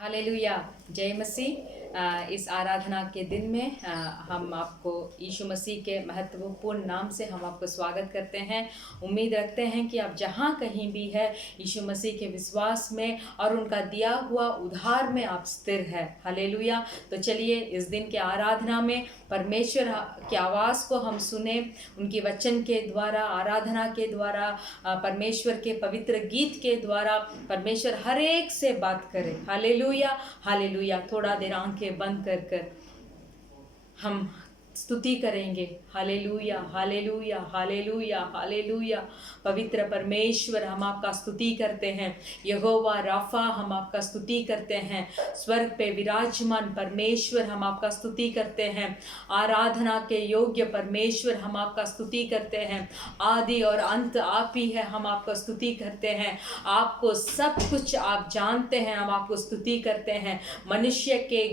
Hallelujah, जय मसीह। इस आराधना के दिन में हम आपको यीशु मसीह के महत्वपूर्ण नाम से हम आपको स्वागत करते हैं। उम्मीद रखते हैं कि आप जहाँ कहीं भी है यीशु मसीह के विश्वास में और उनका दिया हुआ उद्धार में आप स्थिर है। हालेलुया। तो चलिए इस दिन के आराधना में परमेश्वर की आवाज़ को हम सुने, उनकी वचन के द्वारा, आराधना के द्वारा, परमेश्वर के पवित्र गीत के द्वारा परमेश्वर हर एक से बात करे। Hallelujah hallelujah. थोड़ा देर आंखें बंद कर कर हम स्तुति करेंगे। Hallelujah hallelujah hallelujah hallelujah. पवित्र परमेश्वर, हम आपका स्तुति करते हैं। यहोवा राफा, हम आपका स्तुति करते हैं। स्वर्ग पे विराजमान परमेश्वर, हम आपका स्तुति करते हैं। आराधना के योग्य परमेश्वर, हम आपका स्तुति करते हैं। आदि और अंत आप ही है, हम आपका स्तुति करते हैं। आपको सब कुछ आप जानते हैं, हम आपको स्तुति करते हैं। मनुष्य के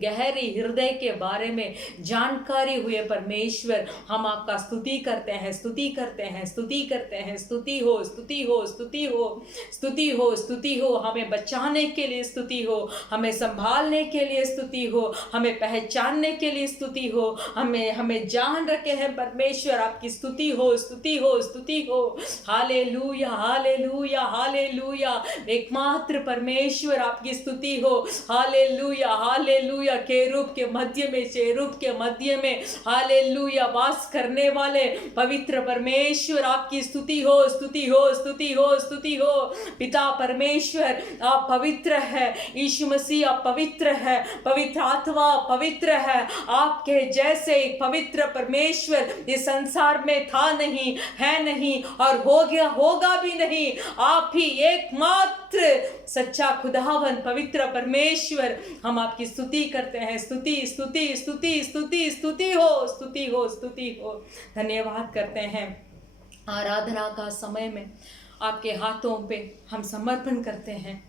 गहरी हृदय के बारे में जानकारी हुए परमेश्वर, हम आपका स्तुति करते हैं, स्तुति करते हैं, स्तुति करते हैं। स्तुति हो, स्तुति हो, स्तुति हो, स्तुति हो, स्तुति हो। हमें बचाने के लिए स्तुति हो, हमें संभालने के लिए स्तुति हो, हमें पहचानने के लिए स्तुति हो, हमें जान रखे हैं परमेश्वर। आपकी स्तुति हो, स्तुति हो, स्तुति हो। Hallelujah hallelujah hallelujah. एकमात्र परमेश्वर, आपकी स्तुति हो। Hallelujah hallelujah. केरूब के मध्य में, चेरूब के मध्य में हालेलुया वास करने वाले पवित्र परमेश्वर, आपकी स्तुति हो, स्तुति हो, स्तुति हो, स्तुति हो। पिता परमेश्वर, आप पवित्र है। यीशु मसीह, आप पवित्र है। पवित्र आत्मा पवित्र है। आपके जैसे एक पवित्र परमेश्वर इस संसार में था नहीं, है नहीं और होगा भी नहीं। आप ही एकमात्र सच्चा खुदावन पवित्र परमेश्वर, हम आपकी स्तुति करते हैं। स्तुति स्तुति स्तुति स्तुति स्तुति हो, स्तुति हो, स्तुति हो। धन्यवाद करते हैं। आराधना का समय में आपके हाथों पे हम समर्पण करते हैं।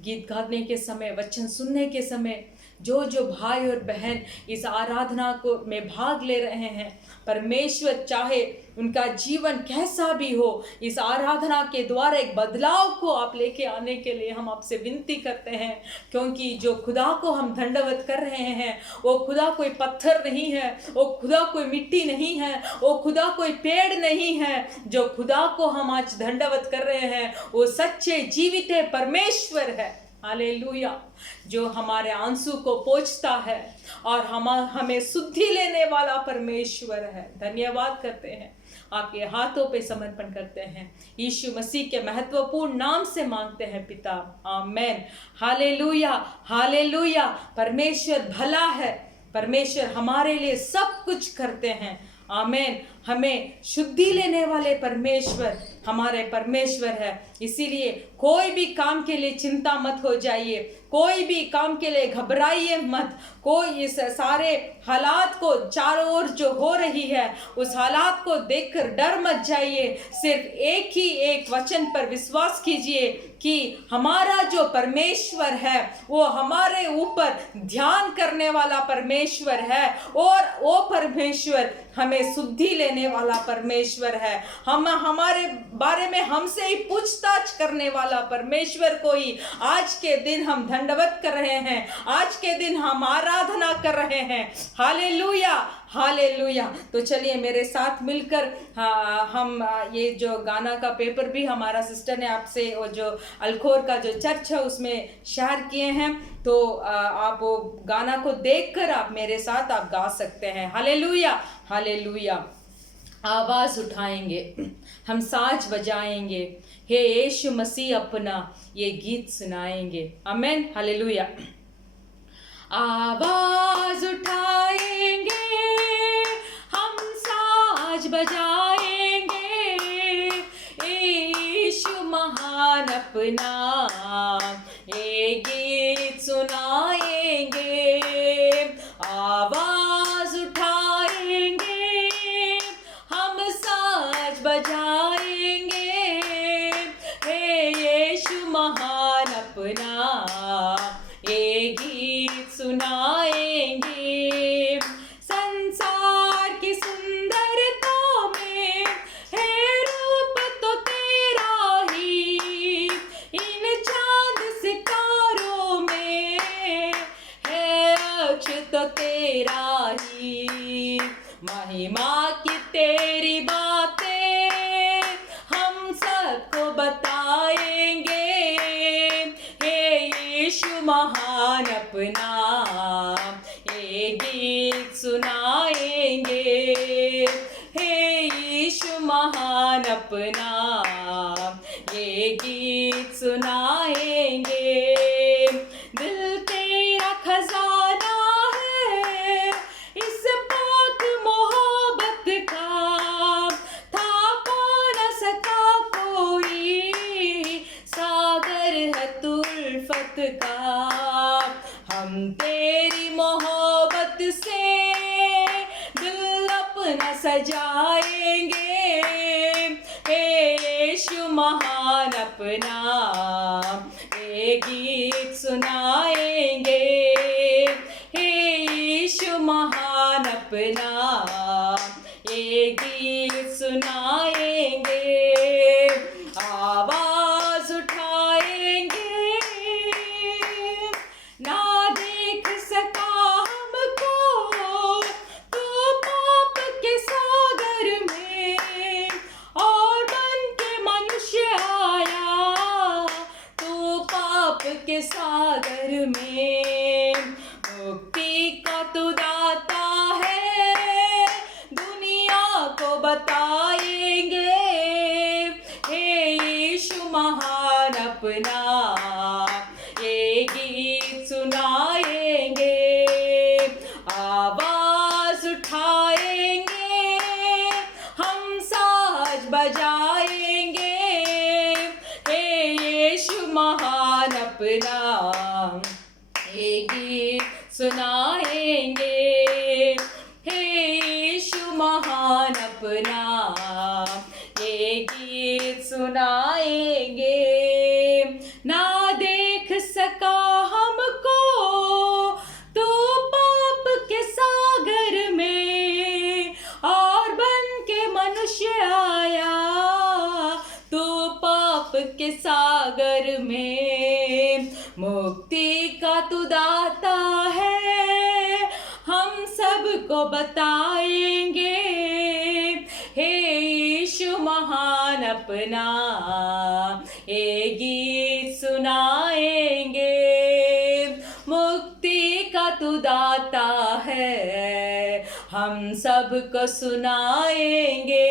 गीत गाने के समय, वचन सुनने के समय, जो भाई और बहन इस आराधना को में भाग ले रहे हैं, परमेश्वर चाहे उनका जीवन कैसा भी हो, इस आराधना के द्वारा एक बदलाव को आप लेके आने के लिए हम आपसे विनती करते हैं। क्योंकि जो खुदा को हम दंडवत कर रहे हैं, वो खुदा कोई पत्थर नहीं है, वो खुदा कोई मिट्टी नहीं है, वो खुदा कोई पेड़ नहीं है। जो खुदा को हम आज दंडवत कर रहे हैं, वो सच्चे जीवित परमेश्वर है। हालेलुया। जो हमारे आंसू को पोंछता है और हमें शुद्धि लेने वाला परमेश्वर है। धन्यवाद करते हैं, आपके हाथों पे समर्पण करते हैं। यीशु मसीह के महत्वपूर्ण नाम से मांगते हैं पिता, आमेन। Hallelujah hallelujah. परमेश्वर भला है, परमेश्वर हमारे लिए सब कुछ करते हैं। आमेन। हमें शुद्धि लेने वाले परमेश्वर हमारे परमेश्वर है। इसीलिए कोई भी काम के लिए चिंता मत हो जाइए, कोई भी काम के लिए घबराइए मत। कोई इस सारे हालात को चारों ओर जो हो रही है, उस हालात को देखकर डर मत जाइए। सिर्फ एक ही एक वचन पर विश्वास कीजिए कि हमारा जो परमेश्वर है वो हमारे ऊपर ध्यान करने वाला परमेश्वर है, और वो परमेश्वर हमें शुद्धि लेने वाला परमेश्वर है। हमारे बारे में हमसे ही पूछताछ करने वाला परमेश्वर को ही आज के दिन हम दंडवत कर रहे हैं, आज के दिन हम आराधना कर रहे हैं। Hallelujah hallelujah. तो चलिए मेरे साथ मिलकर हम ये जो गाना का पेपर भी हमारा सिस्टर ने आपसे, वो जो अलखोर का जो चर्च है उसमें शेयर किए हैं, तो आप वो गाना को देखकर आप मेरे साथ आप गा सकते हैं। Hallelujah hallelujah. आवाज उठाएंगे, हम साज बजाएंगे, हे यीशु मसीह अपना ये गीत सुनाएंगे। आमेन। हालेलुया। आवाज उठाएंगे, हम साज बजाएंगे, यीशु महान अपना ये गीत सुनाएंगे। आवाज उठाएंगे, हम साज बजाएंगे, हे यीशु महान अपना ये गीत सुनाएंगे। संसार की सुंदरता में है रूप तो तेरा ही, इन तेरा ही, महिमा की तेरी बातें हम सबको बताएंगे। हे यीशु महान अपना ये गीत सुनाएंगे। हे यीशु महान अपना ये गीत सुनाएंगे। दिल तेरा खजाना है इस पाक मोहब्बत का, था पा न सका कोई, सागर है तू उल्फत का। हम तेरी मोहब्बत से दिल अपना सजाएंगे। हे यीशु महान अपना ये गीत सुनाएंगे। हे यीशु महान अपना ये गीत सुनाएंगे। आवाज उठाएंगे, ना देख सका हमको तो पाप के सागर में, और बन के मनुष्य आया तो पाप के सागर में। मुक्ति का तू दाता है दुनिया को बताएंगे। हे यीशु महान अपना ये गीत सुनाएंगे। आवाज उठाएंगे, हम साज बजाएंगे। हे यीशु महान अपना ये गीत सुनाएंगे। हे यीशु महान अपना ये गीत सुनाएंगे। ना देख सका हमको तो पाप के सागर में, और बन के मनुष्य आया तो पाप के सागर में। मुक्ति का तू दाता है हम सबको बताएंगे। हे यीशु महान अपना ये गीत सुनाएंगे। मुक्ति का तू दाता है हम सबको सुनाएंगे।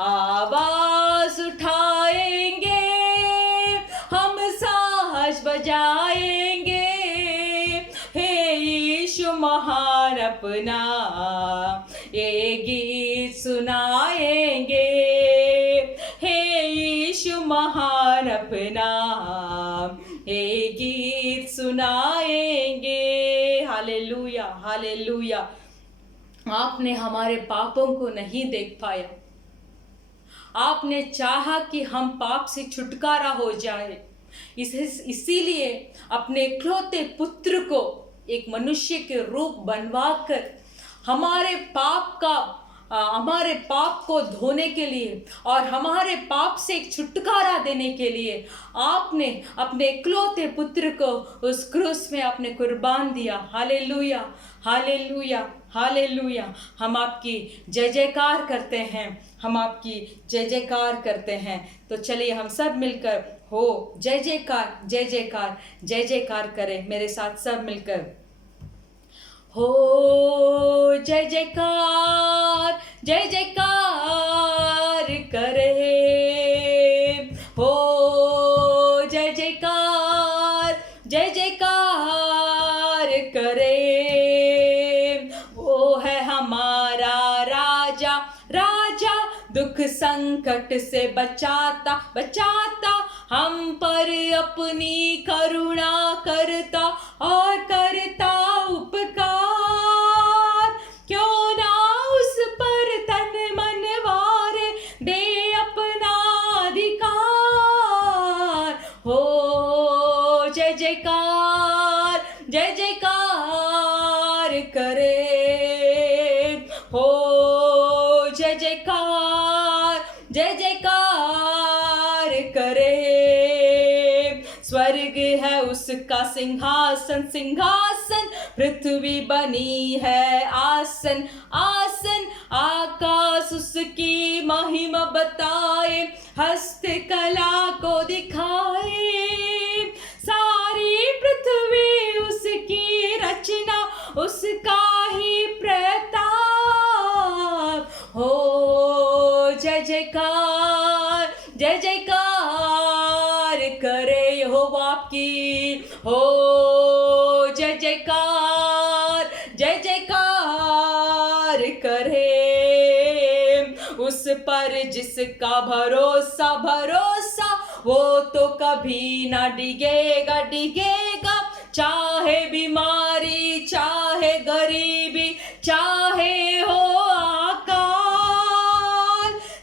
आवाज उठाएंगे, हम साज बजाएंगे। हे यीशु महान अपना ये गीत सुनाएंगे। हे यीशु महान अपना ये गीत सुनाएंगे। Hallelujah, hallelujah. आपने हमारे पापों को नहीं देख पाया, आपने चाहा कि हम पाप से छुटकारा हो जाए। इसीलिए अपने इकलौते पुत्र को एक मनुष्य के रूप बनवाकर हमारे पाप को धोने के लिए और हमारे पाप से एक छुटकारा देने के लिए आपने अपने इकलौते पुत्र को उस क्रूस में आपने कुर्बान दिया। Hallelujah, hallelujah, hallelujah. हम आपकी जय जयकार करते हैं, हम आपकी जय जयकार करते हैं। तो चलिए हम सब मिलकर हो जय जयकार, जय जयकार, जय जयकार करें मेरे साथ सब मिलकर। हो जय जयकार, जय जयकार करे। हो जय जयकार, जय जयकार करे। वो है हमारा राजा, राजा दुख संकट से बचाता, बचाता हम पर अपनी करुणा करता और करता उपकार। क्यों ना उस पर तन मन वारे दे अपना अधिकार। हो जय जयकार, जय जयकार करे। हो जय जयकार, जय जयकार करे। स्वर्ग है उसका सिंहासन, सिंहासन पृथ्वी बनी है आसन, आसन आकाश उसकी महिमा बताए, हस्तकला को दिखाए। सारी पृथ्वी उसकी रचना, उसका ही प्रताप हो। जय जयकार, जय जयकार करे यहोवा आपकी हो। जय जयकार, जय जयकार करे उस पर जिसका भरोसा, भरोसा वो तो कभी ना डिगेगा, डिगेगा। चाहे बीमारी, चाहे गरीबी, चाहे हो अकाल,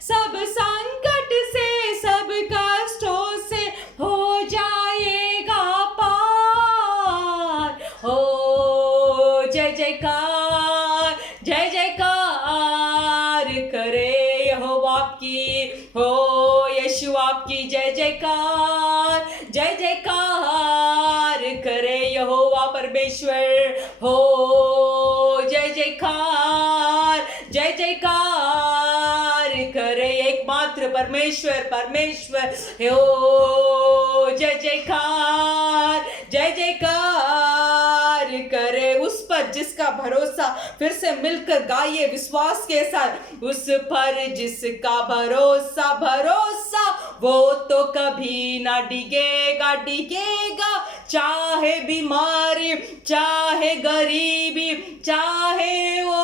सब संकट से, सब कष्टों से हो जाएगा पार हो। जय जयकार, जय जयकार करे यहोवा आपकी हो। यीशु आपकी जय जयकार, जय जयकार करे यहोवा परमेश्वर हो। जय जयकार, जय जयकार करे एकमात्र परमेश्वर, परमेश्वर हो। जय जयकार, जय जयकार करे उस पर जिसका भरोसा, फिर से मिलकर गाइए विश्वास के साथ। उस पर जिसका भरोसा, भरोसा वो तो कभी ना डिगेगा, डिगेगा। चाहे बीमारी, चाहे गरीबी, चाहे वो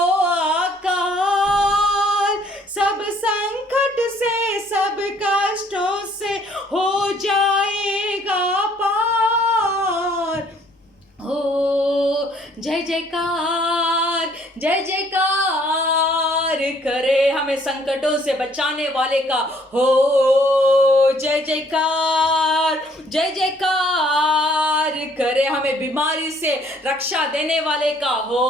अकाल, सब संकट से, सब कष्टों से हो जाएगा पार हो। जय जयकार, जय जयकार करे हमें संकटों से बचाने वाले का हो। जय जयकार, जय जयकार करे हमें बीमारी से रक्षा देने वाले का हो।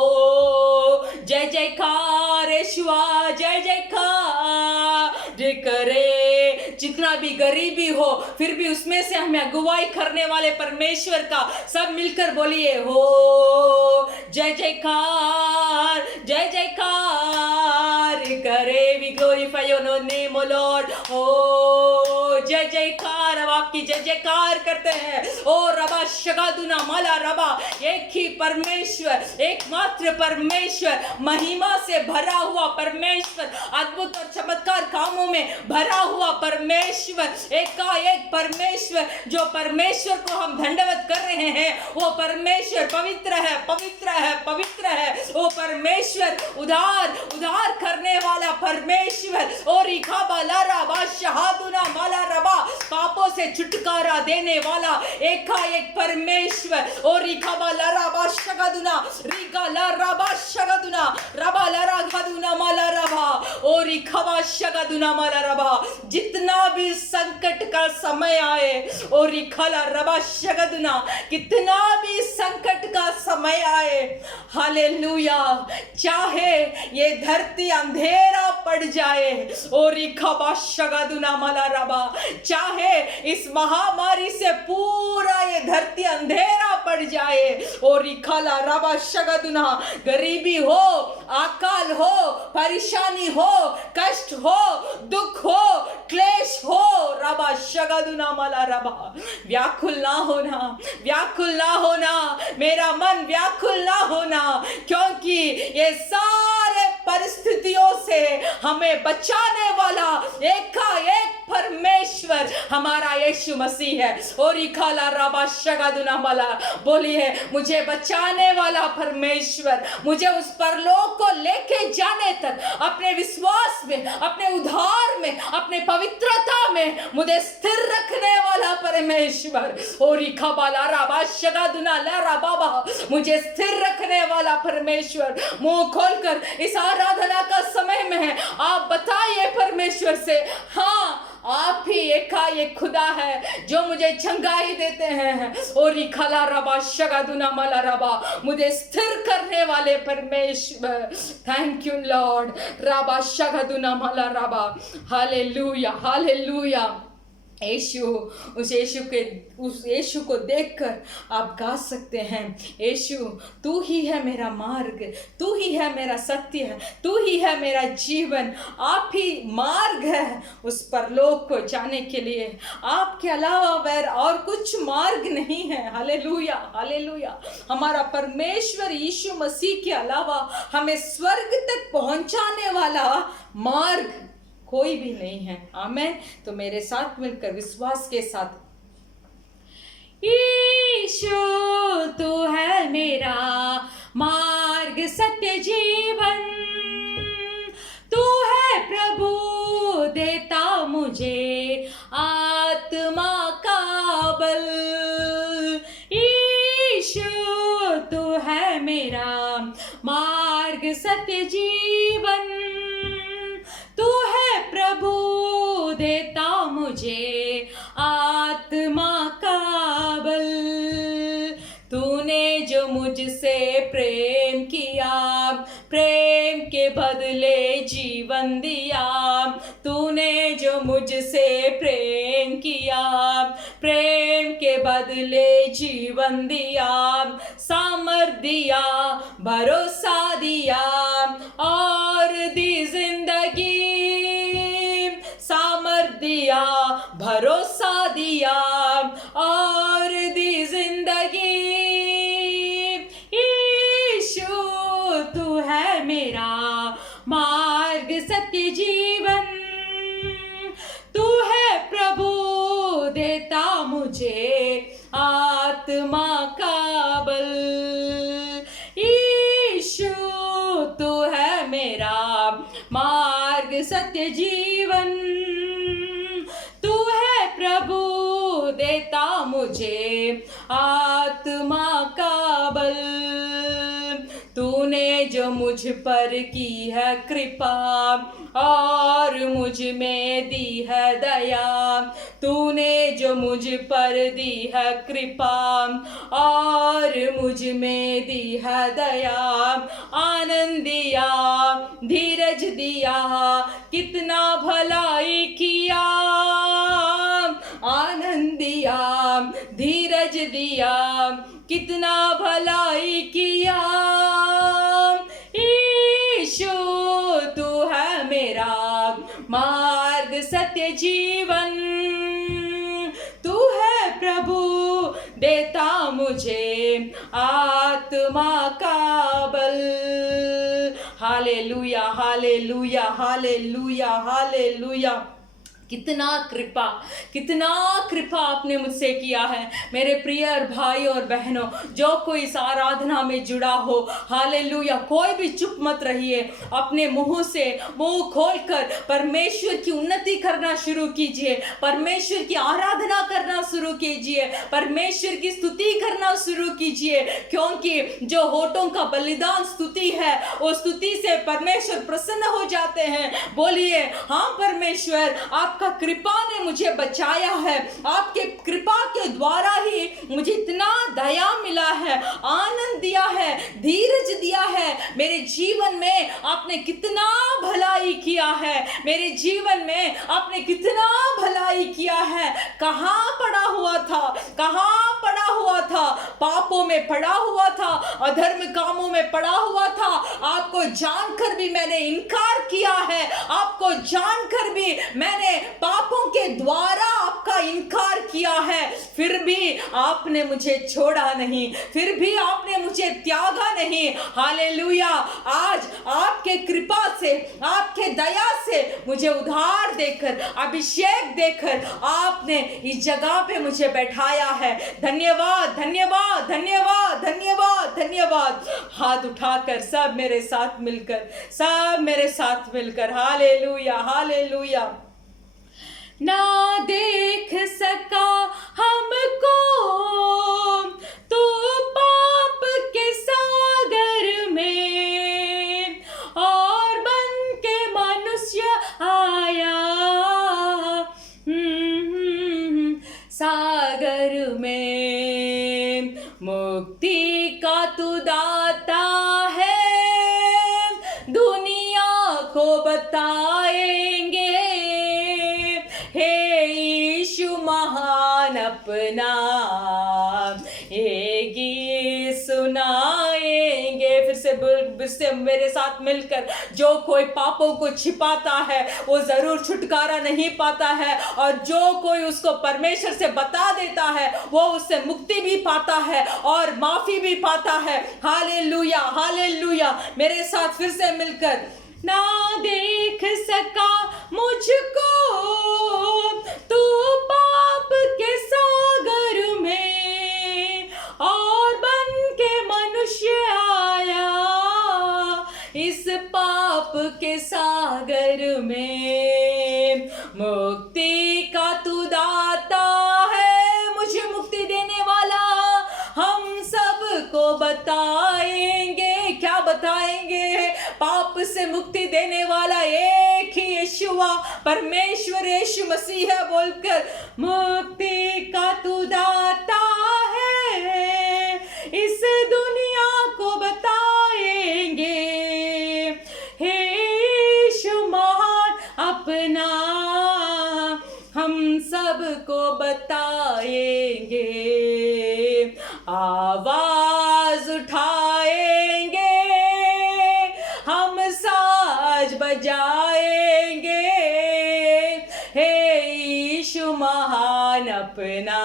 जय जयकार यीशुआ, जय जयकार करे जितना भी गरीबी हो फिर भी उसमें से हमें अगुवाई करने वाले परमेश्वर का सब मिलकर बोलिए हो। जय जयकार, जय जयकार करे। We glorify your name O Lord. O जय जयकार, अब आपकी जय जयकार करते हैं। ओ रबा शगादुना माला रबा, एक ही परमेश्वर, एकमात्र परमेश्वर, महिमा से भरा हुआ परमेश्वर, अद्भुत और चमत्कार कामों में भरा हुआ परमेश्वर, एकाएक परमेश्वर, जो परमेश्वर को हम दंडवत कर रहे हैं वो परमेश्वर पवित्र है, पवित्र है, पवित्र है। वो परमेश्वर उधार उधार करने वाला परमेश्वर, और शहादुना माला रबा, पापों से छुटकारा देने वाला एकाएक परमेश्वर। और शगदुना रिका ला रबा शगदुना रबा ला राघदुना माला रबा, और शगदुना माला रबा। जितना भी संकट का समय आए, और रिखला रबा शगदुना, कितना भी संकट का समय आए, हालेलुया, चाहे ये धरती अंधेरा पड़ जाए, और रिखबा शगदुना माला रबा, चाहे इस महामारी से पूरा ये धरती अंधेरा पड़ जाए, और रिखला रबा शगदुना, गरीबी हो, अकाल हो, परेशानी हो, कष्ट हो, दुख हो, क्लेश हो, रबा शगदुना माला रबा। व्याकुल ना होना, व्याकुल ना होना, मेरा मन व्याकुल ना होना, क्योंकि ये सारे परिस्थितियों से हमें बचाने वाला एकाएक परमेश्वर हमारा यीशु मसीह है। और इखाला रबा शगदुना माला, बोलिए मुझे बचाने वाला परमेश्वर, मुझे उस परलोक को लेके जाने तक, अपने विश्वास में, अपने उद्धार में, अपने पवित्रता में मुझे स्थिर रखने वाला परमेश्वर। और इखाबाला रबा शगदुना ला रबा, मुझे स्थिर रखने वाला परमेश्वर। मुंह खोलकर इस आराधना का समय में है, आप बताइए परमेश्वर से, हाँ आप ही एकाएक खुदा है जो मुझे चंगाई देते हैं। और इखला रबा शगदुना माला रबा, मुझे स्थिर करने वाले परमेश्वर। Thank you Lord. Rava शगदुना Mala rava, hallelujah, hallelujah. यीशु, उस यीशु को देखकर आप गा सकते हैं, यीशु तू ही है मेरा मार्ग, तू ही है मेरा सत्य, तू ही है मेरा जीवन, आप ही मार्ग है उस परलोक को जाने के लिए, आपके अलावा वैर और कुछ मार्ग नहीं है। Hallelujah, hallelujah. हमारा परमेश्वर यीशु मसीह के अलावा हमें स्वर्ग तक पहुंचाने वाला मार्ग कोई भी नहीं है। आमेन। तो मेरे साथ मिलकर विश्वास के साथ, यीशु तू है मेरा मार्ग सत्य जीवन, तू है प्रभु देता मुझे आत्मा का बल, यीशु तू है मेरा मार्ग सत्य जीवन, तू है प्रभु देता मुझे आत्मा का बल, तूने जो मुझसे प्रेम किया, प्रेम के बदले जीवन दिया, तूने जो मुझसे प्रेम किया, प्रेम के बदले जीवन दिया, सामर्थ दिया, भरोसा दिया और दी जिंदगी, सामर्थ दिया, भरोसा दिया और दी जिंदगी, यीशु तू है मेरा मार्ग सत्य जीवन, तू है प्रभु देता मुझे आत्मा का बल, यीशु तू है मेरा मार्ग सत्य जीवन, तू है प्रभु देता मुझे आत्मा का बल, तूने जो मुझ पर की है कृपा और मुझ में दी है दया, तूने जो मुझ पर दी है कृपा और मुझ में दी है दया, आनंद दिया, धीरज दिया, कितना भलाई किया, आनंद दिया, धीरज दिया, कितना भलाई किया, यीशु तू है मेरा मार्ग सत्य जीवन, तू है प्रभु देता मुझे आत्मा का बल। Hallelujah, hallelujah, hallelujah, hallelujah. कितना कृपा आपने मुझसे किया है मेरे प्रिय भाई और बहनों, जो कोई इस आराधना में जुड़ा हो। हालेलुया। कोई भी चुप मत रहिए, अपने मुंह से मुंह खोलकर परमेश्वर की उन्नति करना शुरू कीजिए, परमेश्वर की आराधना करना शुरू कीजिए, परमेश्वर की स्तुति करना शुरू कीजिए, क्योंकि जो होठों का बलिदान स्तुति है, वो स्तुति से परमेश्वर प्रसन्न हो जाते हैं। बोलिए, हाँ परमेश्वर, आपका कृपा ने मुझे बचाया है, आपके कृपा के द्वारा ही मुझे इतना दया मिला है, आनंद दिया है, धीरज दिया है। मेरे जीवन में आपने कितना भलाई किया है, मेरे जीवन में आपने कितना भलाई किया है। कहाँ पड़ा हुआ था, कहाँ पड़ा हुआ था, पापों में पड़ा हुआ था, अधर्म कामों में पड़ा हुआ था। आपको जानकर भी मैंने इनकार किया है, आपको जानकर भी मैंने पापों के द्वारा आपका इनकार किया है, फिर भी आपने मुझे छोड़ा नहीं, फिर भी आपने मुझे त्यागा नहीं। हालेलुया। आज आपके कृपा से, आपके दया से मुझे उद्धार देकर, अभिषेक देकर आपने इस जगह पे मुझे बैठाया है। धन्यवाद, धन्यवाद, धन्यवाद, धन्यवाद, धन्यवाद। हाथ उठाकर सब मेरे साथ मिलकर, सब मेरे साथ मिलकर हालेलुया, हालेलुया। ना देख सका हमको तू पाप के सागर में, और बन के मनुष्य आया सागर में। मुक्ति का तू दाता है, दुनिया को बताएंगे, हे यीशु से मेरे साथ मिलकर, जो कोई पापों को छिपाता है वो जरूर छुटकारा नहीं पाता है, और जो कोई उसको परमेश्वर से बता देता है वो उससे मुक्ति भी पाता है और माफी भी पाता है। Hallelujah, hallelujah. मेरे साथ फिर से मिलकर, ना देख सका मुझको तू पाप के सागर में, और बन के मनुष्य आया इस पाप के सागर में। मुक्ति का तू दाता है, मुझे मुक्ति देने वाला, हम सबको बताएंगे। क्या बताएंगे? पाप से मुक्ति देने वाला एक ही यीशुआ परमेश्वर यीशु मसीह है बोलकर, मुक्ति का तू दाता है, इस दुनिया को बताएंगे। हे यीशु महान अपना हम सबको बताएंगे, आवाज उठाएंगे, हम साज बजाएंगे, हे यीशु महान अपना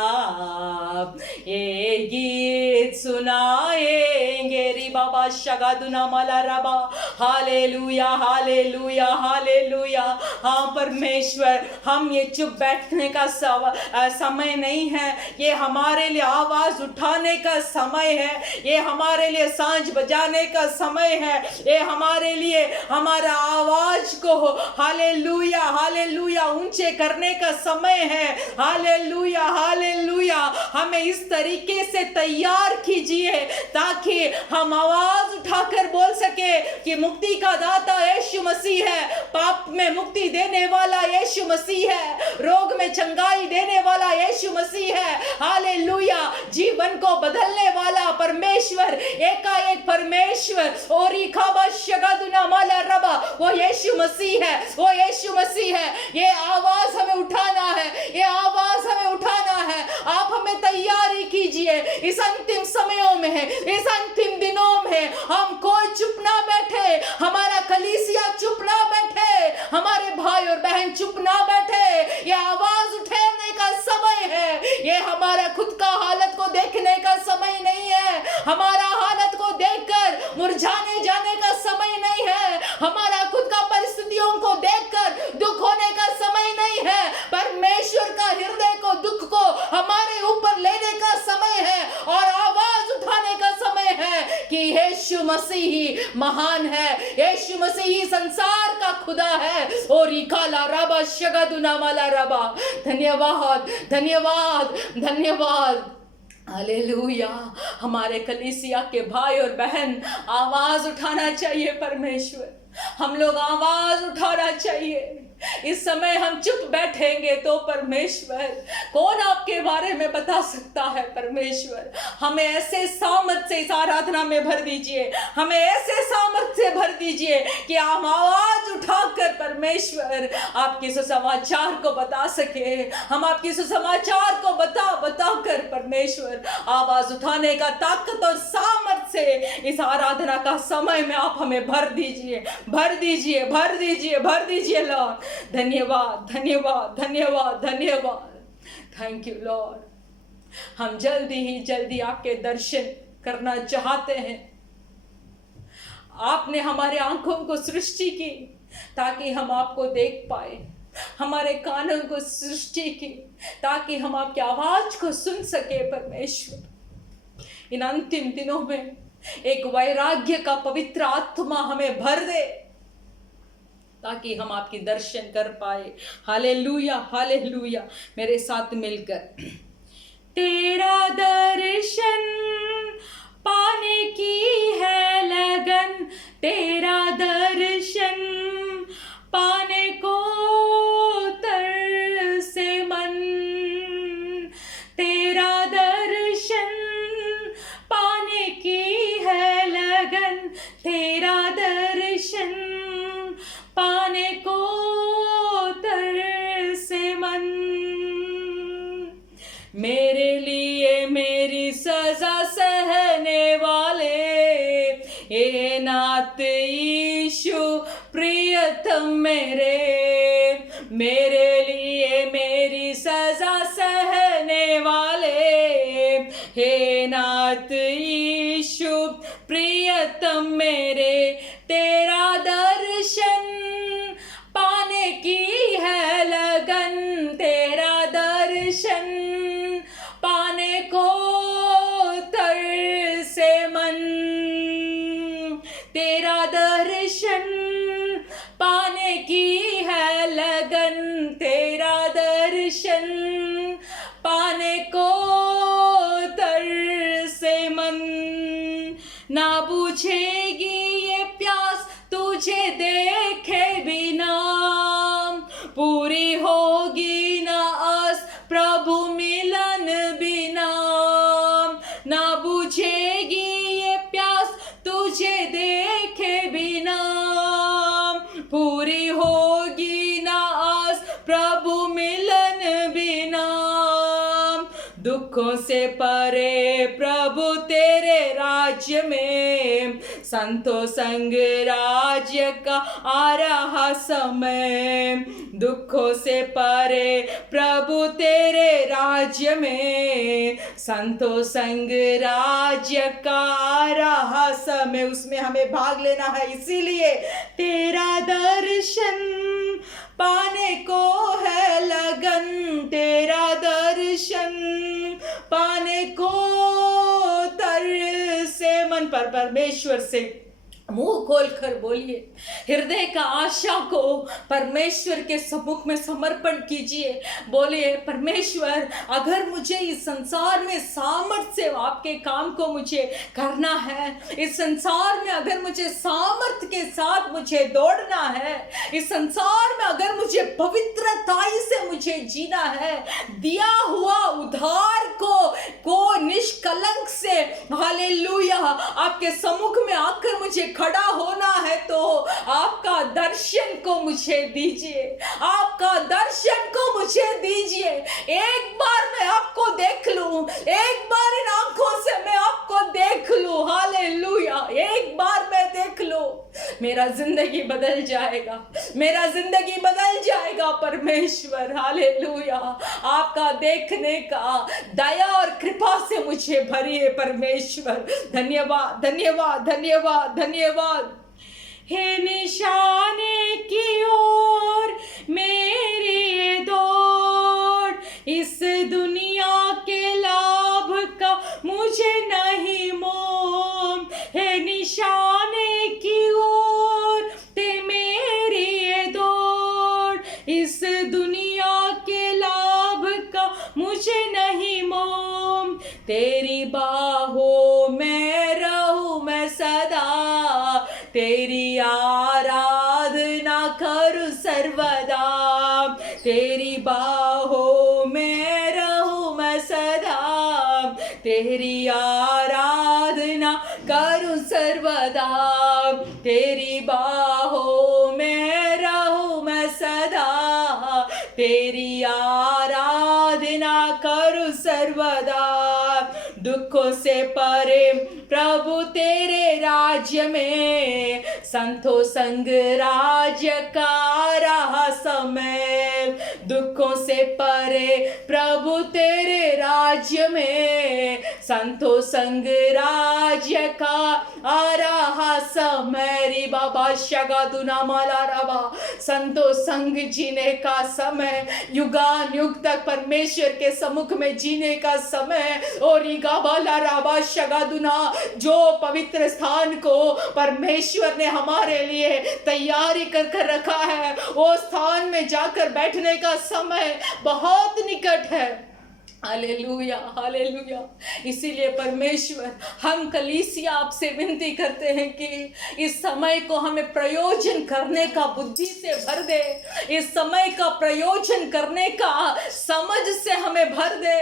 ये गीत सुनाएंगे। री बाबा शगादुना मला रबा, हालेलुया, हालेलुया, हालेलुया। हाँ परमेश्वर, हम ये चुप बैठने का समय नहीं है, ये हमारे लिए आवाज उठाने का समय है, ये हमारे लिए सांझ बजाने का समय है, ये हमारे लिए हमारा आवाज को हालेलुया, हालेलुया ऊंचे करने का समय है। Hallelujah, hallelujah. हमें इस तरीके से तैयार कीजिए ताकि हम आवाज उठाकर बोल सके कि मुक्ति का दाता यीशु मसीह है, पाप में मुक्ति देने वाला यीशु मसीह है, रोग में चंगाई देने वाला यीशु मसीह है। हालेलुया। जीवन को बदलने वाला परमेश्वर, एकाएक परमेश्वर, और वो यीशु मसीह है, वो यीशु मसीह है। ये आवाज हमें उठाना है, ये आवाज हमें उठाना है। आप हमें तैयारी कीजिए इस अंतिम समयों में, इस अंतिम दिनों में। हम कोई चुप ना बैठे, हमारा कलीसिया चुप ना बैठे, हमारे भाई और बहन चुप ना बैठे। ये आवाज उठाने का समय है, ये हमारा खुद का हालत को देखने का समय नहीं है, हमारा हालत को देखकर मुरझाने जाने का समय नहीं है, हमारा खुद का परिस्थितियों को देखकर दुख होने का समय नहीं है। परमेश्वर का हृदय को, दुख को हमारे ऊपर लेने का समय है और आवाज उठाने का समय है कि यीशु मसीह ही महान है, यीशु मसीह ही संसार का खुदा है। और इकाला रबा शगदुना माला रबा। धन्यवाद, धन्यवाद, धन्यवाद। हालेलुया। हमारे कलीसिया के भाई और बहन आवाज उठाना चाहिए परमेश्वर, हम लोग आवाज उठाना चाहिए। इस समय हम चुप बैठेंगे तो परमेश्वर कौन आपके बारे में बता सकता है। परमेश्वर हमें ऐसे सामर्थ से इस आराधना में भर दीजिए, हमें ऐसे सामर्थ से भर दीजिए कि हम आवाज उठाकर परमेश्वर आपके सुसमाचार को बता सके। हम आपके सुसमाचार को बता कर परमेश्वर आवाज उठाने का ताकत और सामर्थ से इस आराधना का समय में आप हमें भर दीजिए, भर दीजिए, भर दीजिए, भर दीजिए लॉर्ड। धन्यवाद, धन्यवाद, धन्यवाद, धन्यवाद। Thank you Lord. हम जल्दी आपके दर्शन करना चाहते हैं। आपने हमारे आंखों को सृष्टि की ताकि हम आपको देख पाए, हमारे कानों को सृष्टि की ताकि हम आपकी आवाज को सुन सके। परमेश्वर इन अंतिम दिनों में एक वैराग्य का पवित्र आत्मा हमें भर दे ताकि हम आपकी दर्शन कर पाए। Hallelujah, hallelujah. मेरे साथ मिलकर, तेरा दर्शन पाने की है लगन, तेरा दर्शन पाने को तरसे मन, तेरा दर्शन पाने की है लगन, तेरा दर्शन पाने को तरसे मन। मेरे लिए मेरी सजा सहने वाले ये ना नाथ यीशु प्रियतम मेरे लिए मेरी सजा सहने वाले, हे नाथ यीशु प्रियतम मेरे, तेरा दर्शन पाने की है लगन, तेरा दर्शन पाने को तरसे मन, तेरा दर्शन पाने की है लगन, तेरा दर्शन पाने को तरसे मन। ना बुझेगी ये प्यास तुझे देखे बिना, पूरी होगी ना आस प्रभु मिलन बिना, ना बुझेगी ये प्यास तुझे देखे बिना, पूरी होगी ना आस प्रभु मिलन बिना। दुखों से परे प्रभु तेरे राज्य में, संतों संग राज्य का आ रहा समय, दुखों से परे प्रभु तेरे राज्य में, संतों संग राज्य का आ रहा समय, उसमें हमें भाग लेना है। इसीलिए तेरा दर्शन पाने को है लगन, तेरा दर्शन पाने को तरसे मन। पर परमेश्वर से मुंह खोलकर बोलिए, हृदय का आशा को परमेश्वर के सम्मुख में समर्पण कीजिए। बोलिए, परमेश्वर अगर मुझे इस संसार में सामर्थ्य से आपके काम को मुझे करना है, इस संसार में अगर मुझे सामर्थ्य के साथ मुझे दौड़ना है, इस संसार में अगर मुझे पवित्रताई से मुझे जीना है, दिया हुआ उद्धार को निष्कलंक से हालेलुया आपके सम्मुख में आकर मुझे खड़ा होना है, तो आपका दर्शन को मुझे दीजिए, आपका दर्शन को मुझे दीजिए। एक बार मैं आपको देख लूं, एक बार इन आंखों से मैं आपको देख लूं, हालेलुया, एक बार मैं देख लूं, मेरा जिंदगी बदल जाएगा, मेरा जिंदगी बदल जाएगा परमेश्वर, हालेलुया। आपका देखने का दया और कृपा से मुझे भरिए परमेश्वर। धन्यवाद धन्यवाद धन्यवाद धन्यवाद। हे निशाने की ओर मेरी दौड़, इस दुनिया के लाभ का मुझे नहीं मोह, हे निशाने की ओर ते मेरी दौड़, इस दुनिया के लाभ का मुझे नहीं मोह, तेरी बाहों में रहूं मैं सदा, तेरी आराधना करूं सर्वदा, तेरी बाहों में रहूं मैं सदा, तेरी आराधना करूं सर्वदा, तेरी बाहों में रहूं मैं सदा, तेरी आराधना करूं सर्वदा। दुखों से परे प्रभु तेरे राज्य में, संतों संग राज्य का रहा समय, दुखों से परे प्रभु तेरे राज्य में, संतों संग राज्य का आ रहा समय। री बाबा शगादुना माला रबा, संतों संग जीने का समय, युगान युग तक परमेश्वर के सम्मुख में जीने का समय। और राबा शगादुना, जो पवित्र स्थान को परमेश्वर ने हमारे लिए तैयारी कर रखा है, वो स्थान में जाकर बैठने का समय बहुत निकट है। Hallelujah hallelujah. इसीलिए परमेश्वर, हम कलीसिया आपसे विनती करते हैं कि इस समय को हमें प्रयोजन करने का बुद्धि से भर दे, इस समय का प्रयोजन करने का समझ से हमें भर दे।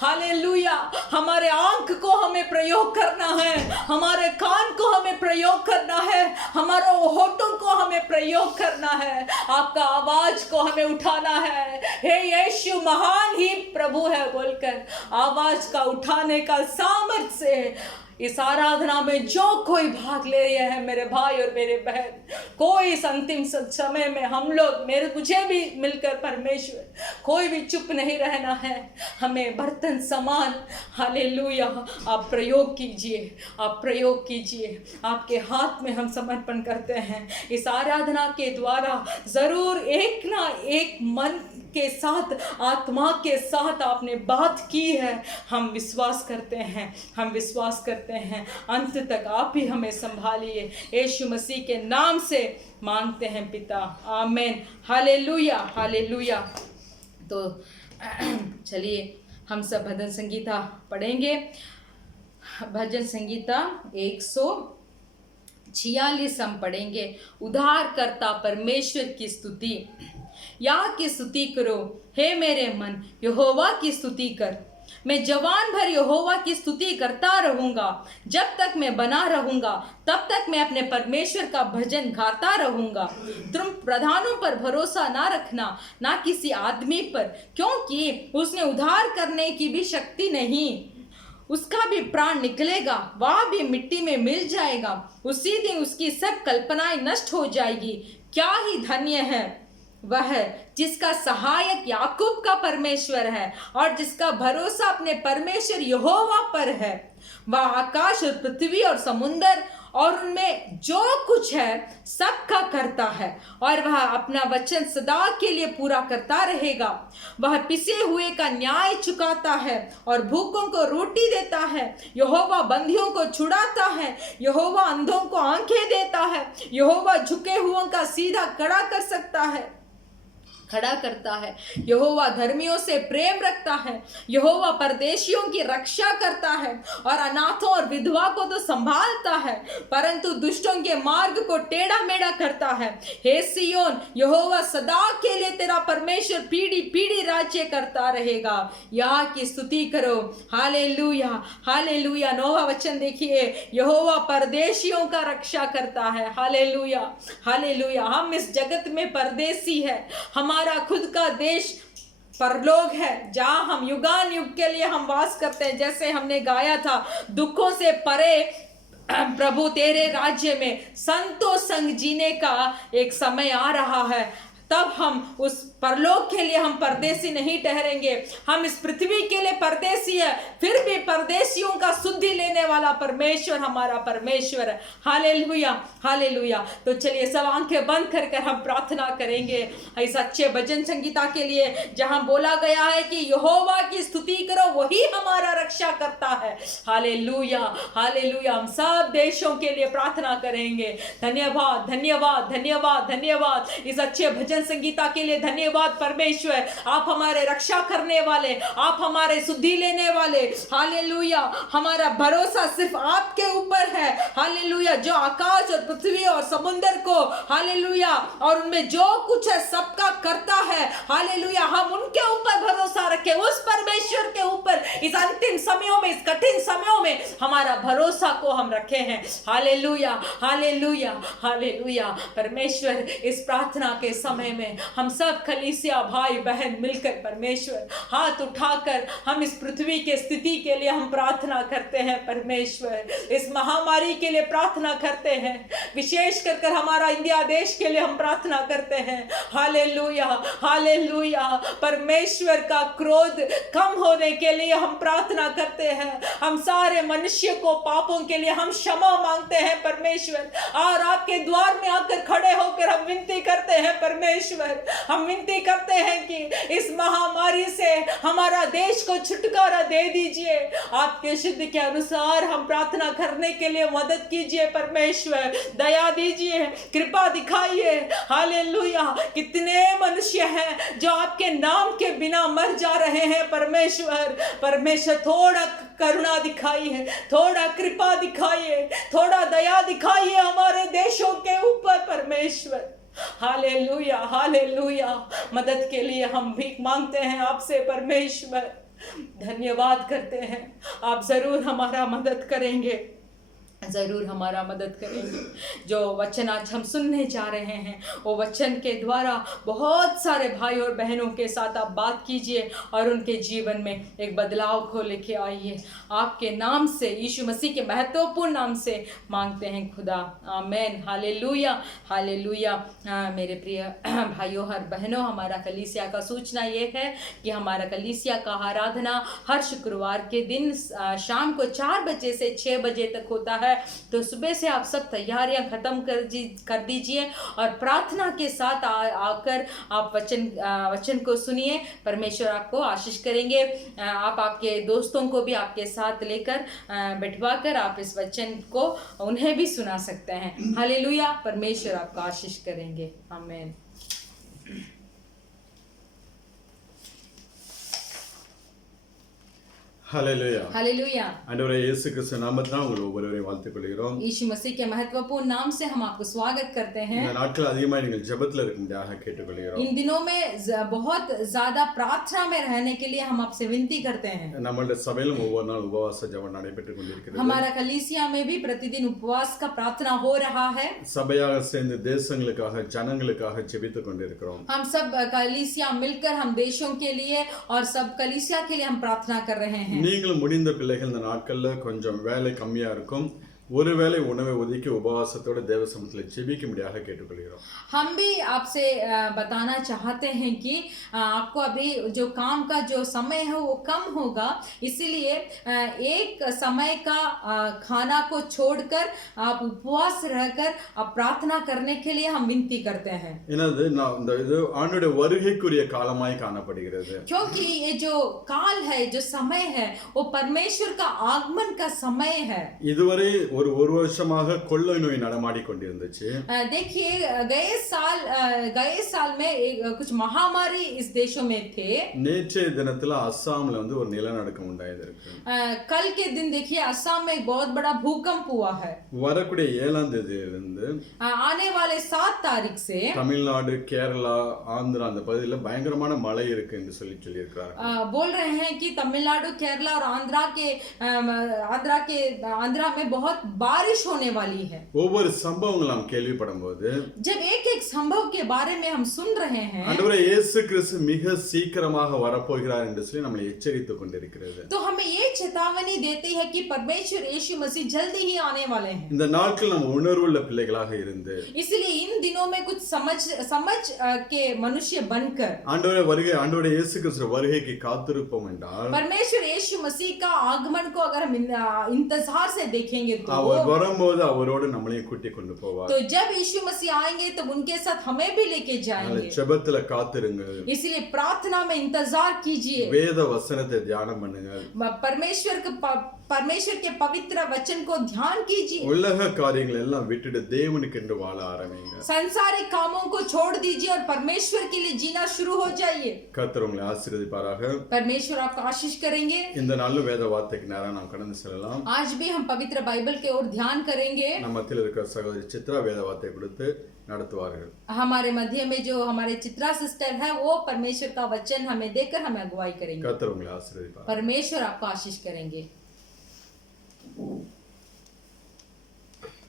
हालेलुया। हमारे आंख को हमें प्रयोग करना है, हमारे कान को हमें प्रयोग करना है, हमारे होठों को हमें प्रयोग करना है, आपका आवाज को हमें उठाना है। हे यीशु महान ही प्रभु है बोलकर आवाज का उठाने का सामर्थ्य से इस आराधना में जो कोई भाग ले रहे हैं मेरे भाई और मेरे बहन, कोई इस अंतिम समय में हम लोग मुझे भी मिलकर परमेश्वर कोई भी चुप नहीं रहना है। हमें बर्तन समान हालेलुया आप प्रयोग कीजिए, आप प्रयोग कीजिए। आपके हाथ में हम समर्पण करते हैं। इस आराधना के द्वारा ज़रूर एक ना एक मन के साथ, आत्मा के साथ आपने बात की है। हम विश्वास करते हैं, हम विश्वास करते हैं। अंत तक आप ही हमें संभालिए, यीशु मसीह के नाम से मांगते हैं पिता, आमीन। Hallelujah hallelujah. तो चलिए हम सब भजन संगीता पढ़ेंगे। भजन संगीता 146 हम पढ़ेंगे। उद्धारकर्ता परमेश्वर की स्तुति। या की स्तुति करो हे मेरे मन, यहोवा की स्तुति कर। मैं जवान भर यहोवा की स्तुति करता रहूंगा। जब तक मैं बना रहूंगा तब तक मैं अपने परमेश्वर का भजन गाता रहूंगा। तुम प्रधानों पर भरोसा ना रखना, ना किसी आदमी पर, क्योंकि उसने उद्धार करने की भी शक्ति नहीं। उसका भी प्राण निकलेगा, वह भी मिट्टी में मिल जाएगा। उसी दिन उसकी सब कल्पनाएं नष्ट हो जाएगी। क्या ही धन्य है वह जिसका सहायक याकूब का परमेश्वर है और जिसका भरोसा अपने परमेश्वर यहोवा पर है। वह आकाश और पृथ्वी और समुंदर और उनमें जो कुछ है सबका करता है, और वह अपना वचन सदा के लिए पूरा करता रहेगा। वह पिसे हुए का न्याय चुकाता है और भूखों को रोटी देता है। यहोवा बंदियों को छुड़ाता है। यहोवा अंधों को आंखें देता है। यहोवा झुके हुओं का सीधा खड़ा करता है। यहोवा धर्मियों से प्रेम रखता है। यहोवा परदेशियों की रक्षा करता है और अनाथों और विधवा को तो संभालता है, परंतु दुष्टों के मार्ग को टेढ़ा मेढ़ा करता है। हे सियोन, यहोवा सदा के लिए तेरा परमेश्वर पीढ़ी पीढ़ी राज्य करता रहेगा। यह की स्तुति करो। Hallelujah hallelujah. 9वां वचन देखिए, यहोवा परदेशियों का रक्षा करता है। Hallelujah hallelujah. हम इस जगत में परदेसी है। हमारा खुद का देश परलोक है, जहां हम युगान युग के लिए हम वास करते हैं। जैसे हमने गाया था, दुखों से परे प्रभु तेरे राज्य में संतों संग जीने का एक समय आ रहा है। तब हम उस परलोक के लिए हम परदेसी नहीं ठहरेंगे। हम इस पृथ्वी के लिए परदेसी है, फिर भी परदेसियों का शुद्धि लेने वाला परमेश्वर हमारा परमेश्वर है। Hallelujah hallelujah. तो चलिए सब आंखें बंद कर हम प्रार्थना करेंगे इस अच्छे भजन संगीता के लिए, जहां बोला गया है कि यहोवा की स्तुति करो, वही हमारा रक्षा करता है। Hallelujah hallelujah. हम सब देशों के लिए प्रार्थना करेंगे। धन्यवाद धन्यवाद धन्यवाद धन्यवाद इस अच्छे भजन संगीता के लिए। धन्यवाद परमेश्वर, आप हमारे रक्षा करने वाले, आप हमारे शुद्धि लेने वाले। हालेलुया। हमारा भरोसा सिर्फ आपके ऊपर है। हालेलुया। जो आकाश और पृथ्वी और समुद्र को हालेलुया और उनमें जो कुछ है सबका करता है। हालेलुया। हम उनके ऊपर भरोसा रखें, उस परमेश्वर के ऊपर। इस अंतिम समयों में, इस कठिन समयों में हमारा भरोसा को हम रखे हैं। Hallelujah hallelujah hallelujah. परमेश्वर इस प्रार्थना के समय में हम सब कलीसिया भाई बहन मिलकर परमेश्वर हाथ उठाकर हम इस पृथ्वी के स्थिति के लिए हम प्रार्थना करते हैं। परमेश्वर इस महामारी के लिए प्रार्थना करते हैं, विशेष कर हमारा इंडिया देश के लिए हम प्रार्थना करते हैं। Hallelujah hallelujah. परमेश्वर का क्रोध कम होने के लिए हम प्रार्थना करते हैं। हम सारे मनुष्य को पापों के लिए हम क्षमा मांगते हैं परमेश्वर, और आपके द्वार में आकर खड़े होकर हम विनती करते हैं परमेश्वर। हम विनती करते हैं कि इस महामारी से हमारा देश को छुटकारा दे दीजिए। आपके सिद्ध के अनुसार हम प्रार्थना करने के लिए मदद कीजिए परमेश्वर। दया दीजिए, कृपा दिखाइए। हालेलुया। कितने मनुष्य हैं जो आपके नाम के बिना मर जा रहे हैं परमेश्वर। परमेश्वर थोड़ा करुणा दिखाइए, थोड़ा कृपा दिखाइए, थोड़ा दया दिखाइए हमारे देशों के ऊपर परमेश्वर। Hallelujah hallelujah. मदद के लिए हम भीख मांगते हैं आपसे परमेश्वर। धन्यवाद करते हैं, आप जरूर हमारा मदद करेंगे। ज़रूर हमारा मदद करेंगे। जो वचन आज हम सुनने जा रहे हैं वो वचन के द्वारा बहुत सारे भाई और बहनों के साथ आप बात कीजिए और उनके जीवन में एक बदलाव को लेके आइए। आपके नाम से, यीशु मसीह के महत्वपूर्ण नाम से मांगते हैं खुदा, आमीन, हालेलुया, हालेलुया। मेरे प्रिय भाइयों और बहनों, हमारा कलीसिया का सूचना ये है कि हमारा कलीसिया का आराधना हर शुक्रवार के दिन शाम को 4 बजे से 6 बजे तक होता है। तो सुबह से आप सब तैयारियां खत्म कर दीजिए और प्रार्थना के साथ आकर आप वचन को सुनिए। परमेश्वर आपको आशीष करेंगे। आप आपके दोस्तों को भी आपके साथ लेकर बैठवा कर आप इस वचन को उन्हें भी सुना सकते हैं। हालेलुया, परमेश्वर आपको आशीष करेंगे। आमीन। ஹல்லேலூயா. हालेलुया। ஆண்டவரே இயேசு கிறிஸ்து நாமத்தினால் உங்களை ஒவ்வொருவரையும் வாழ்த்துக் கொள்கிறோம். यीशु मसीह के महत्वपूर्ण नाम से हम आपको स्वागत करते हैं। இந்த நாட்கள் அதிகமாக நீங்கள் ஜெபத்தில் இருக்கும்படியாக கேட்டுக்கொள்கிறோம். इन दिनों में बहुत ज्यादा प्रार्थना में रहने के लिए हम आपसे विनती करते हैं। நம்மளுடைய சபையிலும் ஒவ்வொரு நாள் உபவாச ஜெபம் நடைபெற்றுக் கொண்டிருக்கிறது. हमारा कलीसिया में भी प्रतिदिन उपवास का प्रार्थना हो रहा है। சபையாக சேர்ந்து தேசங்களுக்காக ஜனங்களுக்காக ஜெபித்துக் கொண்டிருக்கிறோம். हम सब कलीसिया मिलकर हम देशों के लिए और सब कलीसिया के लिए हम प्रार्थना कर रहे हैं। நீங்களும் முடிந்த பிள்ளைகள் இந்த நாட்கள்ல கொஞ்சம் வேலை கம்மியா இருக்கும், ஒருவேளை உணவை ஒதுக்கி உபவாசத்தோட தேவ சமூகத்தில் ஜெபிக்கும்படியாக கேட்டுக்கொள்கிறோம். हम भी आपसे बताना चाहते हैं कि आपको अभी जो काम का जो समय है वो कम होगा, इसीलिए एक समय का खाना को छोड़कर आप उपवास रहकर आप प्रार्थना करने के लिए हम विनती करते हैं। என்னது இந்த இது ஆண்டவருடைய வருகைக்குரிய காலமாய் காணப்படுகிறது। क्योंकि ये जो काल है, जो समय है, वो परमेश्वर का आगमन का समय है। இதுவரை ஒரு வருஷமாக கொள்ளை நோய் நடமாடி கொண்டிருந்துச்சு. देखिए गए साल में कुछ महामारी इस देशों में थे। நேற்றைய தினத்துல அஸ்ஸாம்ல வந்து ஒரு நிலநடுக்கம் உண்டாயிருக்கு. कल के दिन देखिए असम में एक बहुत बड़ा भूकंप हुआ है। வரக்கூடிய 7ஆம் தேதியிலிருந்து आने वाले 7 तारीख से தமிழ்நாடு, கேரளா, ஆந்திரா அந்த பகுதியில் பயங்கரமான மழை இருக்கு என்று சொல்லியிருக்கிறார். बोल रहे हैं कि तमिलनाडु, केरला और आंध्रा में बहुत बारिश होने वाली है। ஒவ்வொரு சம்பவங்கள் நாம் கேள்விப்படும்போது जब एक संभव के बारे में हम सुन रहे हैं, ஆண்டவரே இயேசு கிறிஸ்து மிக சீக்கிரமாக வரப்போகிறார் என்று சொல்லி நம்மை எச்சரித்துக் கொண்டிருக்கிறது. तो हमें ये चेतावनी देती है कि परमेश्वर यीशु मसीह जल्दी ही आने वाले हैं। இந்த நாட்கள் நாம் உணர்வுள்ள பிள்ளைகளாக இருந்து इसलिए इन दिनों में कुछ समझ के मनुष्य बनकर ஆண்டவரே இயேசு கிறிஸ்து வருகைக்கு காத்திருப்போம் என்றால், परमेश्वर यीशु मसीह का आगमन को अगर हम इंतजार से देखेंगे तो அவர் வரும்போது அவரோடு நம்மளையும் கூட்டி கொண்டு போவார். तो जब यीशु मसीह आएंगे तो उनके साथ हमें भी लेके जाएंगे। ஜெபத்துல காத்திருங்கள். इसलिए प्रार्थना में इंतजार कीजिए। வேத வசனத்தை தியானம் பண்ணுங்கள். परमेश्वर के पवित्र वचन को ध्यान कीजिए। உலக காரியங்கள் எல்லாம் விட்டுட்டு தேவனுக்கு என்று வாழ ஆரம்பிங்க. सांसारिक कामों को छोड़ दीजिए और परमेश्वर के लिए जीना शुरू हो जाइए। கர்த்தர் உங்களை ஆசீர்வதிப்பாராக. परमेश्वर आपको आशीष करेंगे। இந்த நாள்ல வேத வார்த்தைக்கு நேரா நாம் கடந்து செல்லலாம். आज भी हम पवित्र बाइबल के ओर ध्यान करेंगे। நம்ம மத்தியில் இருக்கிற சகோதரி சித்ரா வேத வார்த்தை கொடுத்து நடத்துவார்கள். हमारे मध्य में जो हमारे चित्रा सिस्टर है वो परमेश्वर का वचन हमें देकर हमें अगुवाई करेंगे। கர்த்தர் உங்களை ஆசீர்வதிப்பார். परमेश्वर आपको आशीष करेंगे।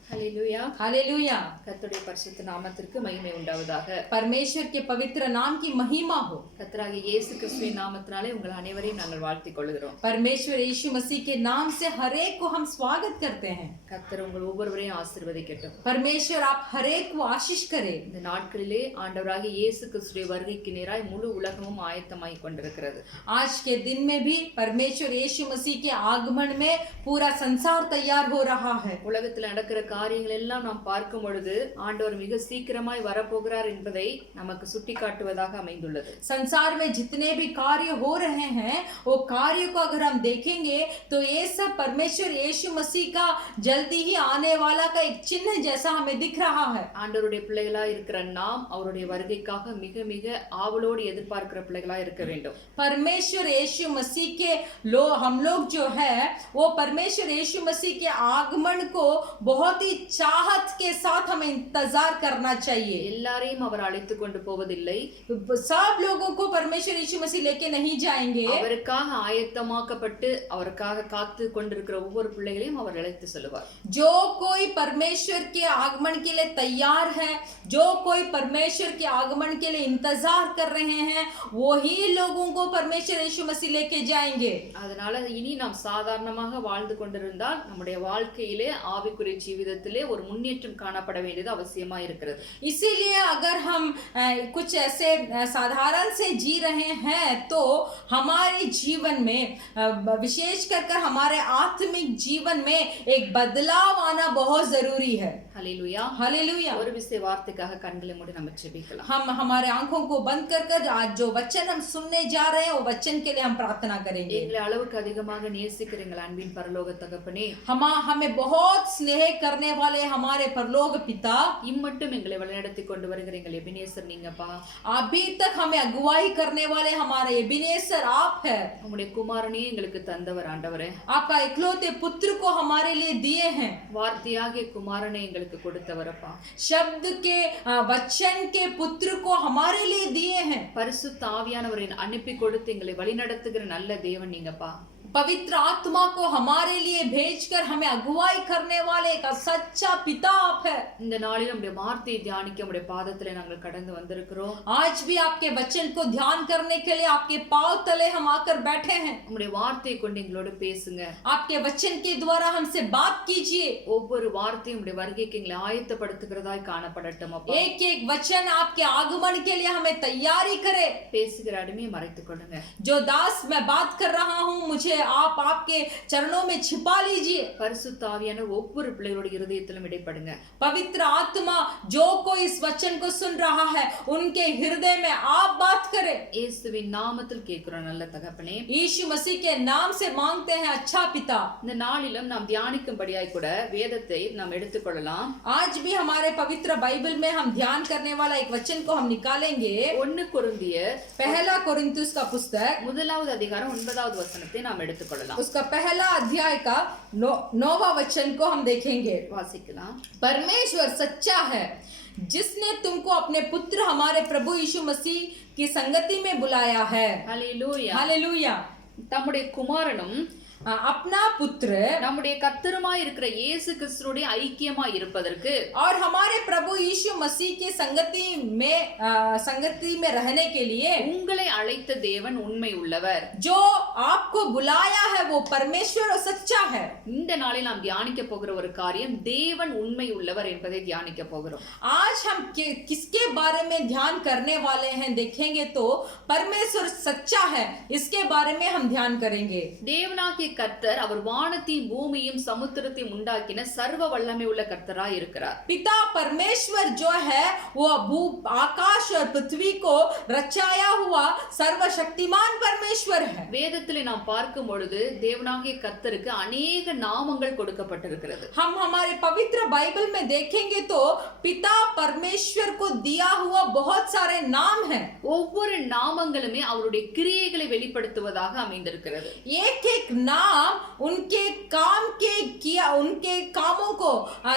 Hallelujah, hallelujah. கர்த்தருடைய பரிசுத்த நாமத்திற்கு மகிமை உண்டாவதாக. परमेश्वर के पवित्र नाम की महिमा हो। கர்த்தராகிய இயேசு கிறிஸ்துவின் நாமத்தினாலே உங்கள் அனைவரையும் நாங்கள் வாழ்த்திக் கொள்கிறோம். परमेश्वर यीशु मसीह के नाम से हर एक को हम स्वागत करते हैं। கர்த்தர் உங்கள் ஒவ்வொருவரையும் ஆசீர்வதிக்கட்டும். परमेश्वर आप हर एक को आशीष करें। இந்த நாட்களிலே ஆண்டவராகிய இயேசு கிறிஸ்துவின் வருகைக்கு நேராய் முழு உலகமும் ஆயத்தமாகிக் கொண்டிருக்கிறது. आज के दिन में भी परमेश्वर यीशु मसीह के आगमन में पूरा संसार तैयार हो रहा है। உலகத்தில் நடக்கிற காரியங்கள் எல்லாம் நாம் பார்க்கும் பொழுது ஆண்டவர் மிக சீக்கிரமாய் வரப்போகிறார் என்பதை நமக்கு சுட்டிக்காட்டுவதாக அமைந்துள்ளது. संसार में जितने भी कार्य हो रहे हैं वो कार्य को अगर हम देखेंगे तो ये सब परमेश्वर यीशु मसीह का जल्दी ही आने वाला का एक चिन्ह जैसा हमें दिख रहा है। ஆண்டவருடைய பிள்ளைகளாய் இருக்கிற நாம் அவருடைய வருகைக்காக மிக மிக ஆவலோடு எதிர்பார்க்கிற பிள்ளைகளாய் இருக்க வேண்டும். परमेश्वर यीशु मसीह के हम लोग जो है वो परमेश्वर यीशु मसीह के आगमन को बहुत ही चाहत के साथ हमें इंतजार करना चाहिए। எல்லாரையும் அவர் அழைத்து கொண்டு போவதில்லை. सब लोगों को परमेश्वर यीशु मसीह लेके नहीं जाएंगे। அவருக்காக ஆயத்தமாக்கப்பட்டு அவருக்காக காத்து கொண்டிருக்கிற ஒவ்வொரு பிள்ளைகளையும் அவர் அழைத்து செல்வார். जो कोई परमेश्वर के आगमन के लिए तैयार है, जो कोई परमेश्वर के आगमन के लिए इंतजार कर रहे हैं, वही लोगों को परमेश्वर यीशु मसीह लेके जाएंगे। அதனால இனி நாம் சாதாரணமாக வாழ்ந்து கொண்டிருந்தால் நம்முடைய வாழ்க்கையிலே ஆவிக்குரிய ஜீவிதத்திலே ஒரு முன்னேற்றம் காணப்பட வேண்டியது அவசியமா இருக்கிறது. इसीलिए अगर हम कुछ ऐसे साधारण से जी रहे हैं तो हमारे जीवन में विशेष कर हमारे आत्मिक जीवन में एक बदलाव आना बहुत जरूरी है। ஹல்லேலூயா. हालेलुया। ஒரு விசை வார்த்தைக்காக கண்களை மூடி நம்ம ஜெபிக்கலாம். हम हमारे आंखों को बंद कर आज जो वचन हम सुनने जा रहे हैं वो वचन के लिए हम प्रार्थना करेंगे। எங்களை அளவுக்கு அதிகமாக நேசிக்கிறீங்கள் அன்பின் பரலோக தகப்பனே, हमें बहुत स्नेह करने वाले हमारे परलोक पिता, இம்மட்டும் எங்களை வழிநடத்தி கொண்டு வருகிறீங்கள் எபினேசர் நீங்கப்பா. अभी तक हमें अगुवाई करने वाले हमारे एबिनेसर आप है। உம்முடைய குமாரனே எங்களுக்கு தந்தவர் ஆண்டவரே. आपका इकलौते पुत्र को हमारे लिए दिए हैं। வார்த்தையாகிய குமாரனை எங்களுக்கு கொடுத்தவரப்பா. शब्द के वचन के पुत्र को हमारे लिए दिए हैं। பரிசுத்த ஆவியானவரை அனுப்பி கொடுத்து எங்களை வழிநடத்துகிற நல்ல தேவன் நீங்கப்பா. पवित्र आत्मा को हमारे लिए भेजकर हमें अगुवाई करने वाले का सच्चा पिता आप है। இந்த நாளில் நம்முடைய வார்த்தையை தியானிக்க நம்முடைய பாதத்திலே நாங்கள் கடந்து வந்திருக்கிறோம். आज भी आपके वचन को ध्यान करने के लिए आपके पांव तले हम आकर बैठे हैं। நம்முடைய வார்த்தையை கொண்டு எங்களோடு பேசுங்க. आपके वचन के द्वारा हमसे बात कीजिए। ஒவ்வொரு வார்த்தையும் நம்முடைய வருகைக்கு எங்களை ஆயத்தப்படுத்துகிறதாய் காணப்படட்டும் அப்பா. एक एक वचन आपके आगमन के लिए हमें तैयारी करे। பேசுகிற அடிமையை மறைத்துக் கொள்ளுங்க. जो दास मैं बात कर रहा हूँ मुझे आप आपके चरणों में छिपा लीजिए। பரிசுத்த ஆவியானவர் ஒவ்வொரு பிள்ளைகளுடைய இருதயத்திலும் இடைப்படுங்க. पवित्र आत्मा जो कोई इस वचन को सुन रहा है उनके हृदय में आप बात करें। இயேசுவின் நாமத்தில் கேட்கிறோம் நல்ல தகப்பனே. यीशु मसीह के नाम से मांगते हैं अच्छा पिता। இந்த நாளிலும் நாம் தியானிக்கும்படியாய் கூட வேதத்தை நாம் எடுத்துக்கொள்ளலாம். आज भी हमारे पवित्र बाइबल में हम ध्यान करने वाला एक वचन को हम निकालेंगे। 1 கொரிந்தியர் पहला कोरिन्थुस का पुस्तक 1வது அதிகாரம் 9வது வசனத்தை நாம் எடுத்துக்கொள்ளலாம். उसका पहला अध्याय का 9वां वचन को हम देखेंगे। வாசிக்கலாம். परमेश्वर सच्चा है जिसने तुमको अपने पुत्र हमारे प्रभु यीशु मसीह की संगति में बुलाया है। ஹல்லேலூயா. हालेलुया। தம்முடைய குமாரனும் अपना पुत्र நம்முடைய கர்த்தருமாய் இருக்கிற இயேசு கிறிஸ்துவோட ஐக்கியமாய் இருப்பதற்கு और हमारे प्रभु यीशु मसीह की संगति में रहने के लिए உங்களை அழைத்த தேவன் உண்மை உள்ளவர். जो आपको बुलाया है वो परमेश्वर और सच्चा है। இந்த நாளில் நாம் தியானிக்க போகிற ஒரு காரியம் தேவன் உண்மை உள்ளவர் என்பதை தியானிக்க போகிறோம். आज हम किसके बारे में ध्यान करने वाले हैं देखेंगे तो परमेश्वर सच्चा है, इसके बारे में हम ध्यान करेंगे। தேவனாகிய கர்த்தர் அவர் வானத்தையும் பூமியையும் சமுத்திரத்தையும் உண்டாக்கின சர்வ வல்லமை உள்ள கர்த்தராய் இருக்கிறார். पिता परमेश्वर जो है वो आकाश और पृथ्वी को रचाया हुआ सर्वशक्तिमान परमेश्वर है। வேதத்திலே நாம் பார்க்கும் பொழுது தேவனாகிய கர்த்தருக்கு अनेक நாமங்கள் கொடுக்கப்பட்டிருக்கிறது. हम हमारे पवित्र बाइबल में देखेंगे तो पिता परमेश्वर को दिया हुआ बहुत सारे नाम हैं। ஒவ்வொரு நாமங்களுமே அவருடைய கிரியைகளை வெளிப்படுத்துவதாக அமைந்திருக்கிறது. एक एक नाम उनके काम के किया उनके कामों को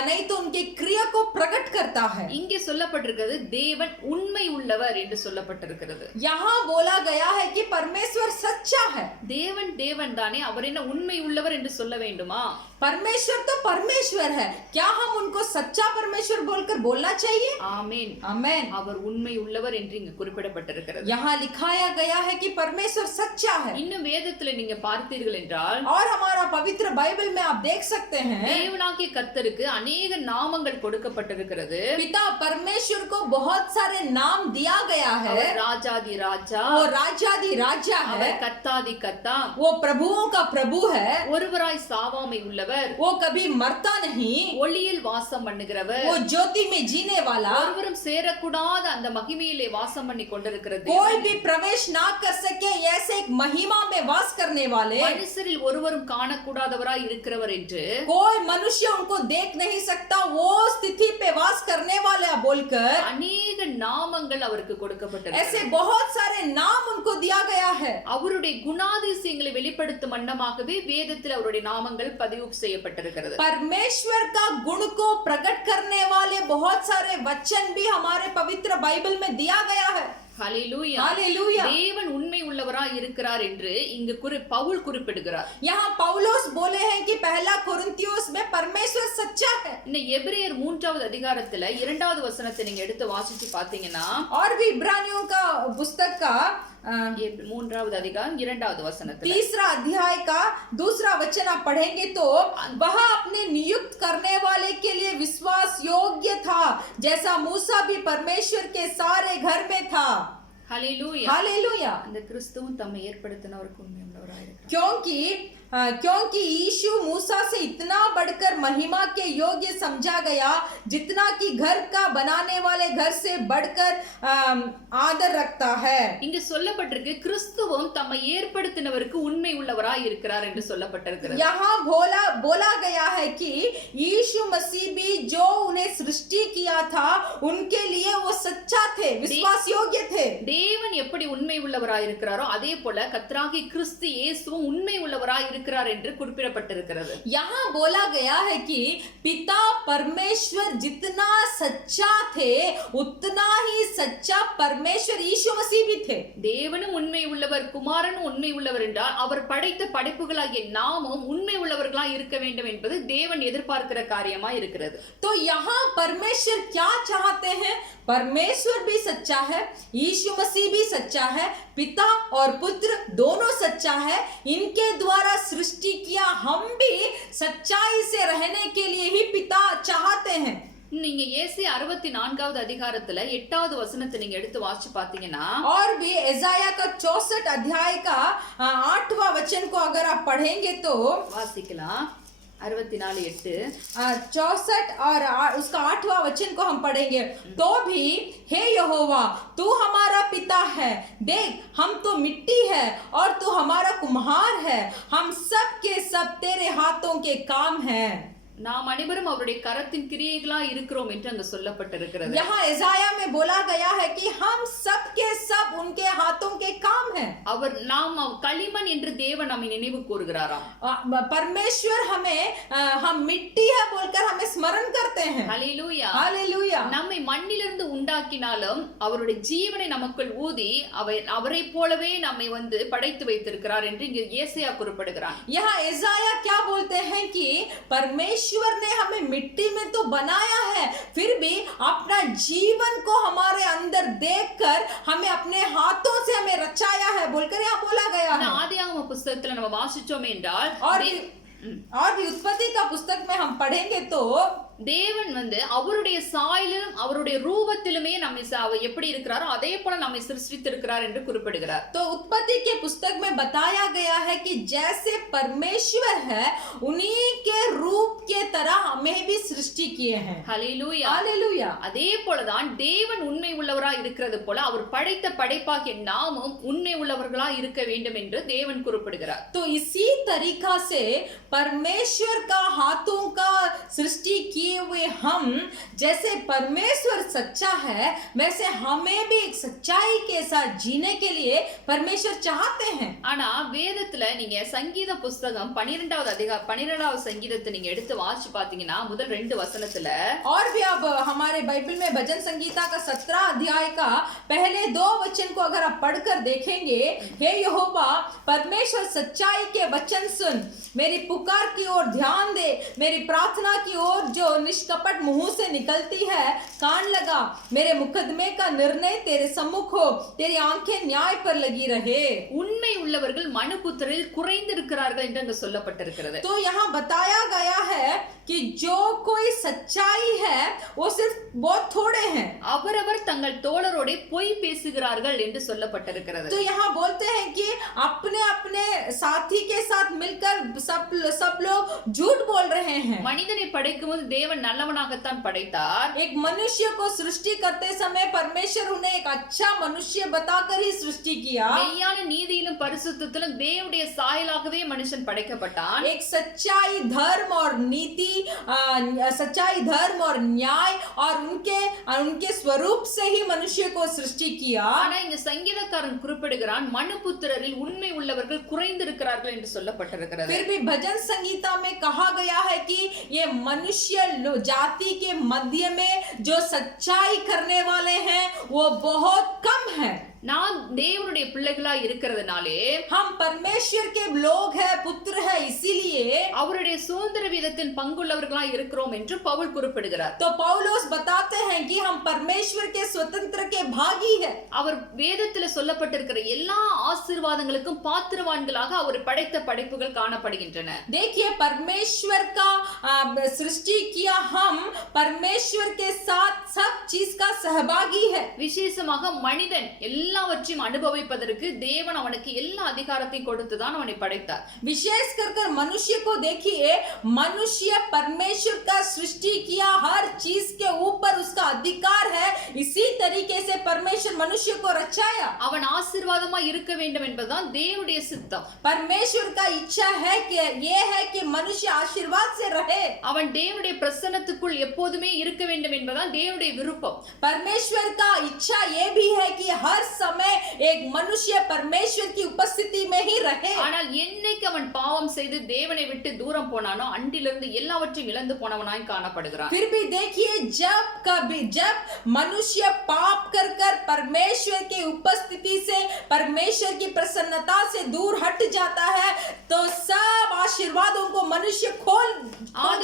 नहीं तो उनके क्रिया को प्रकट करता है। இங்கே சொல்லப்பட்டிருக்கிறது தேவன் உண்மை உள்ளவர் என்று சொல்லப்பட்டிருக்கிறது. यहाँ बोला गया है कि परमेश्वर सच्चा है। தேவன் தேவன் தானே, அவர் என்ன உண்மை உள்ளவர் என்று சொல்ல வேண்டுமா? परमेश्वर तो परमेश्वर है, क्या हम उनको सच्चा परमेश्वर बोलकर बोलना चाहिए? ஆமென். आमेन। அவர் உண்மை உள்ளவர் என்று இங்கு குறிப்பிடப்பட்டிருக்கிறது. यहाँ लिखाया गया है कि परमेश्वर सच्चा है। இன்னும் வேதத்திலே நீங்க பார்த்தீர்கள் என்றால் और हमारा पवित्र बाइबल में आप देख सकते हैं தேவனாகிய கர்த்தருக்கு अनेक நாமங்கள் கொடுக்கப்பட்டிருக்கிறது. पिता परमेश्वर को बहुत सारे नाम दिया गया है। அவர் ராஜாதி ராஜா, वो राजादी राजा है, அவர் கர்த்தாதி கர்த்தா, वो प्रभुओं का प्रभु है, ஒருவராய் சாவாமை உள்ளவர், वो कभी मरता नहीं, ஒளியில் வாசம் பண்ணுகிறவர், वो ज्योति में जीने वाला, ஒருவரும் சேரக்கூடாத அந்த மகிமையிலே வாசம் பண்ணி கொண்டிருக்கிறது. कोई भी प्रवेश ना कर सके ऐसे एक महिमा में वास करने वाले, மனுஷரில் ஒருவரும் காணக்கூடாதவராய் இருக்கிறவர் என்று कोई मनुष्य उनको देख नहीं सकता वो स्थिति पे वास करने वाले बोलकर अनेक நாமங்கள் அவருக்கு கொடுக்கப்பட்டிருக்கிறது. ऐसे बहुत सारे नाम उनको दिया गया है। அவருடைய குணாதிசயங்களை வெளிப்படுத்தும் வண்ணமாகவே வேதத்தில் அவருடைய நாமங்கள் பதிவு செய்யப்பட்டிருக்கிறது. परमेश्वर का गुण को प्रकट करने वाले बहुत सारे वचन भी हमारे पवित्र बाइबल में दिया गया है. ஹல்லேலூயா. हालेलुया. தேவன் உண்மை உள்ளவராய் இருக்கிறார் என்று இங்கு பவுல் குறிப்பிடுகிறார். यहाँ पौलुस बोले हैं कि पहला कोरिन्थियोस में परमेश्वर सच्चा है. இந்த எபிரேயர் 3வது அதிகாரத்துல 2வது வசனத்தை நீங்க எடுத்து வாசிச்சு பாத்தீங்கன்னா, और भी इब्रानियों का पुस्तक का 3வது அதிகாரம் 2வது வசனத்துல तीसरा अध्याय का दूसरा वचन आप पढ़ेंगे तो वह अपने नियुक्त करने वाले के लिए विश्वास योग्य था, जैसा मूसा भी परमेश्वर के सारे घर में था. ஹல்லேலூயா. हालेलुया. அந்த கிறிஸ்துவும் தம்மை ஏற்படுத்தினவருக்கு உண்மை உள்ளவராய் இருக்கிறார். क्योंकि यीशु मूसा से इतना बढ़कर महिमा के योग्य समझा गया, जितना कि घर का बनाने वाले घर से बढ़कर आदर रखता है. இங்கு சொல்லப்பட்டிருக்கு கிறிஸ்துவும் தம்மை ஏற்படுத்தினவருக்கு உண்மை உள்ளவராய் இருக்கிறார் என்று சொல்லப்பட்டிருக்கிறது. यहाँ बोला गया है कि यीशु मसीह भी जो उन्हें सृष्टि किया था उनके लिए वो सच्चा थे, विश्वास योग्य थे. தேவன் எப்படி உண்மை உள்ளவராய் இருக்கிறாரோ அதே போல கர்த்தராகிய கிறிஸ்து இயேசுவும் உண்மை உள்ளவராய் இருக்கிறார் என்று குறிப்பிடப்பட்டிருக்கிறது. यहाँ बोला गया है कि पिता परमेश्वर जितना सच्चा थे उतना ही सच्चा परमेश्वर यीशु मसीह भी थे. தேவனும் உண்மை உள்ளவர், குமாரனும் உண்மை உள்ளவர் என்றால் அவர் படைத்த படைப்புகளாகிய நாமும் உண்மை உள்ளவர்களாய் இருக்க வேண்டும் என்பது தேவன் எதிர்பார்க்கிற காரியமாய் இருக்கிறது. तो यहाँ परमेश्वर क्या चाहते हैं? परमेश्वर भी सच्चा है, यीशु मसीह भी सच्चा है, पिता और पुत्र दोनों सच्चा है. इनके द्वारा सृष्टि किया हम भी सच्चाई से रहने के लिए ही पिता चाहते हैं. நீங்க ஏசாயா 64வது அதிகாரத்துல 8வது வசனத்தை நீங்க எடுத்து வாசிச்சு பாத்தீங்கன்னா, और भी एसाया का 64 अध्याय का 8वां वचन को अगर आप पढ़ेंगे तो வாசிக்கலாம். 64:8 64 और उसका 8वां वचन को हम पढ़ेंगे. तो भी हे यहोवा तू हमारा पिता है, देख हम तो मिट्टी है और तू हमारा कुम्हार है, हम सब के सब तेरे हाथों के काम हैं. நாம் அனைவரும் அவருடைய கரத்தின் கிரியைகளாய் இருக்கிறோம் என்று அங்க சொல்லப்பட்டிருக்கிறது. यहाँ एसाया में बोला गया है कि हम सब के सब उनके हाथों के काम हैं. அவர் நாம் களிமண் என்று தேவன் நம்மை நினைவு கூறுகிறாராம். परमेश्वर हमें हम मिट्टी है बोलकर हमें स्मरण करते हैं. ஹல்லேலூயா. हालेलुया. நம்மை மண்ணிலிருந்து உண்டாக்கினாலும் அவருடைய ஜீவனை நமக்குள் ஊதி அவரை போலவே நம்மை படைத்து வைத்திருக்கிறார் என்று இங்கு ஏசாயா குறிப்பிடுகிறார். यहाँ एसाया क्या बोलते हैं कि परमेश्वर ने हमें मिट्टी में तो बनाया है, फिर भी अपना जीवन को हमारे अंदर देखकर हमें अपने हाथों से हमें रचाया है बोलकर यहाँ बोला गया है. ஆதியாகம புத்தகத்துல நம்ம வாசிச்சோம் என்றால் और भी उत्पत्ति का पुस्तक में हम पढ़ेंगे तो தேவன் அவருடைய சாயலிலும் அவருடைய ரூபத்திலுமே நம்மை எப்படி இருக்கிறாரோ அதே போல நம்மை சிருஷ்டித்திருக்கிறார் என்று குறிப்பிடுகிறார். तो उत्पत्ति के पुस्तक में बताया गया है कि जैसे परमेश्वर है उन्हीं के रूप के तरह हमें भी सृष्टि किए हैं. ஹல்லேலூயா. हालेलुया. அதே போலதான் தேவன் உண்மை உள்ளவராய் இருக்கிறது போல அவர் படைத்த படைப்பாகிய நாமும் உண்மை உள்ளவர்களாய் இருக்க வேண்டும் என்று தேவன் குறிப்பிடுகிறார். तो इसी तरीका से परमेश्वर का हाथों का सृष्टि किए हुए हम, जैसे परमेश्वर सच्चा है वैसे हमें भी एक सच्चाई के साथ जीने के लिए परमेश्वर चाहते हैं. ஆனா வேதத்துல நீங்க சங்கீத புஸ்தகம் 12வது சங்கீதத்தை நீங்க எடுத்து வாசிச்சு பாத்தீங்கன்னா முதல் 2 வசனத்துல और भी अब हमारे बाइबल में भजन संगीता का 17 अध्याय का पहले 2 वचन को अगर आप पढ़कर देखेंगे, हे यहोवा परमेश्वर सच्चाई के वचन सुन, मेरी पुकार की ओर ध्यान दे, मेरी प्रार्थना की ओर जो निष्कपट मुंह से निकलती है कान लगा, मेरे मुकदमे का निर्णय तेरे सम्मुख हो, तेरी आंखें न्याय पर लगी रहे. உண்மை உள்ளவர்கள் மனுபுத்திரில் குறைந்திருக்கிறார்கள் என்று அங்க சொல்லப்பட்டிருக்கிறது. तो यहाँ बताया गया है कि जो कोई सच्चाई है वो सिर्फ बहुत थोड़े हैं. அவரவர் தங்கள் தோழரோட பொய் பேசுகிறார்கள் என்று சொல்லப்பட்டிருக்கிறது. तो यहाँ बोलते हैं कि अपने अपने साथी के साथ मिलकर सब लोग झूठ बोल रहे हैं. மனிதனை படைக்கும்போது தேவன் நல்லவனாகத்தான் படைத்தார். एक मनुष्य को सृष्टि करते समय परमेश्वर उन्हें एक अच्छा मनुष्य बताकर ही सृष्टि किया। மெய்யான நீதியிலும் பரிசுத்தத்திலும் தேவனுடைய சாயலாகவே மனுஷன் படைக்கப்பட்டான். एक सच्चाई धर्म और नीति, सच्चाई धर्म और न्याय और उनके स्वरूप से ही मनुष्य को सृष्टि किया। ஆனா இந்த சங்கீதக்காரன் குறிப்பிடுகிறான் மனுபுத்திரரில் உண்மை உள்ளவர்கள் குறைந்திருக்கிறார்கள் என்று சொல்லப்பட்டிருக்கிறது. फिर भी भजन संगीता में कहा गया है कि ये मनुष्य जाति के मध्य में जो सच्चाई करने वाले हैं वो बहुत कम है। நான் தேவனுடைய பிள்ளைகளா இருக்கிறதுனாலே, हम परमेश्वर के लोग हैं, पुत्र है, इसीलिए அவருடைய சுதந்திர வீதத்தின் பங்குள்ளவர்களா இருக்கிறோம் என்று பவுல் குறிப்பிடுகிறார். तो पौलुस बताते हैं कि हम परमेश्वर के स्वतंत्र के भागी है। அவர் வேதத்துல சொல்லப்பட்டிருக்கிற எல்லா ஆசீர்வாதங்களுக்கும் பாத்திரவான்களாக அவர் படைத்த படைப்புகள் காணப்படுகின்றன. देखिए परमेश्वर का सृष्टि किया, हम परमेश्वर के साथ सब चीज का सहभागी है। விசேஷமாக மனிதன் எல்லாவற்றையும் அனுபவிப்பதற்கு தேவன் அவனுக்கு எல்லா அதிகாரத்தையும் கொடுத்துதான் அவனை படைத்தார். विशेष कर मनुष्य को देखिए, मनुष्य परमेश्वर का सृष्टि किया, हर चीज के ऊपर उसका अधिकार है। इसी तरीके से परमेश्वर मनुष्य को रचाया। அவன் ஆசீர்வாதமா இருக்க வேண்டும் என்பதுதான் தேவனுடைய சித்தம். परमेश्वर का इच्छा है कि ये है कि मनुष्य आशीर्वाद से रहे। அவன் தேவனுடைய பிரசன்னத்துக்குள் எப்போதுமே இருக்க வேண்டும் என்பதுதான் தேவனுடைய விருப்பம். परमेश्वर का इच्छा ये भी है कि हर समय एक मनुष्य परमेश्वर की उपस्थिति में ही रहे। ஆனால் என்னைக்கு அவன் பாவம் செய்து தேவனை விட்டு தூரம் போனானோ அன்றிலிருந்து எல்லாவற்றையும் இழந்து போனவனாய் காணப்படுகிறான். फिर भी देखिए, जब मनुष्य पाप कर परमेश्वर की उपस्थिति से, परमेश्वर की प्रसन्नता से दूर हट जाता है तो सब आशीर्वादों को मनुष्य खोल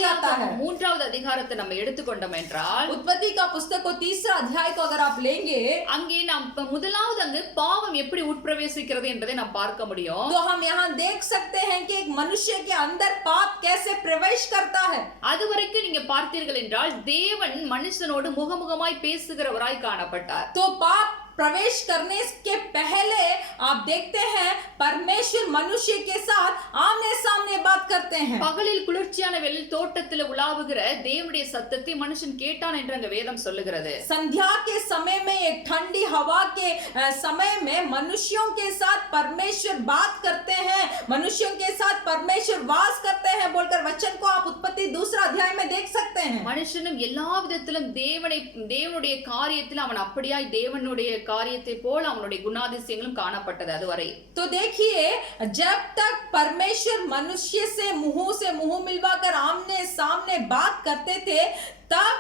जाता है। மூன்றாவது அதிகாரத்தை நம்ம எடுத்துக்கொண்டோம் என்றால், उत्पत्ति का पुस्तक को 3रा अध्याय को अगर आप लेंगे, அங்கே நாம் முதலாவது அங்கு பாவம் எப்படி உட்பிரவேசிக்கிறது என்பதை நாம் பார்க்க முடியும். तो हम यहाँ देख सकते हैं कि एक मनुष्य के अंदर पाप कैसे प्रवेश करता है। அதுவரைக்கும் நீங்க பார்த்தீர்கள் என்றால் தேவன் மனுஷனோடு முகமுகமாய் பேசுகிறவராய் காணப்பட்டார். तो पाप प्रवेश करने के पहले आप देखते हैं परमेश्वर मनुष्य के साथ आमने सामने बात करते हैं। பகலில் குளிர்ச்சியான வெளியில் தோட்டத்தில் உலாவுகிற தேவனுடைய சத்தத்தை மனுஷன் கேட்டான் என்று அங்க வேதம் சொல்லுகிறது. संध्या के समय में, एक ठंडी हवा के समय में मनुष्यों के साथ परमेश्वर बात करते हैं, मनुष्यों के साथ परमेश्वर वास करते हैं बोलकर वचन को आप उत्पत्ति 2रा अध्याय में देख सकते हैं। மனுஷனும் எல்லா விதத்திலும் தேவனுடைய காரியத்தில் அவன் அப்படியாய் தேவனுடைய காரியத்தை போல அவனுடைய குணாதிசயங்களும் காணப்பட்டது அதுவரை. तो देखिए, जब तक परमेश्वर मनुष्य से मुंह मिलवाकर आमने सामने बात करते थे, तब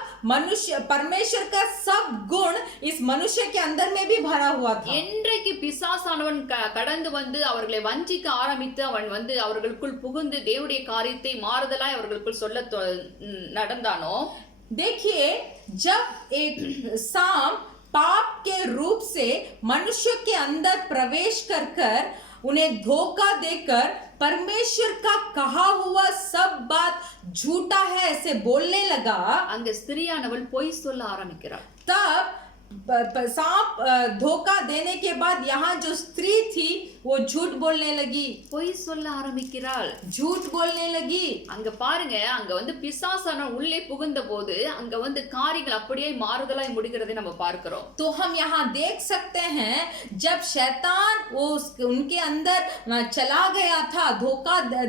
परमेश्वर का सब गुण इस मनुष्य के अंदर में भी भरा हुआ था। என்றைக்கு பிசாசானவன் கடந்து வந்து அவர்களை வஞ்சிக்க ஆரம்பித்து அவன் வந்து அவர்களுக்குள் புகுந்து தேவனுடைய காரியத்தை மாறுதலாய் அவர்களுக்குள் சொல்ல நடந்தானோ, देखिए, जब एक सांप पाप के रूप से मनुष्य के अंदर प्रवेश कर उन्हें धोखा देकर परमेश्वर का कहा हुआ सब बात झूठा है ऐसे बोलने लगा, அங்க ஸ்திரியானவள் பொய் சொல்ல ஆரம்பிக்கிறாள். तब सांप धोखा देने के बाद यहाँ जो स्त्री थी वो झूठ बोलने लगी, பொய் சொல்ல ஆரம்பிக்கிறாள், झूठ बोलने लगी। அங்க பாருங்க, அங்க வந்து பிசாசான உள்ளே புகுந்த போது அங்க வந்து காரியங்கள் அப்படியே மாறுதலாய் முடிகிறதை நம்ம பார்க்கிறோம். तो हम यहाँ देख सकते हैं, जब शैतान वो उनके अंदर चला गया था,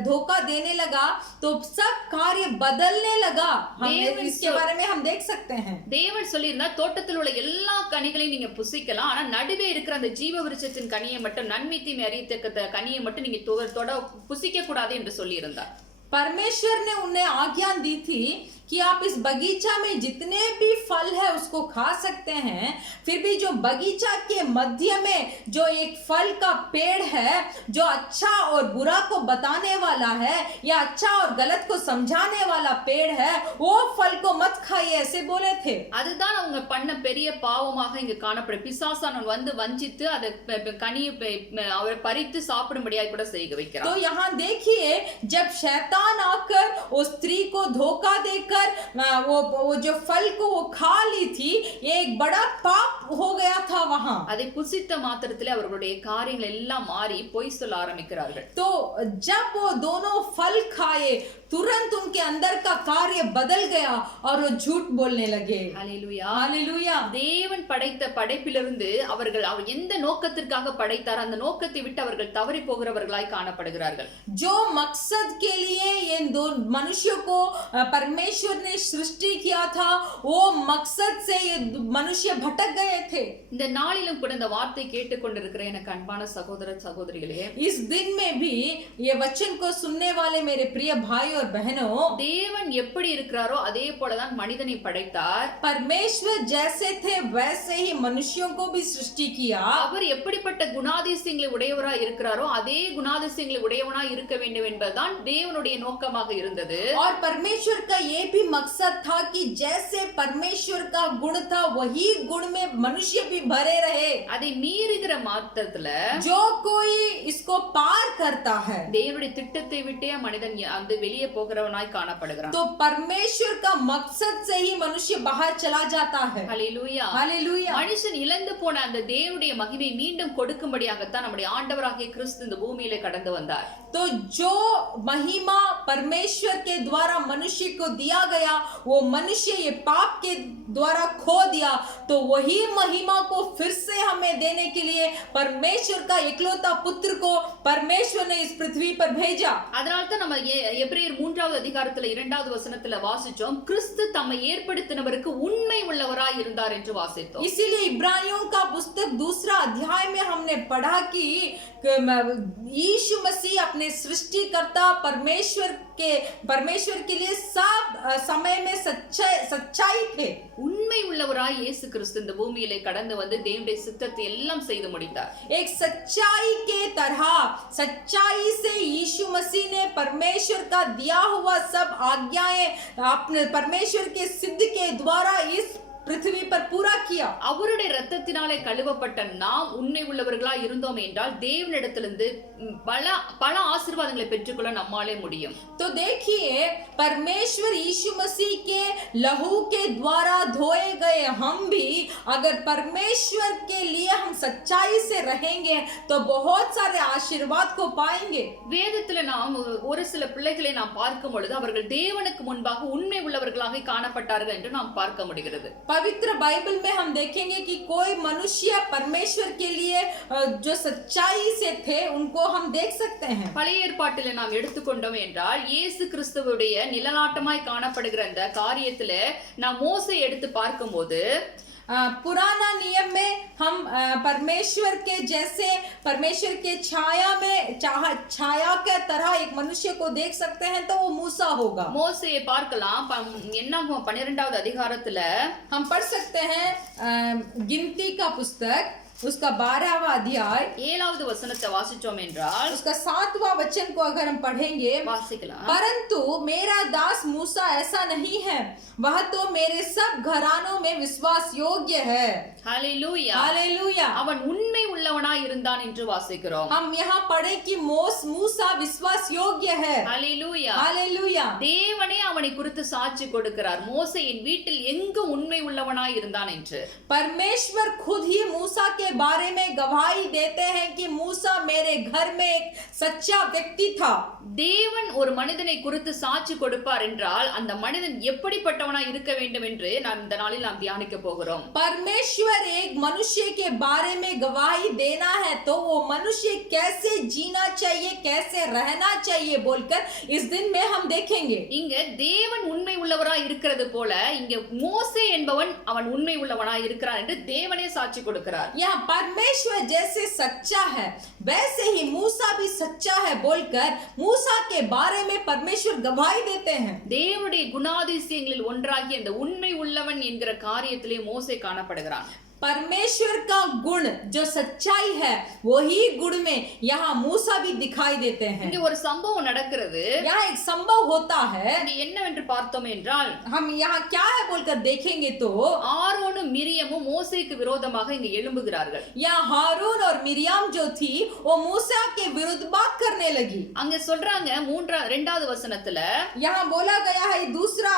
धोखा देने लगा, तो सब कार्य बदलने लगा। हम इसके बारे में हम देख सकते हैं। தேவன் சொல்லியிருந்தா தோட்டத்தில் உள்ள எல்லா கனிகளையும் நீங்க புசிக்கலாம், ஆனா நடுவே இருக்கிற அந்த ஜீவ விருட்சத்தின் கனியை மட்டும், நன்மை தீமை அறியத்தக்க கனியை மட்டும் நீங்க தொட புசிக்க கூடாது என்று சொல்லி இருந்தார். परमेश्वर ने उन्हें आज्ञा दी थी कि आप इस बगीचा में जितने भी फल है उसको खा सकते हैं, फिर भी जो बगीचा के मध्य में जो एक फल का पेड़ है, जो अच्छा और बुरा को बताने वाला है या अच्छा और गलत को समझाने वाला पेड़ है, वो फल को मत खाइए ऐसे बोले थे। அதுதான் அவங்க பண்ண பெரிய பாவமாக இங்க காணப்படும். பிசாசானவன் வந்து வஞ்சித்து அதை கனியை அவர் பறித்து சாப்பிடும்படியாக கூட செய்ய வைக்கிறார். तो यहाँ देखिए, जब शैतान आकर उस स्त्री को धोखा देकर वो जो फल को वो खा ली थी, एक बड़ा पाप हो गया था वहां। அதை புசித்த மாத்திரத்திலே அவர்களுடைய காரியங்கள் எல்லாம் மாறி பொய் சொல்ல ஆரம்பிக்கிறார்கள். तो जब वो दोनों फल खाए, तुरंत उनके अंदर का कार्य बदल गया और वो झूठ बोलने लगे। ஹல்லேலூயா. हालेलुया। தேவன் படைத்த படைப்பிலிருந்து அவர் எந்த நோக்கத்திற்காக படைத்தார் அந்த நோக்கத்தை விட்டு அவர்கள் தவறி போகிறவர்களாய் காணப்படுகிறார்கள். जो मकसद के लिए इन दो मनुष्यों को परमेश्वर ने सृष्टि किया था, वो मकसद से ये मनुष्य भटक गए थे। இந்த நாளிலும் கூட இந்த வார்த்தை கேட்டுக்கொண்டிருக்கிற எனக்கு அன்பான சகோதர சகோதரிகளே, इस दिन में भी ये वचन को सुनने वाले मेरे प्रिय भाई और बहनों, தேவன் எப்படி இருக்கிறாரோ அதே போலதான் மனிதனை படைத்தார். परमेश्वर जैसे थे वैसे ही मनुष्यों को भी सृष्टि किया। அவர் எப்படிப்பட்ட குணாதிசயங்களை உடையவராய் இருக்கிறாரோ அதே குணாதிசயங்களை உடையவனாய் இருக்க வேண்டும் என்பதுதான் தேவனுடைய நோக்கமாக இருந்தது. और परमेश्वर का ये भी मकसद था कि जैसे परमेश्वर का गुण था वही गुण में मनुष्य भी भरे रहे। அதை மீறுகிற மாத்திரத்துல जो कोई इसको पार करता है, தேவனுடைய திட்டத்தை விட்டே மனிதன் அந்த வெளியே போகிறவனாய் காணப்படுகிறான். तो परमेश्वर का मकसद से ही मनुष्य बाहर चला जाता है। ஹல்லேலூயா. हालेलुया। மனுஷன் இழந்து போன அந்த தேவனுடைய மகிமை மீண்டும் கொடுக்கும்படியாகத்தான் நம்முடைய ஆண்டவராகிய கிறிஸ்து இந்த பூமியிலே கடந்து வந்தார். तो जो महिमा परमेश्वर के द्वारा मनुष्य को दिया गया, वो मनुष्य ये पाप के द्वारा खो दिया, तो वही महिमा को फिर से हमें देने के लिए परमेश्वर का इकलौता पुत्र को परमेश्वर ने इस पृथ्वी पर भेजा। அதனால்தான் நம்ம எபிரேயர் 3வது அதிகாரத்துல 2வது வசனத்துல வாசிச்சோம், கிறிஸ்து தம்மை ஏற்படுத்தினவருக்கு உண்மை உள்ளவராய் இருந்தார் என்று வாசித்தோம். इसीलिए इब्रानियों का पुस्तक 2 अध्याय में हमने पढ़ा कि यीशु मसीह अपने सृष्टिकर्ता परमेश्वर के लिए सब समय में सच्चाई थे। உண்மை உள்ளவராய் இயேசு கிறிஸ்து இந்த பூமியிலே கடந்து வந்து தேவனுடைய சித்தத்தை எல்லாம் செய்து முடித்தார். एक सच्चाई के तरह सच्चाई से यीशु मसीह ने परमेश्वर का दिया हुआ सब आज्ञाएं अपने परमेश्वर के सिद्ध के द्वारा इस पृथ्वी पर पूरा किया। அவருடைய இரத்தத்தினாலே கழுவப்பட்ட நாம் உண்மை உள்ளவர்களாய் இருந்தோம் என்றால் தேவனிடத்திலிருந்து பல ஆசீர்வாதங்களை பெற்றுக்கொள்ள நம்மாலே முடியும். तो देखिए, परमेश्वर यीशु मसीह के लहू के द्वारा धोए गए हम भी अगर परमेश्वर के लिए हम सच्चाई से रहेंगे तो बहुत सारे आशीर्वाद को पाएंगे। வேதத்துல நாம் ஒரு சில பிள்ளைகளை நாம் பார்க்கும் பொழுது அவர்கள் தேவனுக்கு முன்பாக உண்மை உள்ளவர்களாக காணப்பட்டார்கள் என்று நாம் பார்க்க முடிகிறது. पवित्र बाइबल में हम देखेंगे कि कोई मनुष्य परमेश्वर के लिए जो सच्चाई से थे उनको हम देख सकते हैं। பழைய ஏற்பாட்டிலே நாம் எடுத்துக்கொண்டோம் என்றால் இயேசு கிறிஸ்துவுடைய நிழலாட்டமாய் காணப்படுகிற அந்த காரியத்திலே நாம் மோசே எடுத்து பார்க்கும்போது पुराना नियम में हम परमेश्वर के जैसे परमेश्वर के छाया में छाया के तरह एक मनुष्य को देख सकते हैं, तो वो मूसा होगा। மோசேயை பார்க்கலாம். என்னாகும் 12வது அதிகாரத்துல हम पढ़ सकते हैं गिनती का पुस्तक उसका 12वां अध्याय 7வது वசனத்தை வாசிச்சோம் என்றால் उसका 7वां वचन को अगर हम पढ़ेंगे, வாசிக்கலாம். परंतु मेरा दास मूसा ऐसा नहीं है, वह तो मेरे सब घरानों में विश्वास योग्य है। हालेलुया. हालेलुया। அவன் உண்மை உள்ளவனாய் இருந்தான் என்று வாசிக்கிறோம். हम यहाँ पढ़े कि मूसा विश्वास योग्य है। हालेलुया. हालेलुया। தேவனே அவனை குறித்து சாட்சி கொடுக்கிறார், மோசேயின் வீட்டில் எங்கு உண்மை உள்ளவனாய் இருந்தான் என்று. परमेश्वर खुद ही मूसा के बारे में गवाही देते हैं कि मूसा मेरे घर में एक सच्चा व्यक्ति था। தேவன் ஒரு மனிதனை குறித்து சாட்சி கொடுப்பார் என்றால் அந்த மனிதன் எப்படிப்பட்டவனாய் இருக்க வேண்டும் என்று நான் இந்த நாளில் நாம் தியானிக்க போகிறோம். परमेश्वर एक मनुष्य के बारे में गवाही देना है तो वो मनुष्य कैसे जीना चाहिए, कैसे रहना चाहिए बोलकर इस दिन में हम देखेंगे। இங்க தேவன் உண்மை உள்ளவராய் இருக்கிறது போல இங்க மோசே என்பவன் அவன் உண்மை உள்ளவனாய் இருக்கிறான் என்று தேவனே சாட்சி கொடுக்கிறார். यहाँ परमेश्वर जैसे सच्चा है वैसे ही मूसा भी सच्चा है बोलकर मूसा के बारे में परमेश्वर गवाही देते हैं। தேவனுடைய குணாதிசயங்களில் ஒன்றாகிய இந்த உண்மை உள்ளவன் என்கிற காரியத்திலே மோசே காணப்படுகிறான். परमेश्वर का गुण जो सच्चाई है वही गुण में यहाँ मूसा भी दिखाई देते हैं। இங்க ஒரு சம்பவம் நடக்கிறது. यहाँ एक संभव होता है। இங்க என்னவென்று பார்த்தோம் என்றால் हम यहाँ क्या है बोलकर देखेंगे तो ஆரோனும் மிரியமும் மோசேக்கு விரோதமாக இங்க எழும்புகிறார்கள். यहाँ हारून और मिरियाम जो थी वो मूसा के विरुद्ध बात करने लगी. அங்க சொல்றாங்க இரண்டாவது வசனத்துல यहाँ बोला गया है दूसरा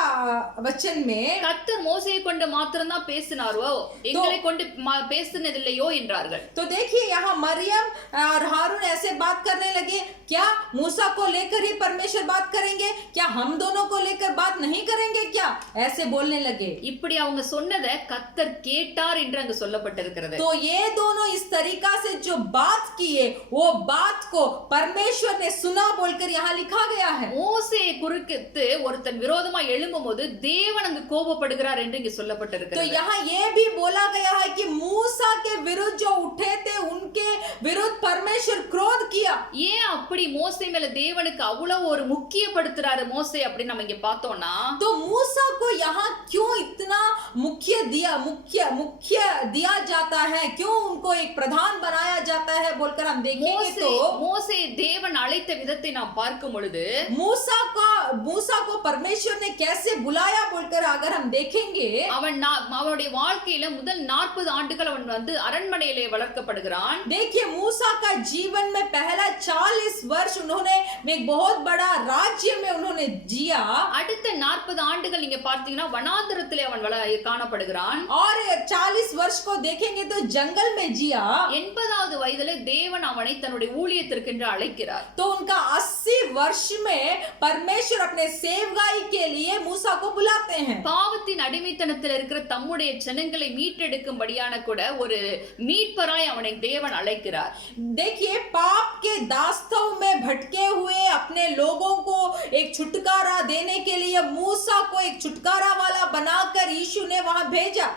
वचन में கர்த்தர் மோசேயை கொண்டு மாத்திரம் தான் பேசினாரோ எங்களை கொண்டு பேசினதில்லையோ என்றார்கள். तो देखिए यहाँ मरियम और हारून ऐसे बात करने लगे, क्या मूसा को लेकर ही परमेश्वर बात करेंगे, क्या हम दोनों को लेकर बात नहीं करेंगे क्या, ऐसे बोलने लगे. இப்படி அவங்க சொன்னதை கர்த்தர் கேட்டார் என்று அங்க சொல்லப்பட்டிருக்கிறது. तो ये दोनों इस तरीका से जो बात किए वो बात को परमेश्वर ने सुना बोलकर यहाँ लिखा गया है. மோசேயை குறித்து ஒருத்தன் விரோதமா எழும்பும்போது தேவன் அங்கு கோபப்படுகிறார் என்று இங்க तो சொல்லப்பட்டிருக்கிறது. यहाँ ये भी बोला गया है कि मूसा के विरुद्ध जो उठे थे उनके विरुद्ध परमेश्वर क्रोध किया. ஏன் அப்படி மோசே மேல தேவனுக்கு அவ்வளவு ஒரு முக்கியப்படுத்துறாரு மோசே அப்படி நம்ம இங்க பார்த்தோம்னா, तो मूसा को यहाँ क्यों इतना मुख्य दिया जाता है, क्यों उनको एक प्रधान बनाया जाता है बोलकर हम देखेंगे तो மோசே தேவன் அழைத்த விதத்தை நாம் பார்க்கும் பொழுது मूसा को परमेश्वर ने कैसे बुलाया बोलकर अगर हम देखेंगे, அவனுடைய வாழ்க்கையில முதல் 40 ஆண்டுகள் அவன் அரண்மனையிலே வளர்க்கப்படுகிறான். देखिए मूसा का जीवन में पहला 40 वर्ष उन्होंने एक बहुत बड़ा राज्य में उन्होंने जिया. அடுத்த 40 ஆண்டுகள் நீங்க பார்த்தீங்கன்னா வனாந்தரத்திலே அவன் காணப்படுகிறான். और 40 वर्ष को देखेंगे तो जंगल में जिया. 80வது வயதிலே தேவன் அவனை தன்னுடைய ஊழியத்திற்கு என்று அழைக்கிறார். तो उनका 80 वर्ष में परमेश्वर अपने सेवकाई के लिए मूसा को बुलाते हैं. பாவத்தின் அடிமைத்தனத்தில் இருக்கிற தம்முடைய ஜனங்களை மீட்டெடுக்கும்படியான கூட ஒரு மீட்பராய் அவனை தேவன் அழைக்கிறார். देखिए पाप के दास्तव में भटके हुए अपने लोगों को एक छुटकारा देने के लिए मूसा को एक छुटकारा वाला बनाकर यीशु ने वहां भेजा.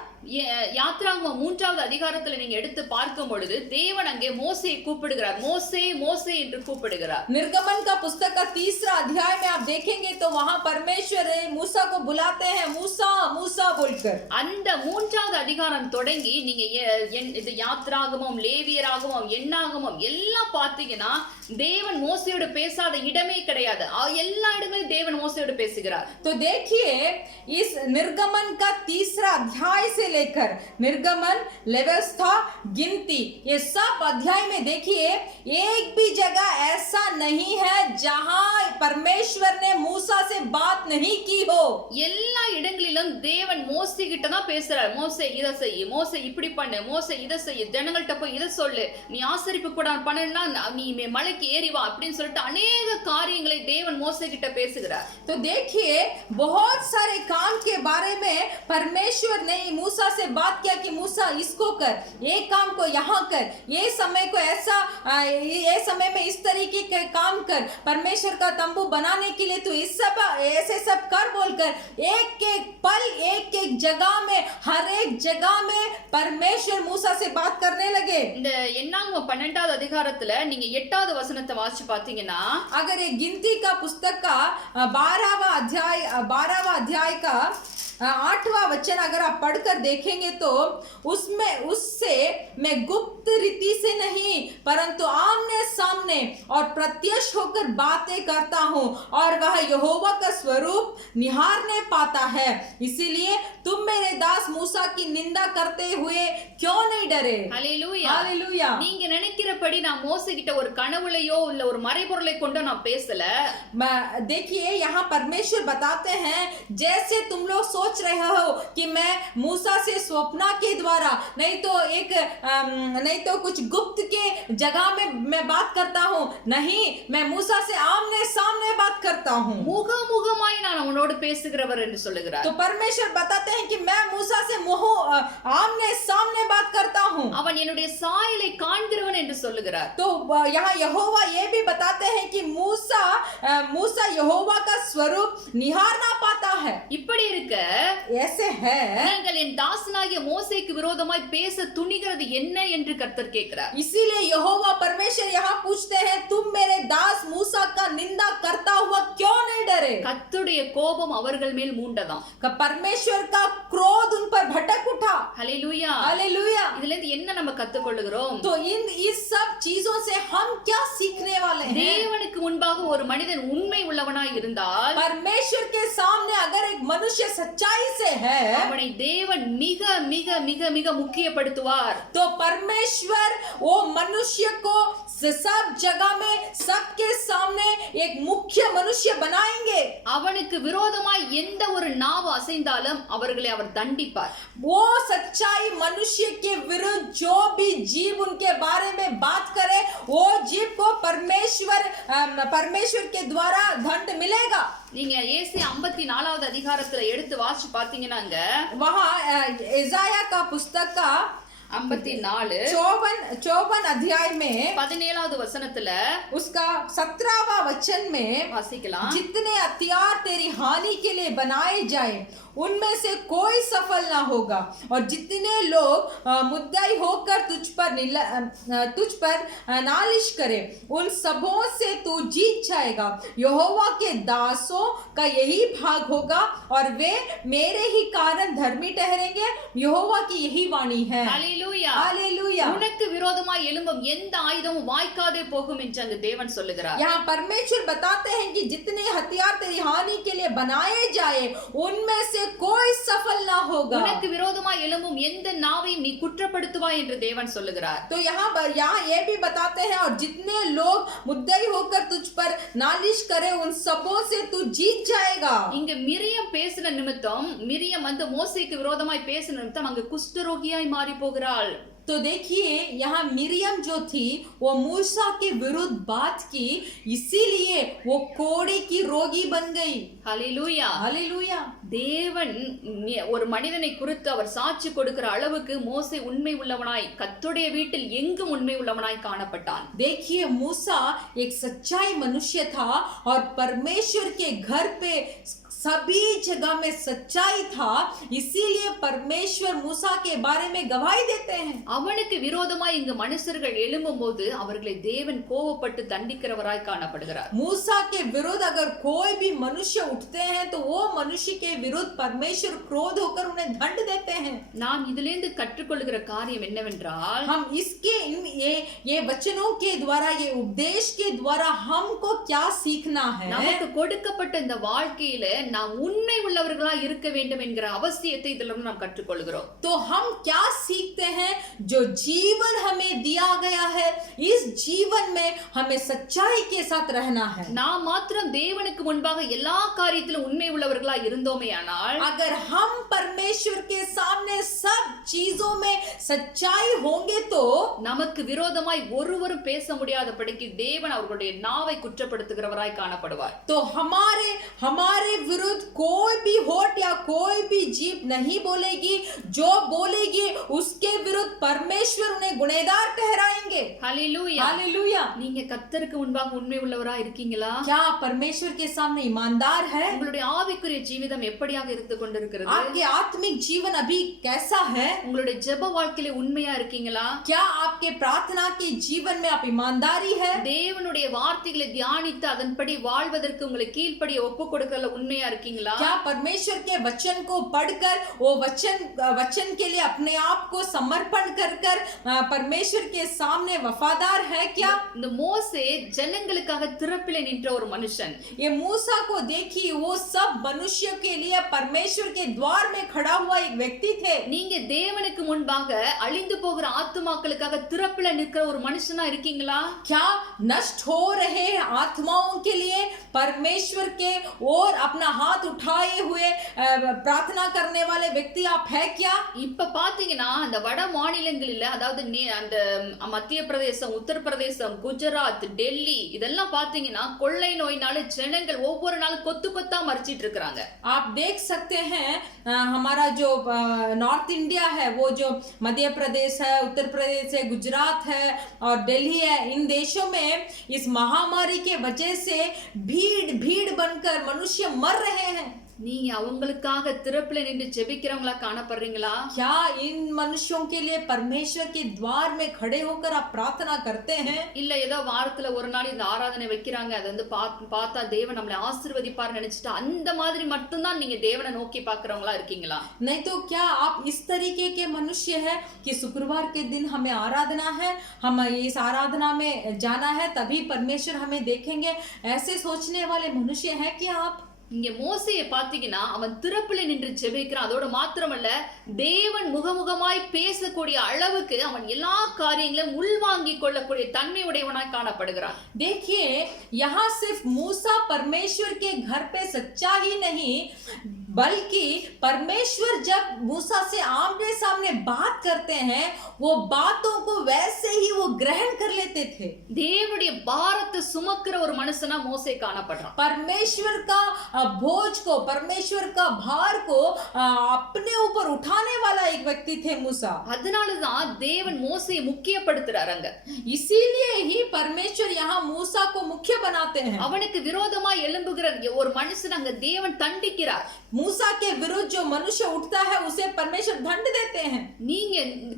யாத்ராகமம் 3வது அதிகாரத்துல நீங்க எடுத்து பார்க்கும் பொழுது தேவன் அங்கே மோசேயை கூப்பிடுகிறார். மோசே மோசே என்று கூப்பிடுகிறார். निर्गमन का पुस्तक का 3रा अध्याय में आप देखेंगे तो वहां परमेश्वर मूसा को बुलाते हैं मूसा मूसा बोलकर. அந்த 3வது அதிகாரம் தொடங்கி நீங்க இது யாத்ராகமம், லேவியராகமம், எண்ணாகமம் எல்லாம் பார்த்தீங்கன்னா தேவன் மோசேயோடு பேசாத இடமே கிடையாது. எல்லா இடங்களிலும் தேவன் மோசேயோடு பேசுகிறார். तो देखिए इस निर्गमन का 3रा अध्याय से लेकर निर्गमन, व्यवस्था, गिनती, ये सब अध्याय में देखिए एक भी जगह ऐसा नहीं है जहां परमेश्वर ने मूसा से बात नहीं की हो. எல்லா இடங்களிலும் தேவன் மோசே கிட்ட தான் பேசுறார். மோசே இத செய், மோசே இப்படி பண்ணு, மோசே இத செய், ஜனங்கள்ட்ட போய் இத சொல்லு, நீ ஆசரிப்பு கூட பண்ணனா நீ மலைக்கு ஏறி வா அப்படின்னு சொல்லிட்டு अनेक காரியங்களை தேவன் மோசே கிட்ட பேசுகிறார். तो देखिए बहुत सारे काम के बारे में परमेश्वर ने मूसा से बात किया कि मूसा इसको कर, ये काम को यहाँ कर, ये समय को ऐसा, ये समय में इस तरीके के काम कर, परमेश्वर का तंबू बनाने के लिए तो इस सब ऐसे सब कर बोलकर एक एक पल एक एक जगह में हर एक जगह में परमेश्वर मूसा से बात करने लगे. இந்த எண்ணாகமம் 12வது அதிகாரத்துல நீங்க 8வது வசனத்தை வாசிச்சு பாத்தீங்கன்னா, अगर ये गिनती का पुस्तक का 12वां अध्याय का 8वां वचन अगर आप पढ़कर देखेंगे तो उससे मैं गुप्त रीति से नहीं परंतु आमने सामने और प्रत्यक्ष होकर बातें करता हूँ और वह यहोवा का स्वरूप निहारने पाता है. इसीलिए तुम मेरे दास मूसा की निंदा करते हुए क्यों नहीं डरे. Hallelujah hallelujah. நீங்க நினைக்கிறபடி நான் மோசே கிட்ட ஒரு கனவுலையோ இல்ல ஒரு மறைபொருளை கொண்டு நான் பேசல. देखिए यहाँ परमेश्वर बताते हैं जैसे तुम लोग सोच रहे हो कि मैं मूसा से स्वप्न के द्वारा नहीं तो कुछ गुप्त के जगह में मैं बात करता हूँ. नहीं, मैं मूसा से आमने सामने बात करता हूँ. முகமுகமாய் நான் உன்னோடு பேசுகிறவர் என்று சொல்லுகிறார். तो परमेश्वर बताते हैं कि मैं मूसा से आमने सामने बात करता हूँ. அவன் என்னுடைய சாயலை காண்கிறவன் என்று சொல்லுகிறார். तो यहाँ यहोवा ये भी बताते हैं कि मूसा यहोवा का स्वरूप निहारना पाता है. இப்படி இருக்க ऐसे है நீங்கள் என் தாசனாகிய மோசேக்கு விரோதமாய் பேச துணிகிறது என்ன என்று கர்த்தர் கேட்கிறார். इसीलिए यहोवा परमेश्वर यहाँ पूछते हैं तुम मेरे दास मूसा का निंदा करता हुआ क्यों नहीं डरे. கர்த்தருடைய கோபம் அவர்கள் மேல் மூண்டதாம். परमेश्वर का क्रोध उन पर भटक उठा. Hallelujah hallelujah. இதுல இருந்து என்ன நம்ம கத்துக்கொள்ளுகிறோம்? तो इस सब चीजों से हम क्या सीखने वाले हैं. தேவனுக்கு முன்பாக ஒரு மனிதன் உண்மை உள்ளவனாய் இருந்தால், परमेश्वर के सामने अगर एक मनुष्य सच्चा सच्चाई से है, அவனை தேவன் மிக மிக மிக மிக முக்கியப்படுத்துவார். तो परमेश्वर वो मनुष्य को सब जगह में सबके सामने एक मुख्य मनुष्य बनाएंगे. அவனுக்கு விரோதமாய் எந்த ஒரு நாவு அசைந்தாலும் அவர்களை அவர் தண்டிப்பார். वो सच्चाई मनुष्य के विरुद्ध जो भी जीव उनके बारे में बात करे, वो जीव को परमेश्वर के द्वारा दंड मिलेगा. நீங்க ஏசாயா 54வது அதிகாரத்துல எடுத்து வாசிச்சு பாத்தீங்கன்னாங்க, वहाँ इसाया का पुस्तक का 54 54 अध्याय में 17வது वचनத்துல उसका 17वां वचन में வாசிக்கலாம். जितने हथियार तेरी हानि के लिए बनाए जाए उनमें से कोई सफल ना होगा, और जितने लोग मुद्दाई होकर तुझ पर नालिश करे उन सबों से तू जीत जाएगा. यहोवा के दासों का यही भाग होगा और वे मेरे ही कारण धर्मी ठहरेंगे. यहोवा की यही वाणी है. ஹல்லேலூயா. हालेलुया. உனக்கு விரோதமாய் எழும்பும் எந்த ஆயுதமும் வாய்க்காதே போகும் என்று அங்கு தேவன் சொல்லுகிறார். यहाँ परमेश्वर बताते हैं कि जितने हथियार तेरी हानि के लिए बनाए जाए उनमें से कोई सफल ना होगा. உனக்கு விரோதமாய் எழும்பும் எந்த நாவையும் நீ குற்றப்படுத்துவாய் என்று தேவன் சொல்லுகிறார். तो यहाँ ये भी बताते हैं, और जितने लोग मुद्दई होकर तुझ पर नालिश करे उन सबों से तू जीत जाएगा. இங்க மிரியம் பேசின நிமித்தம், மிரியம் வந்து மோசேக்கு விரோதமாய் பேசின நிமித்தம் அங்கு குஷ்டரோகியாய் மாறி போகிறாள். तो देखिए यहाँ मिरियम जो थी वो मूसा के विरुद्ध बात की, इसीलिए वो कोड़े की रोगी बन गई. ஹல்லேலூயா. हालेलुया. தேவன் ஒரு மனிதனை குறித்து அவர் சாட்சி கொடுக்கிற அளவுக்கு மோசே உண்மை உள்ளவனாய் கர்த்தருடைய வீட்டில் எங்கும் உண்மை உள்ளவனாய் காணப்பட்டான். देखिए मूसा एक सच्चाई मनुष्य था और परमेश्वर के घर पे सभी जगह में सच्चाई था, इसीलिए परमेश्वर मूसा के बारे में गवाही देते हैं. அவனுக்கு விரோதமாய் இங்கு மனுஷர்கள் எழும்பும்போது அவர்களை தேவன் கோபப்பட்டு தண்டிக்கிறவராய் காணப்படுகிறார். मूसा के विरुद्ध अगर कोई भी मनुष्य उठते हैं तो वो मनुष्य के विरुद्ध परमेश्वर क्रोध होकर उन्हें दंड देते हैं. நாம் இதிலிருந்து கற்றுக்கொள்கிற காரியம் என்னவென்றால், हम इसके ये वचनों के द्वारा, ये उपदेश के द्वारा हमको क्या सीखना है. நமக்கு கொடுக்கப்பட்ட இந்த வாழ்க்கையில நாம் உண்மை உள்ளவர்களா இருக்க வேண்டும் என்கிற அவசியத்தை இதிலிருந்து நாம் கற்றுக்கொள்கிறோம். तो हम क्या सीखते हैं? जो जीवन हमें दिया गया है, इस जीवन में हमें सच्चाई के साथ रहना है. நாம் மாத்திரம் தேவனுக்கு முன்பாக எல்லா காரியத்திலும் உண்மை உள்ளவர்களா இருந்தோமேயானால், अगर हम परमेश्वर के सामने सब चीजों में सच्चाई होंगे तो நமக்கு விரோதமாய் ஒருவரும் பேச முடியாதபடிக்கு தேவன் அவர்களுடைய நாவை குற்றப்படுத்துகிறவராய் காணப்படுவார். तो हमारे विरुद्ध कोई भी होठ या कोई भी जीभ नहीं बोलेगी. जो बोलेगी उसके विरुद्ध परमेश्वर उन्हें गुनहगार ठहराएंगे. ஹல்லேலூயா. हालेलुया. நீங்க கர்த்தருக்கு முன்பாக உண்மை உள்ளவரா இருக்கீங்களா? क्या परमेश्वर के सामने ईमानदार है? உங்களுடைய ஆவிக்குரிய ஜீவிதம் எப்படியாக இருந்து கொண்டிருக்கிறது? आपके आत्मिक जीवन अभी कैसा है? உங்களுடைய ஜெப வாழ்க்கையில உண்மையா இருக்கீங்களா? क्या आपके प्रार्थना के जीवन में आप ईमानदारी है? தேவனுடைய வார்த்தைகளை தியானித்து அதன்படி வாழ்வதற்கு உங்களை கீழ்ப்படிய ஒப்பு கொடுக்கறதுல உண்மையா இருக்கீங்களா? क्या परमेश्वर के वचन को पढ़कर वो वचन के लिए अपने आप को समर्पण कर परमेश्वर के सामने वफादार है क्या? இந்த மோசே ஜனங்களுக்காக திறப்பிலே நின்ற ஒரு மனுஷன். ये मूसा को देखिए, वो सब मनुष्य के लिए परमेश्वर के द्वार में खड़ा हुआ एक व्यक्ति थे. நீங்க தேவனுக்கு முன்பாக அழிந்து போகிற ஆத்துமாக்களுக்காக திறப்பிலே நிற்கிற ஒரு மனுஷனா இருக்கீங்களா? क्या नष्ट हो रहे आत्माओं के लिए परमेश्वर के और अपना हाथ उठाए हुए प्रार्थना करने वाले व्यक्ति आप है क्या? இப்ப பாத்தீங்கன்னா அந்த வட மாநிலங்களில, அதாவது அந்த மத்திய பிரதேசம், உத்தரப்பிரதேசம், குஜராத், டெல்லி இதெல்லாம் பாத்தீங்கன்னா கொள்ளை நோயினால ஜனங்கள் ஒவ்வொரு நாளும் கொத்து கொத்தா மரிச்சிட்டு இருக்காங்க. आप देख सकते हैं हमारा जो नॉर्थ इंडिया है, वो जो मध्य प्रदेश है, उत्तर प्रदेश है, गुजरात है और दिल्ली है, इन देशों में इस महामारी के वजह से भीड़ बनकर मनुष्य मर रहे हैं. நீங்க அவங்களுக்காக திறப்பில நின்று ஜெபிக்கிறவங்களா காணப்படுறீங்களா? क्या इन मनुष्यों के लिए परमेश्वर के द्वार में खड़े होकर आप प्रार्थना करते हैं? இல்ல ஏதோ வாரத்துல ஒரு நாள் இந்த ஆராதனை வைக்கிறாங்க, அது வந்து பார்த்தா தேவன் நம்மளை ஆசீர்வதிப்பார் நினைச்சிட்டு அந்த மாதிரி மட்டும்தான் நீங்க தேவனை நோக்கி பாக்குறவங்களா இருக்கீங்களா? नहीं तो क्या आप इस तरीके के मनुष्य है कि शुक्रवार के दिन हमें आराधना है, हम इस आराधना में जाना है तभी परमेश्वर हमें देखेंगे, ऐसे सोचने वाले मनुष्य है क्या आप? இங்க மோசேயை பாத்தீங்கன்னா அவன் திறப்புல நின்று ஜெபிக்கிறான். அதோட மாத்திரமல்ல தேவன் முகமுகமாய் பேசக்கூடிய அளவுக்கு அவன் எல்லா காரியங்களையும் உள்வாங்கிக் கொள்ளக்கூடிய தன்மை உடையவனாய் காணப்படுகிறான். देखिए यहाँ सिर्फ मूसा परमेश्वर के घर पे सच्चा ही नहीं, बल्कि परमेश्वर जब मूसा से आमने सामने बात करते हैं वो बातों को वैसे ही वो ग्रहण कर लेते थे. தேவனுடைய பாரத்தை சுமக்கிற ஒரு மனுஷனா மோசே காணப்படுறான். परमेश्वर का बोझ को, परमेश्वर का भार को अपने ऊपर उठाने वाला एक व्यक्ति थे मूसा. அதனாலதான் தேவன் மோசேயை முக்கியப்படுத்துறாங்க. इसीलिए ही परमेश्वर यहाँ मूसा को मुख्य बनाते हैं. அவனுக்கு விரோதமா எழும்புகிற ஒரு மனுஷன் அங்க தேவன் தண்டிக்கிறார். मूसा के विरुद्ध जो मनुष्य उठता है उसे परमेश्वर दंड देते हैं. நீங்க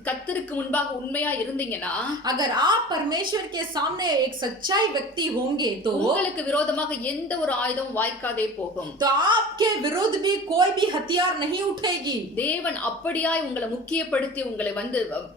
கர்த்தருக்கு முன்பாக உண்மையா இருந்தீங்கன்னா, अगर आप परमेश्वर के सामने एक सच्चाई व्यक्ति होंगे तो உங்களுக்கு விரோதமாக எந்த ஒரு ஆயுதமும் வாய்க்காதே போகும். तो आपके विरुद्ध भी कोई भी हथियार नहीं उठेगी. தேவன் அப்படியாய் உங்களை முக்கியப்படுத்தி உங்களை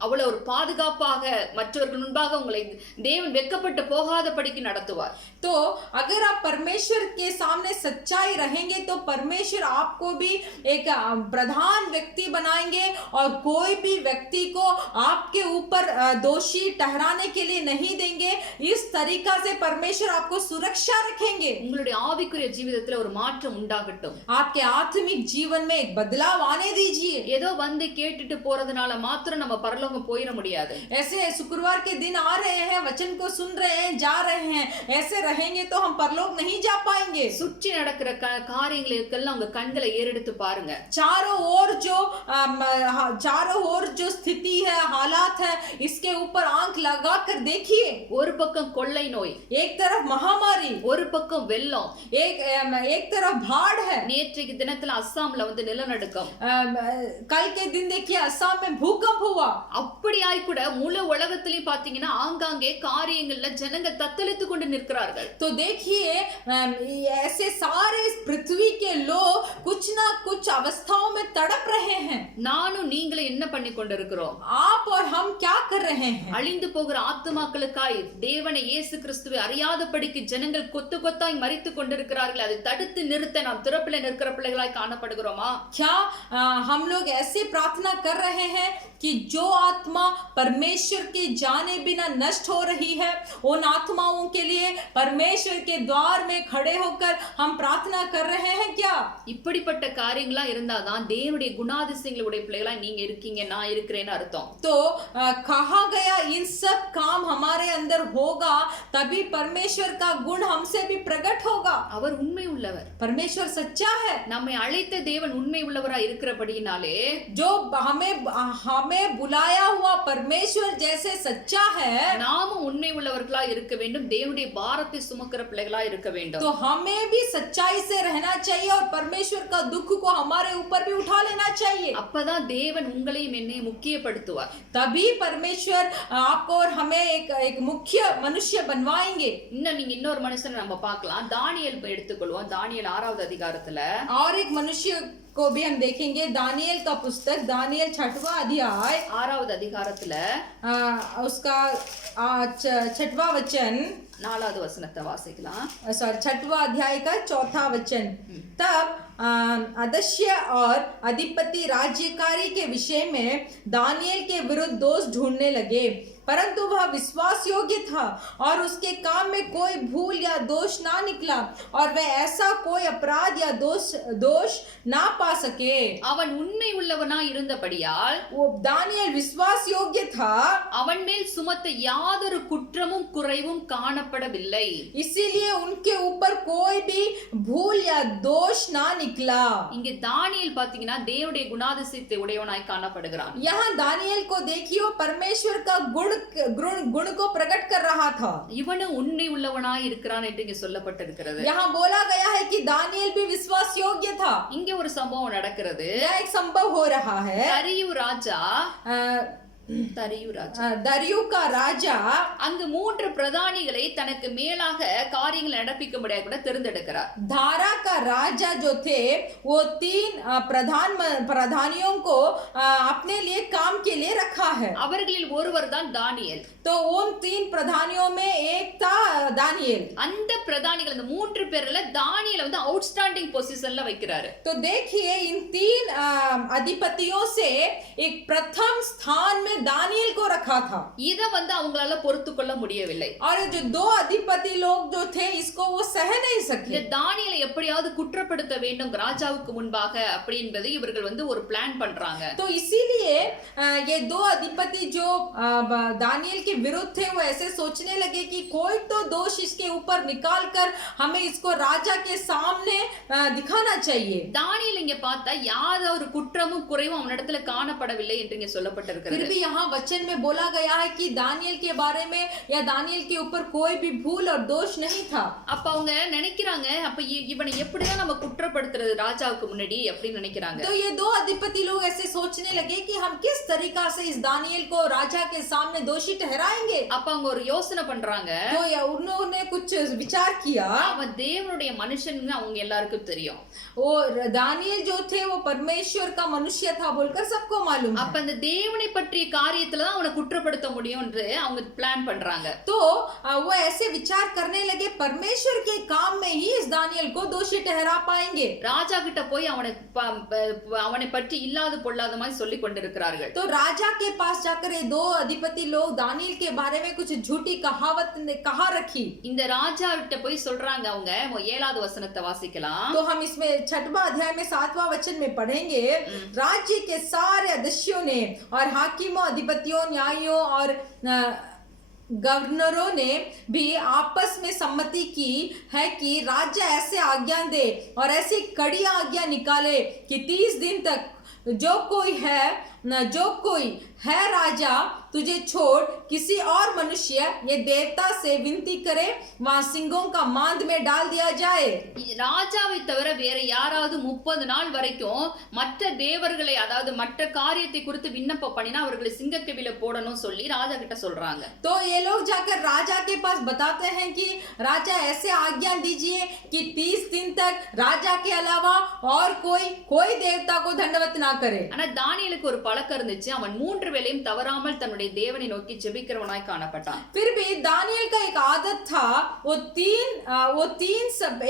அவ்வளவு ஒரு பாதுகாப்பாக மற்றவர்கள் முன்பாக உங்களை தேவன் வெட்கப்பட்டு போகாதபடிக்கு நடத்துவார். तो अगर आप परमेश्वर के सामने सच्चाई रहेंगे तो परमेश्वर आपको भी एक प्रधान व्यक्ति बनाएंगे और कोई भी व्यक्ति को आपके ऊपर दोषी ठहराने के लिए नहीं देंगे. इस तरीका से परमेश्वर आपको सुरक्षा रखेंगे. உங்களுடைய ஆவிக்குரிய ஜீவிதத்துல ஒரு மாற்றம் உண்டாகட்டும். आपके आत्मिक जीवन में एक बदलाव आने दीजिए. ஏதோ வந்து கேட்டுட்டு போறதுனால மாத்திரம் நம்ம பரலோகம் போயிட முடியாது. ऐसे शुक्रवार के दिन आ रहे हैं, वचन को सुन रहे हैं, जा रहे हैं, ऐसे रहेंगे तो हम परलोक नहीं जा पाएंगे. சுற்றி நடக்கிற காரியங்களுக்கெல்லாம் உங்க கண்களை ஏறெடுத்து பாருங்க. चारों ओर जो स्थिति है, हालात है, इसके ऊपर आंख लगा कर देखिए. ஒரு பக்கம் கொள்ளை நோய், एक तरफ महामारी, ஒரு பக்கம் வெள்ளம், एक तरफ बाढ़ है. நேற்றைக்கு தினத்துல அஸ்ஸாம்ல நிலநடுக்கம். कल के दिन देखिए असम में भूकंप हुआ. அப்படியாய் கூட முழு உலகத்திலயும் பாத்தீங்கன்னா ஆங்காங்கே காரியங்கள்ல ஜனங்கள் தத்தளித்து கொண்டு நிற்கிறார்கள். तो देखिए ऐसे सारे पृथ्वी के लोग कुछ ना कुछ अवस्थाओं में तड़प रहे हैं. நானும் நீங்களும் என்ன பண்ணி கொண்டிருக்கிறோம்? आप और हम क्या कर रहे हैं? அழிந்து போகிற ஆத்துமாக்களுக்காய் தேவனை இயேசு கிறிஸ்துவை அறியாதபடிக்கு ஜனங்கள் கொத்து கொத்தாய் மரித்து கொண்டிருக்கிறார்கள். அதை தடுத்து நிறுத்த நாம் திறப்பில நிற்கிற பிள்ளைகளாய் காணப்படுகிறோமா? क्या हम लोग ऐसे प्रार्थना कर रहे हैं कि जो आत्मा परमेश्वर के जाने बिना नष्ट हो रही है उन आत्माओं के लिए परमेश्वर के द्वार में खड़े होकर हम प्रार्थना कर रहे हैं क्या? இப்படிப்பட்ட காரியங்களா இருந்தாதான் தேவனுடைய குணாதிசயங்களுடைய பிள்ளைகளா நீங்க இருக்கீங்க, நான் இருக்கிறேன்னு அர்த்தம். तो कहा गया इन सब काम हमारे अंदर होगा तभी परमेश्वर का गुण हमसे भी प्रकट होगा. அவர் உண்மை உள்ளவர். परमेश्वर सच्चा है. நம்மை அழைத்த தேவன் உண்மை உள்ளவராய் இருக்கிறபடியினாலே जो हमें बुलाया हुआ परमेश्वर जैसे सच्चा है, நாமும் உண்மை உள்ளவர்களா இருக்க வேண்டும். தேவனுடைய பாரத்தை சுமக்கிற பிள்ளைகளா இருக்க வேண்டும். तो हमें भी सच्चाई से रहना चाहिए और परमेश्वर का दुख को हमारे ऊपर भी उठा लेना चाहिए. அப்பதான் தேவன் உங்களையும் என்னையும் முக்கியப்படுத்துவார். तभी परमेश्वर आपको और हमें एक मुख्य मनुष्य बनवाएंगे. நீங்க இன்னொரு மனுஷனை நம்ம பார்க்கலாம். தானியேல் எடுத்துக்கொள்வோம். தானியேல் 6வது அதிகாரத்துல और एक मनुष्य को भी हम देखेंगे. दानियेल का पुस्तक, दानियेल 6वां अध्याय 6வது அதிகாரத்துல उसका 6वां वचन, 4வது வசனத்தை வாசிக்கலாம். सॉरी 6वां अध्याय का 4था वचन. तब अध्यक्ष और अधिपति राज्यकारी के विषय में दानियेल के विरुद्ध दोष ढूंढने लगे, परंतु वह विश्वास योग्य था और उसके काम में कोई भूल या दोष ना निकला और वह ऐसा कोई अपराध या दोष ना पा सके. அவன் உண்மை உள்ளவனா இருந்தபடியால் वो दानियेल विश्वास योग्य था, அவன் மேல் சுமத்த யாதொரு குற்றமும் குறைவும் காணப்படவில்லை. इसीलिए उनके ऊपर कोई भी भूल या दोष ना निकला. இங்க தானியேல் பாத்தீங்கன்னா தேவனுடைய குணாதிசயத்தை உடையவனாய் காணப்படுகிறான். यहाँ दानियेल को देखियो परमेश्वर का गुण को प्रकट कर रहा था. இவனும் உண்மை உள்ளவனாய் இருக்கிறான் என்று இங்க சொல்லப்பட்டிருக்கிறது. यहाँ बोला गया है कि दानियेल भी विश्वास योग्य था. இங்க ஒரு சம்பவம் நடக்கிறது. यह एक संभव हो रहा है. தரியு ராஜா தரியு ராஜா दरियु का राजा அங்கு 3 பிரதானிகளை தனக்கு மேலாக காரியங்களை நடப்பிக்கும்படியாக கூட தேர்ந்தெடுக்கிறார். धारा का राजा जो थे वो 3 प्रधानियों को अपने लिए काम के लिए रखा है. அவர்களில் ஒருவர் தான் தானியேல். तो उन 3 प्रधानियों में एक था दानियेल. அந்த பிரதானிகள் அந்த 3 பேர்ல தானியேல வந்து அவுட்ஸ்டாண்டிங் பொசிஷன்ல வைக்கிறாரு. तो देखिए इन 3 अधिपतियों से एक प्रथम स्थान में दानियेल को रखा था. இத வந்து அவங்களால பொறுத்துக்கொள்ள முடியவில்லை. और जो 2 अधिपति लोग जो थे इसको वो सह नहीं இந்த सके. தானியேலை எப்படியாவது குற்றப்படுத்த வேண்டும் ராஜாவுக்கு முன்பாக அப்படி என்பதை இவர்கள் வந்து ஒரு பிளான் பண்றாங்க. तो इसीलिए ये 2 अधिपति जो दानियेल के विरुद्ध थे वो ऐसे सोचने लगे कि कोई तो दोष इसके ऊपर निकाल कर हमें इसको राजा के सामने दिखाना चाहिए. தானியேல் இங்க பார்த்தா யாத ஒரு குற்றமும் குறைவும் அவனிடத்துல காணப்படவில்லை என்று இங்க फिर சொல்லப்பட்டிருக்கிறது. भी यहाँ वचन में बोला गया है कि दानियेल के बारे में या दानियेल के ऊपर कोई भी भूल और दोष नहीं था. அப்ப அவங்க நினைக்கிறாங்க அப்ப இவனை எப்படிதான் நம்ம குற்றப்படுத்துறது ராஜாவுக்கு முன்னாடி அப்படின்னு நினைக்கிறாங்க. तो ये 2 अधिपति लोग ऐसे सोचने लगे कि हम किस तरीका से इस दानियेल को राजा के सामने दोषी ठहराएंगे. அப்ப அவங்க ஒரு யோசனை பண்றாங்க. तो उन्होंने कुछ विचार किया. அவன் தேவனுடைய மனுஷன்னு அவங்க எல்லாருக்கும் தெரியும். वो दानियेल जो थे वो परमेश्वर का मनुष्य था बोलकर सबको मालूम है. அப்ப அந்த தேவனை பற்றிய காரியத்துல தான் அவனை குற்றப்படுத்த முடியும்னு அவங்க பிளான் பண்றாங்க. तो वो ऐसे विचार करने लगे परमेश्वर के काम में ही इस दानियेल को दोषी ठहरा पाएंगे. ராஜா கிட்ட போய் அவனை பற்றி இல்லாத பொல்லாத மாதிரி சொல்லி கொண்டிருக்கிறார்கள். तो राजा के पास जाकर ये 2 अधिपति लोग दानियेल के बारे में कुछ झूठी कहावत ने कहा रखी. இந்த ராஜா கிட்ட போய் சொல்றாங்க அவங்க 7வது வசனத்தை வாசிக்கலாம். तो हम इसमें 6वां अध्याय में 7वां वचन में पढ़ेंगे. राज्य के सारे अध्यक्षों ने और हाकिमों अधिपतियों न्यायियों और गवर्नरों ने भी आपस में सम्मति की है कि राजा ऐसे आज्ञा दे और ऐसी कड़ी आज्ञा निकाले कि 30 दिन तक जो कोई है राजा तुझे छोड़ किसी और मनुष्य ये देवता से विनती करे वहां सिंहों का मांद में डाल दिया जाए. ராஜாவை தவிர வேற யாராவது 30 நாள் வரைக்கும் மற்ற தேவர்களை அதாவது மற்ற காரியத்தை குறித்து விண்ணப்பம் பண்ணினா அவர்களை சிங்கக்கவில போடணும் சொல்லி ராஜா கிட்ட சொல்றாங்க. तो ये लोग जाकर राजा के पास बताते हैं कि राजा ऐसे आज्ञा दीजिए कि 30 दिन तक राजा के अलावा और कोई देवता को दंडवत ना करे. ஆனா தானியேலுக்கு ஒரு பழக்கம் இருந்துச்சு. அவன் 3 வேளையும் தவறாமல் தன்னுடைய தேவனை நோக்கி ஜெபிக்கிறவனாய் காணப்பட்டான். फिर भी दानियेल का एक आदत था वो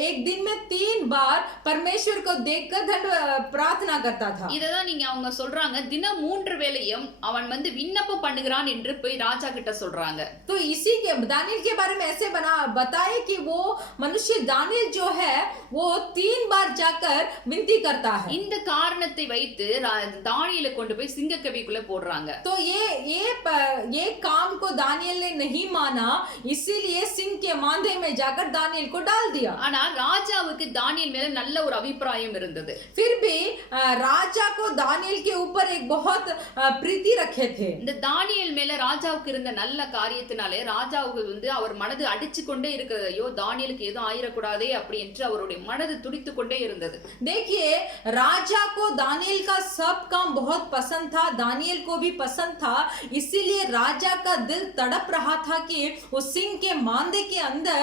एक दिन में 3 बार परमेश्वर को देखकर प्रार्थना करता था. இததான் நீங்க அவங்க சொல்றாங்க தினம் 3 வேளையும் அவன் வந்து விண்ணப்பம் பண்ணுகிறான் என்று போய் ராஜா கிட்ட சொல்றாங்க. तो इसी के दानियेल के बारे में ऐसे बताए कि वो मनुष्य दानियेल जो है वो 3 बार जाकर विनती करता है. இந்த காரணத்தை வைத்து தானியேலை கொண்டு போய் சிங்கக்கவிக்குள்ள போடுறாங்க. तो ये काम को दानियेल ने नहीं माना इसीलिए सिंह के मांदे में जाकर दानियेल को डाल दिया. ஆனா ராஜாவுக்கு தானியேல் மேல நல்ல ஒரு அபிப்பிராயம் இருந்தது. फिर भी राजा को दानियेल के ऊपर एक बहुत प्रीति रखे थे. இந்த தானியேல் மேல ராஜாவுக்கு இருந்த நல்ல காரியத்தினாலே ராஜாவுக்கு வந்து அவர் மனது அடிச்சு கொண்டே இருக்கிறது. ஐயோ தானியேலுக்கு ஏதோ ஆயிரக்கூடாதே அப்படி என்று அவருடைய மனது துடித்து கொண்டே இருந்தது. देखिए राजा को दानियेल का सब काम बहुत पसंद था. दानियेल को भी पसंद था. इसीलिए राजा का दिल तड़प रहा था कि उस सिंह के मांदे के अंदर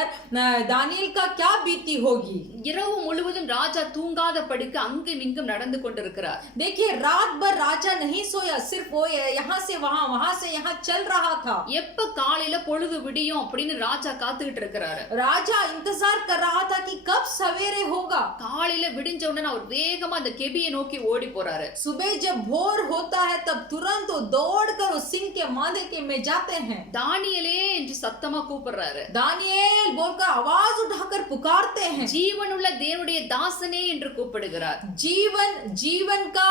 दानियेल का क्या बीती होगी. இரவு முழுவதும் ராஜா தூங்காத படுக்க அங்கும் இங்கும் நடந்து கொண்டிருக்கிறார். देखिए रात भर राजा नहीं सोया. सिर्फ वो यहाँ से वहां से यहाँ चल रहा था. எப்ப காலையில பொழுது விடியும் அப்படின்னு ராஜா காத்துக்கிட்டு இருக்கிறாரு. राजा इंतजार कर रहा था कि कब सवेरे होगा. காலையில விடிஞ்ச உடனே அவர் வேகமா அந்த கெபியை நோக்கி ஓடி போறாரு. सुबह जब भोर होता है तब तुरंत वो दौड़कर उस सिंह के मांदे के में जाते हैं. தானியேலே என்று சத்தமா கூப்பிடுறாரு. दानियेल बोलकर आवाज उठाकर पुकारते हैं. ஜீவனுள்ள தேவனுடைய தாசனே என்று கூப்பிடுகிறார். जीवन का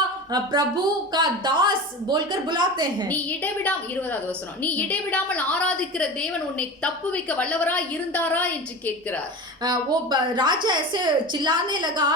प्रभु का दास बोलकर बुलाते हैं. நீ இடைவிடாம 20வது வசனம் நீ இடைவிடாமல் ஆராதிக்கிற தேவன் உன்னை தப்பு வைக்க வல்லவராய் இருந்தாரா என்று கேட்கிறார். वो राजा ऐसे चिल्लाने लगा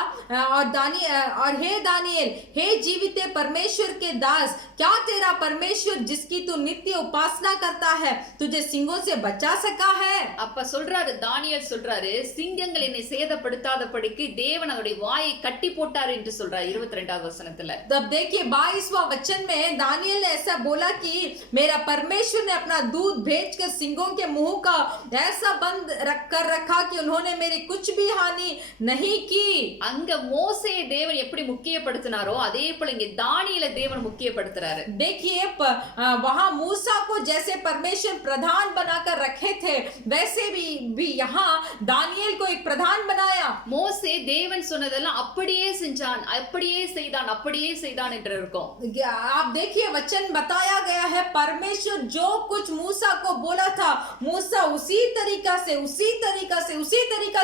और हे दानियेल हे जीविते परमेश्वर के दास क्या तेरा परमेश्वर जिसकी तू नित्य उपासना करता है तुझे सिंहों से बचा सका है। அப்ப சொல்றாரு, தானியேல் சொல்றாரு, சிங்கங்கள் என்னை சேதப்படுத்தாதபடிக்கு தேவன் அவருடைய வாயை கட்டி போட்டார் என்று சொல்றாரு 22வது வசனத்துல. तब देखिए 22वां वचन में दानियल ने ऐसा बोला कि मेरा परमेश्वर ने अपना दूध भेजकर सिंहों के मुंह का ऐसा बंद कर रखा कि उन्होंने मेरी कुछ भी हानि नहीं की। அங்க மோசேயை தேவன் எப்படி முக்கியப்படுத்தினாரோ அதே போல இங்க தானியேலை தேவன் முக்கியப்படுத்துறாரு. देखिए वहां मूसा को जैसे परमेश्वर प्रधान बनाकर रखे थे वैसे भी यहाँ दानियल को एक प्रधान बनाया। மோசே தேவன் சொன்னதெல்லாம் அப்படியே செஞ்சான், அப்படியே செய்தான் என்று இருக்கும். आप देखिए वचन बताया गया है परमेश्वर जो कुछ मूसा को बोला था मूसा उसी तरीका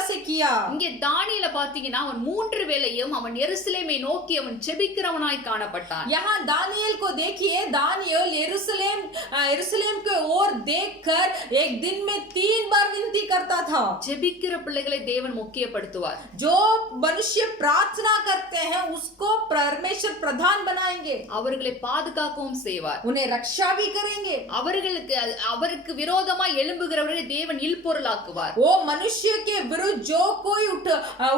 से किया। இங்கே தானியேலை பாத்தீங்கன்னா அவன் 3 வேளையும் அவன் எருசலேமை நோக்கி அவன் ஜெபிக்கிறவனாய் காணப்பட்டான். यहाँ दानियल को देखिए दानियल यरूशलेम के ओर देखकर एक दिन में 3 बार विनती करता था। ஜெபிக்கிற பிள்ளைகளை தேவன் முக்கியப்படுத்துவார். जो मनुष्य प्रार्थना करते हैं उसको परमेश्वर प्रधान बनाएंगे, அவர்களை பாதுகாக்கவும் செய்வார், उन्हें रक्षा भी करेंगे। அவருக்கு விரோதமாய் எழும்புகிறவர்களை தேவன் இல்பொருளாக்குவார். वो मनुष्य के विरुद्ध जो कोई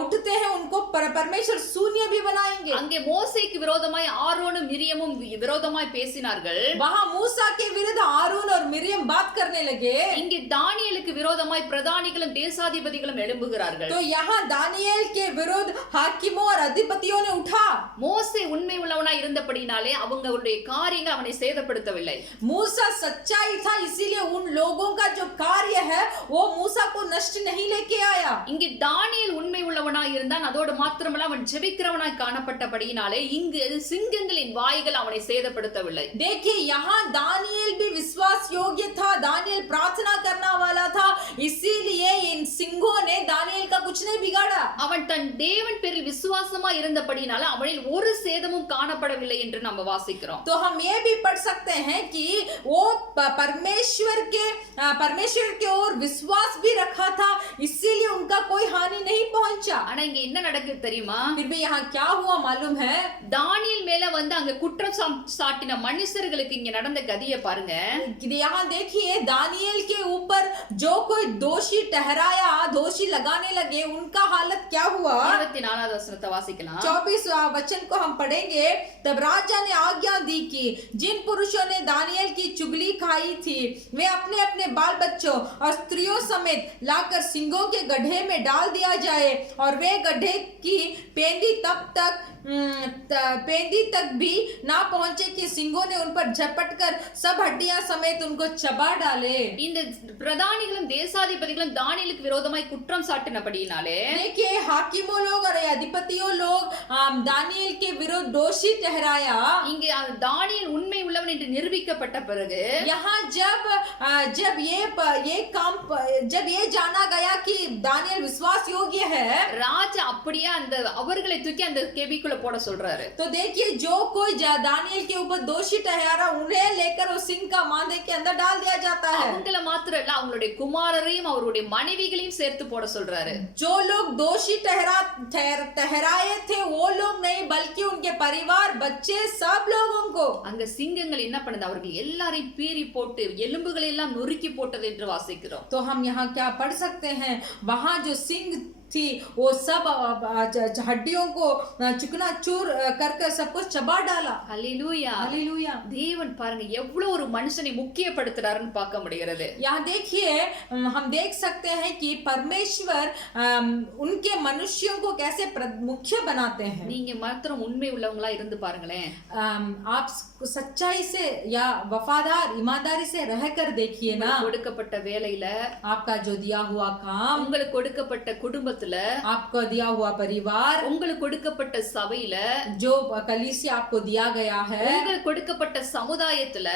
उठते हैं उनको परमेश्वर शून्य भी बनाएंगे। அங்கே மோசேக்கு விரோதமாய் ஆரோனும் மிரியமும் விரோதமாய் பேசினார்கள். वहां मूसा के विरुद्ध आरून और मिरियम बात करने लगे। இங்கே தானியேலுக்கு விரோதமாய் பிரதானிகளும் தேசாதிபதிகளும் எழும்புகிறார்கள். तो यहाँ दानियल के विरुद्ध हाकिमों और अधिपतियों ने उठा। மோசே உண்மை உள்ளவனாய் இருந்தபடினாலே அவங்களுடைய காரியங்கள் அவனை சேதப்படுத்தவில்லை. मूसा सच्चाई था इसीलिए उन लोगों का जो कार्य है वो मूसा को नष्ट नहीं लेके आया। இங்கே தானியேல் உண்மை உள்ளவனாய் இருந்தான், அதோடு மாத்திரமல்ல அவன் ஜெபிக்கிறவனாய் காணப்பட்டபடியினாலே இங்கு சிங்கங்களின் வாய்கள் அவனை சேதப்படுத்தவில்லை. देखिए यहाँ दानियल भी विश्वास योग्य था, दानियल प्रार्थना करने वाला था, इसीलिए इन सिंहों ने दानियल का कुछ नहीं बिगाड़ा। அவன் தன் தேவன் பேரில் விசுவாசமாய் இருந்தபடியினால அவனில் ஒரு சேதமும் காணப்படவில்லை என்று நம்ம வாசிக்கிறோம். तो हम ये भी पढ़ सकते हैं कि वो परमेश्वर के ओर विश्वास भी रखा था, इसीलिए उनका कोई हानि नहीं पहुंचा। ஆனா இங்க என்ன நடக்குது தெரியுமா? फिर भी यहाँ क्या हुआ मालूम है? தானியேல் மேல வந்து அங்க குற்றம் சாட்டின மனுஷர்களுக்கு இங்க நடந்த கதியை பாருங்க. यहाँ देखिए दानियल के ऊपर जो कोई दोषी ठहराया, दोषी लगाने लगे, उनका हालत क्या हुआ? 24வது வசனத்தை வாசிக்கலாம். 24वां वचन को हम पढ़ेंगे। तब राजा ने आज्ञा दी कि जिन पुरुषों ने दानियल की चुगली खाई थी वे अपने अपने बाल बच्चों और स्त्रियों समेत लाकर सिंहों के गड्ढे में डाल दिया जाए और वे गड्ढे की पेंदी तक भी ना पहुंचे कि सिंहों ने उन पर झपटकर सब हड्डियां समेत उनको चबा डाले। இந்த பிரதானிகளும் தேசாதிபதிகளும் தானியேலுக்கு விரோதமாய் குற்றம் சாட்டினபடியினாலே देखिए हाकिमों लोग और अधिपतियों लोग दानियल के विरुद्ध दोषी ठहराया। இங்கே தானியேல் உண்மை உள்ளவன் என்று நிரூபிக்கப்பட்ட பிறகு यहाँ जब ये जाना गया कि दानियल विश्वास योग्य है, ராஜா அப்படியே அந்த அவர்களை தூக்கி அந்த கேபிக்குள்ள போட சொல்றாரு. तो देखिए जो कोई दानियल के ऊपर दोषी ठहरा उन्हें लेकर वो सिंह का मांदे के अंदर डाल दिया जाता है। அவங்கள மாத்திரம் இல்ல அவங்களுடைய குமாரரையும் அவருடைய மனைவிகளையும் சேர்த்து போட சொல்றாரு. जो लोग दोषी ठहराए थे वो लोग नहीं बल्कि उनके परिवार बच्चे सब लोगों को। அங்க சிங்கங்கள் என்ன பண்ணுது? அவர்கள் எல்லாரையும் பீறி போட்டு எலும்புகளை எல்லாம் நொறுக்கி போட்டது என்று வாசிக்கிறோம். तो हम यहाँ क्या पढ़ सकते हैं? वहां जो सिंह थी वो सब हड्डियों को चुकना चूर कर सबको चबा डाला। Hallelujah hallelujah. தேவன் பாருங்க எவ்வளவு ஒரு மனுஷனை முக்கியப்படுத்துறாருன்னு பார்க்க முடிகிறது. यहाँ देखिए हम देख सकते हैं कि परमेश्वर उनके मनुष्यों को कैसे मुख्य बनाते हैं। நீங்க மாத்திரம் உண்மை உள்ளவங்களா இருந்து பாருங்களேன். आप सच्चाई से या वफादार ईमानदारी से रहकर देखिए ना। கொடுக்கப்பட்ட வேலையில आपका जो दिया हुआ काम, உங்களுக்கு கொடுக்கப்பட்ட குடும்பத்துல, आपको दिया हुआ परिवार, உங்களுக்கு கொடுக்கப்பட்ட சபையில, जो कलीसिया आपको दिया गया है, உங்களுக்கு கொடுக்கப்பட்ட சமுதாயத்துல,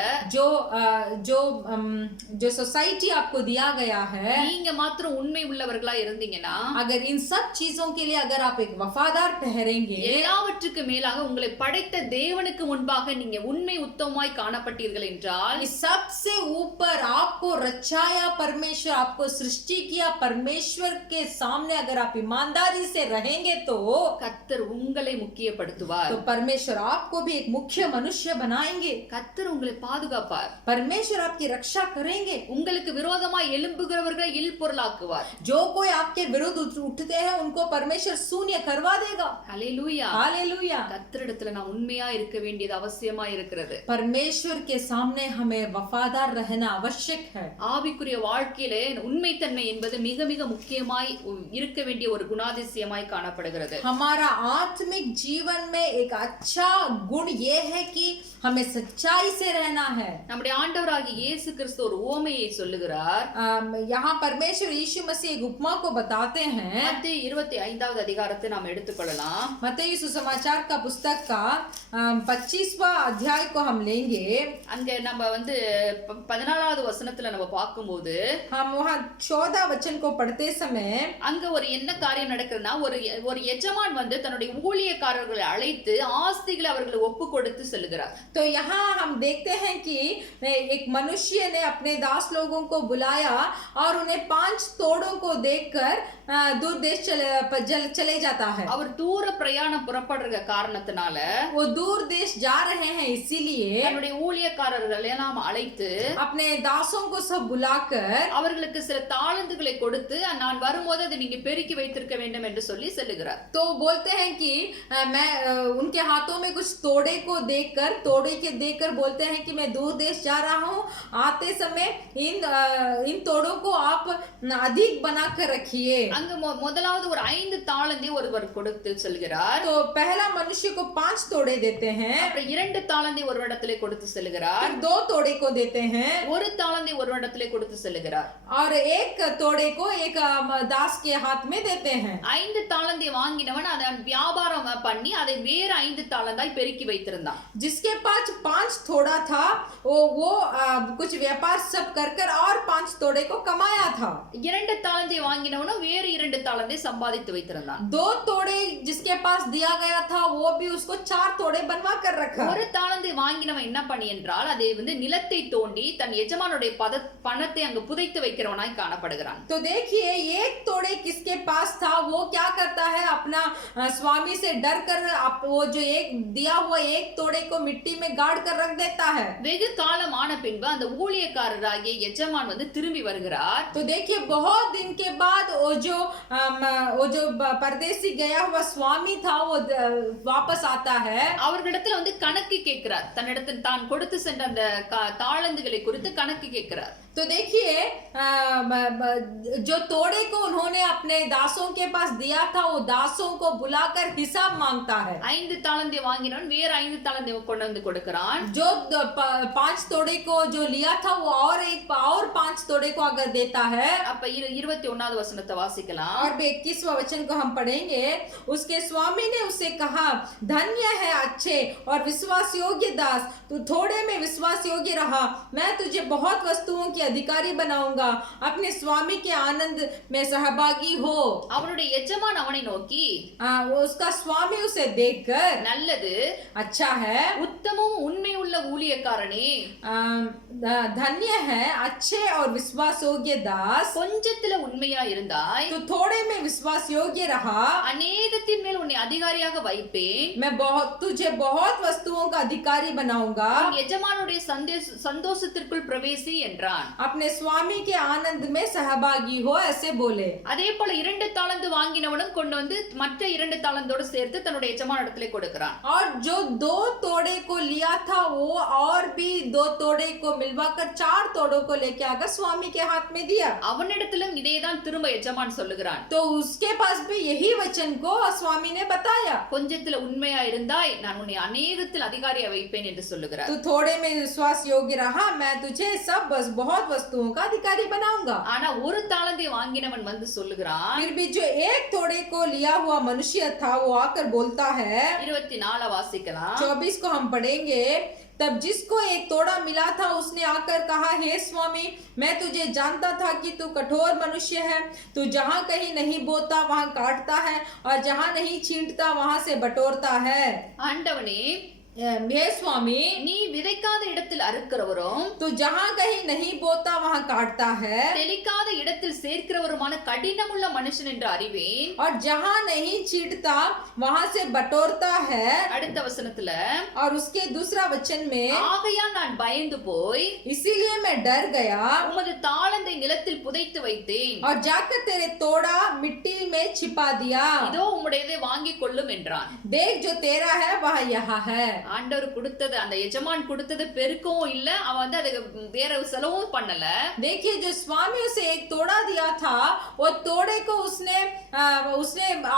जो सोसाइटी आपको दिया गया है, நீங்க மாத்திரம் உண்மை உள்ளவர்களா இருந்தீங்கன்னா, अगर इन सब चीजों के लिए अगर आप एक वफादार ठहरेंगे, எல்லாவற்றுக்கு மேலாக உங்களை படைத்த தேவனுக்கு முன்பாக நீங்க உண்மை உத்தமமாய் காணப்பட்டீர்கள் என்றால், सबसे ऊपर आपको रचाया परमेश्वर, आपको सृष्टि किया परमेश्वर के सामने अगर अगर आप ईमानदारी से रहेंगे तो கர்த்தர் உங்களை முக்கியப்படுத்துவார். परमेश्वर आपको भी एक मुख्य मनुष्य बनाएंगे। கர்த்தர் உங்களை பாதுகாப்பார். परमेश्वर आपकी रक्षा करेंगे। உங்களுக்கு விரோதமாய் எழும்புகிறவர்களை இல்பொருளாக்குவார். जो कोई आपके विरुद्ध उठते हैं उनको परमेश्वर शून्य करवा देगा। ஹல்லேலூயா. हालेलुया। கர்த்தரிடத்துல நான் உண்மையா இருக்க வேண்டியது அவசியமா இருக்கிறது. परमेश्वर के सामने हमें वफादार रहना आवश्यक है। ஆவிக்குரிய வாழ்க்கையிலே உண்மைத்தன்மை என்பது மிக மிக முக்கியமாய் இருக்க வேண்டிய ஒரு குணாதிசயமாய் காணப்படுகிறது. हमारा आत्मिक जीवन में एक अच्छा गुण ये है कि हमें सच्चाई से रहना है। நம்முடைய ஆண்டவராகிய இயேசு கிறிஸ்து ஒரு உவமையை சொல்லுகிறார். यहाँ परमेश्वर यीशु मसीह एक उपमा को बताते हैं। மத்தேயு 25வது அதிகாரத்தை நாம் எடுத்துக்கொள்ளலாம். मत्ती सुसमाचार का पुस्तक का 25वां अध्याय को हम लेंगे। அங்க நம்ம வந்து 14வது வசனத்துல நம்ம பார்க்கும்போது हम वहाँ 14 वचन को पढ़ते समय அங்க ஒரு என்ன காரியம் நடக்குதுன்னா ஒரு எஜமான் வந்து தன்னுடைய ஊழியக்காரர்களை அழைத்து ஆஸ்திகளை அவர்களை ஒப்பு கொடுத்து செல்கிறார். तो यहाँ हम देखते हैं कि एक मनुष्य ने अपने दास लोगों को बुलाया और उन्हें 5 तोड़ों को देखकर दूर देश चले जाता है। அவர் தூர பிரயாணம் புறப்படுற காரணத்தினால वो दूर देश जा रहे हैं, इसीलिए தன்னுடைய ஊழியக்காரர்களை எல்லாம் அழைத்து अपने दासों को सब बुलाकर அவர்களுக்கு सिல தாளந்துகளை கொடுத்து நான் வரும்போது அதை நீங்க பெருக்கி வைத்திருக்க வேண்டும் என்று சொல்லி செல்லுகிறார். तो बोलते हैं कि मैं उनके हाथों में कुछ तोड़े को देखकर बोलते हैं कि मैं दूर देश जा रहा हूँ, आते समय इन तोड़ों को आप अधिक बनाकर रखिए। அங்க முதலாவது ஒரு 5 தாளந்தை ஒருவர் கொடுத்து செல்கிறார். तो पहला मनुष्य को 5 तोड़े देते हैं, அப்புறம் 2 தாளந்தை ஒரு இடத்திலே கொடுத்து செல்கிறார். फिर 2 तोड़े को देते हैं, ஒரு தாளந்தை ஒரு இடத்திலே கொடுத்து செல்கிறார். और एक तोड़े को एक दास के हाथ में देते हैं। 5 தாளந்தை வாங்கினவன் அதை வியாபாரம் பண்ணி அதை வேற 5 தாளந்தாய் பெருக்கி வைத்திருந்தான். जिसके पास 5 तोड़ा था वो कुछ व्यापार सब कर और 5 तोड़े को कमाया था। 2 தாளந்தை வாங்கினவனும் வேற 2 தாளந்தை சம்பாதித்து வைத்திருந்தான். 2 तोड़े जिसके पास दिया गया था वो भी उसको 4 तोड़े बनवा कर रखा। ஒரு தாளந்தை வாங்கினவன் என்ன பண்ணி என்றால் அதை வந்து நிலத்தை தோண்டி தன் எஜமானுடைய பணத்தை அங்கு புதைத்து வைக்கிறவனாய் காணப்படுகிறான். तो देखिए एक तोड़े किसके पास था, वो क्या करता है, अपना स्वामी से डर कर वो जो एक दिया हुआ एक तोड़े को मिट्टी में गाड़ कर रख देता है। வெகு காலம் ஆன பின்பு அந்த ஊழியக்காரராகிய எஜமான் வந்து திரும்பி வருகிறார். तो देखिए बहुत दिन के बाद वो जो परदेसी गया हुआ स्वामी था वो वापस आता है। அவர்களிடத்துல வந்து கணக்கு கேட்கிறார். தன்னிடத்தில் தான் கொடுத்து சென்ற அந்த தாளந்துகளை குறித்து கணக்கு கேட்கிறார். तो देखिए जो तोड़े को उन्होंने अपने दासों के पास दिया था वो दासों को बुलाकर हिसाब मांगता है। 5 தாளந்தை வாங்கினவன் வேற 5 தாளந்தை கொண்டு வந்து கொடுக்கிறான். जो 5 तोड़े को जो लिया था वो और 5 तोड़े को अगर देता है। அப்ப 21வது வசனத்தை வாசிக்கலாம். और 21वां वचन को हम पढ़ेंगे। उसके स्वामी ने उससे कहा, धन्य है अच्छे और विश्वास योग्य दास, तू थोड़े में विश्वास योग्य रहा, मैं तुझे बहुत वस्तुओं की अधिकारी बनाऊंगा, अपने स्वामी के आनंद में सहभागी हो। அவனுடைய எஜமான் அவனை நோக்கி उसका स्वामी उसे देखकर, நல்லது, अच्छा है, உத்தமும் உண்மை உள்ள ஊழியக்காரனே, धन्य है अच्छे और विश्वास योग्य दास, கொஞ்சத்துல உண்மையா இருந்தாய், तू थोड़े में विश्वास योग्य रहा, அநேகத்தின் மேல் உன்னை அதிகாரியாக வைப்பேன், मैं तुझे बहुत वस्तुओं का अधिकारी बनाऊंगा, உன் எஜமானுடைய சந்தோஷத்திற்குள் பிரவேசி என்றான். अपने स्वामी के आनंद में सहभागी हो, ऐसे बोले। அதே போல 2 தாளந்து வாங்கினவனும் கொண்டு வந்து மற்ற 2 தாளந்தோடு சேர்த்து தன்னுடைய எஜமானிடத்திலே கொடுக்கிறான். और जो 2 तोड़े को लिया था वो और भी 2 तोड़े को मिलवाकर 4 तोड़ों को लेके आकर स्वामी के हाथ में दिया। அவனிடத்திலும் இதேதான் திரும்ப எஜமான் சொல்லுகிறான். तो उसके पास भी यही वचन को स्वामी ने बताया, கொஞ்சத்துல உண்மையா இருந்தாய், நான் உன்னை அநேகத்தில் அதிகாரியா வைப்பேன் என்று சொல்லுகிறார். तू थोड़े में विश्वास योग्य रहा, मैं तुझे सब बहुत वस्तुओं का अधिकारी बनाऊंगा। ஆனா ஒரு தாளந்தை வாங்கினவன் வந்து சொல்லுகிறான். फिर भी जो एक तोड़े को लिया हुआ मनुष्य था वो आकर बोलता है, 24 वासिக்கலாம். 24 को हम पढ़ेंगे। तब जिसको एक तोड़ा मिला था उसने आकर कहा, हे स्वामी, मैं तुझे जानता था कि तू कठोर मनुष्य है, तू जहाँ कहीं नहीं बोता वहाँ काटता है और जहाँ नहीं छींटता वहाँ से बटोरता है। ஆண்டவனே, हे स्वामी, நீ விதைக்காத இடத்தில் அறுக்கிறவரும் तो जहाँ कहीं नहीं बोता वहाँ काटता है, தெளிக்காத இடத்தில் சேர்க்கிறவருமான கடினமுள்ள மனுஷன் என்று அறிவேன். और जहाँ नहीं छींटता वहाँ से बटोरता है. அடுத்த வசனத்துல और उसके दूसरा वचन में, ஆகையால் நான் பயந்து போய் इसीलिए मैं डर गया உமது தாளந்தை நிலத்தில் புதைத்து வைத்தேன். और जाकर तेरे तोड़ा मिट्टी में छिपा दिया. இதோ உம்முடையதை வாங்கிக் கொள்ளும் என்றான். देख जो तेरा है वह यहाँ है. ஆண்டவர் கொடுத்தது, அந்த எஜமான் கொடுத்தது பெருக்கவும் இல்ல, அவன் வந்து அதுக்கு வேற செலவும் பண்ணல. देखिए जो स्वामी उसे एक तोड़ा दिया था, वो तोड़े को उसने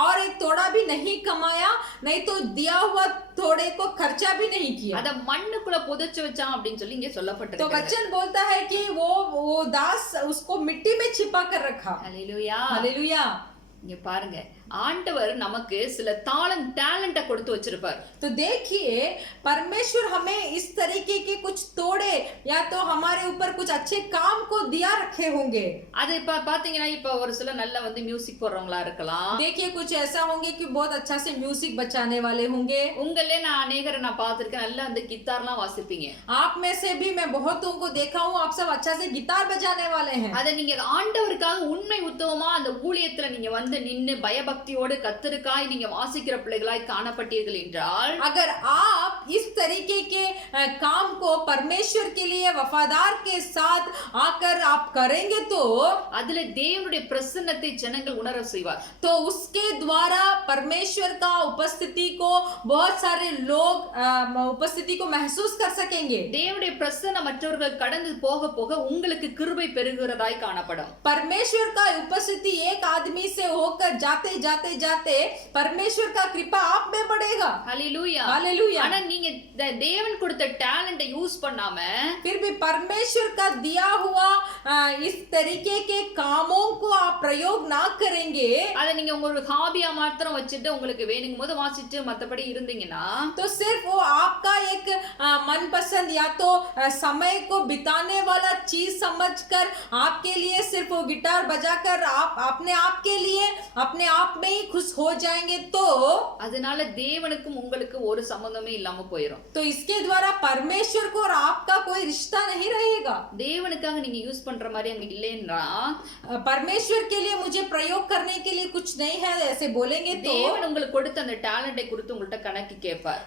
और एक तोड़ा भी नहीं कमाया, नहीं तो दिया हुआ तोड़े को खर्चा भी नहीं किया. அத மண்ணுக்குள்ள புதைச்சு வச்சான் அப்படின்னு சொல்லி இங்க तो சொல்லப்பட்டிருக்கு. वचन बोलता है कि वो दास उसको मिट्टी में छिपा कर रखा. ஹல்லேலூயா. हालेलुया. இங்க பாருங்க, ஆண்டவர் நமக்கு சில டேலண்ட்டை கொடுத்து வச்சிருப்பார். तो देखिए परमेश्वर हमें इस तरीके के कुछ तोड़े या तो हमारे ऊपर कुछ अच्छे काम को दिया रखे होंगे. அது இப்ப பாத்தீங்கன்னா இப்ப ஒரு சில நல்ல வந்து மியூசிக் போடுறவங்களா இருக்கலாம். देखिए कुछ ऐसा होंगे कि बहुत अच्छा से म्यूजिक बजाने वाले होंगे. உங்களே நான் அநேகரை நான் பார்த்திருக்கேன், நல்லா வந்து கிட்டார்லாம் வாசிப்பீங்க. आप में से भी मैं बहुतों को देखा हूँ, आप सब अच्छा से गिटार बजाने वाले हैं. அத நீங்க ஆண்டவருக்காக உண்மை உத்தமமா அந்த ஊழியத்துல நீங்க வந்து நின்னு பயபக்தியோடு கர்த்தருக்காய் நீங்க வாசிக்கிற பிள்ளைகளாய் காணப்பட்டீர்கள் என்றால், अगर आप इस तरीके के काम को परमेश्वर के लिए वफादार के साथ आकर आप करेंगे तो அதுல தேவனுடைய பிரசன்னத்தை ஜனங்கள் உணர செய்வார். तो उसके द्वारा परमेश्वर का उपस्थिति को बहुत सारे लोग उपस्थिति को महसूस कर सकेंगे. தேவனுடைய பிரசன்னம் மற்றவர்கள் கடந்து போக போக உங்களுக்கு கிருபை பெருகுறதாய் காணப்படும். परमेश्वर का उपस्थिति एक आदमी से होकर जाते जाते जाते परमेश्वर का कृपा आप में बढ़ेगा. ஹல்லேலூயா. हालेलुया. ஆனா நீங்க தேவன் கொடுத்த டேலண்ட்டை யூஸ் பண்ணாம फिर भी परमेश्वर का दिया हुआ इस तरीके के कामों को आप प्रयोग ना करेंगे அத நீங்க உங்களோட ஹாபியா மாத்திரம் வச்சுட்டு உங்களுக்கு வேணுங்கும் போது வாசிட்டு மத்தபடி இருந்தீங்கன்னா, तो सिर्फ वो आपका एक मनपसंद या तो समय को बिताने वाला चीज समझकर आपके लिए सिर्फ वो गिटार बजाकर आप अपने आप के लिए अपने आप में ही खुश हो जाएंगे तो அதனால தேவனுக்கும் உங்களுக்கு ஒரு சம்பந்தமே இல்லாம போயிடும். तो इसके द्वारा परमेश्वर को और आपका कोई रिश्ता नहीं रहेगा. தேவனுக்காக நீங்க யூஸ் பண்ற மாதிரி அங்க இல்லைன்னா, परमेश्वर के लिए मुझे प्रयोग करने के लिए कुछ नहीं है ऐसे बोलेंगे तो தேவன் உங்களுக்கு கொடுத்த அந்த டேலண்ட்டை குறித்து உங்கள்ட்ட கணக்கு கேட்பார்.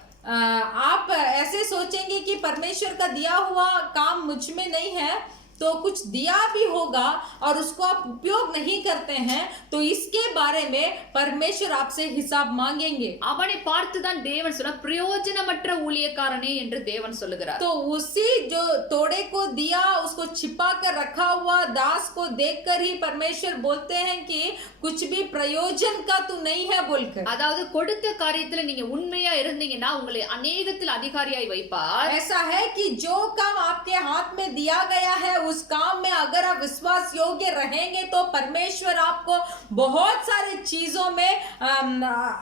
आप ऐसे सोचेंगे कि परमेश्वर का दिया हुआ काम मुझ में नहीं है, तो कुछ दिया भी होगा और उसको आप उपयोग नहीं करते हैं, तो इसके बारे में परमेश्वर आपसे हिसाब मांगेंगे. அவனை பார்த்து தான் தேவன் சொல்ல பிரயோஜனமற்ற ஊழியக்காரனே என்று தேவன் சொல்லுகிறார். तो उसी जो तोड़े को दिया उसको छिपा कर रखा हुआ दास को देखकर ही परमेश्वर बोलते हैं कि कुछ भी प्रयोजन का तू नहीं है बोलकर. அதாவது கொடுத்த காரியத்துல நீங்க உண்மையா இருந்தீங்கன்னா உங்களை அநேகத்தில் அதிகாரியாய் வைப்பார். ऐसा है कि जो काम आपके हाथ में दिया गया है उस काम में अगर आप विश्वास योग्य रहेंगे तो परमेश्वर आपको बहुत सारे चीजों में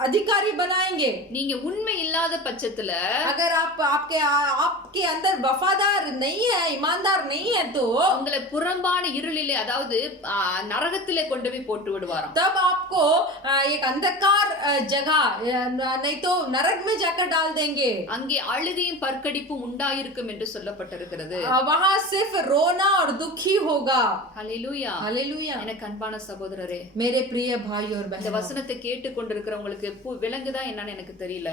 अधिकारी बनाएंगे. நீங்க உண்மை இல்லாத பட்சத்துல अगर आपके अंदर वफादार नहीं है, ईमानदार नहीं है, तो உங்களை புறம்பான இருளிலே, அதாவது நரகத்திலே கொண்டு போய் போட்டு விடுவாராம். तब आपको एक अंधकार जगह नहीं तो नरक में जाकर डाल देंगे. அங்கே அழுகையும் பற்கடிப்பும் உண்டாயிருக்கும் என்று சொல்லப்பட்டிருக்கிறது. वहां सिर्फ रोना और दुखी होगा. ஹல்லேலூயா. हालेलुया. எனக்கு அன்பான சகோதரரே, मेरे प्रिय भाई और இந்த बहनों, வசனத்தை கேட்டுக்கொண்டிருக்கிறவங்களுக்கு விளங்குதா என்னன்னு எனக்கு தெரியல.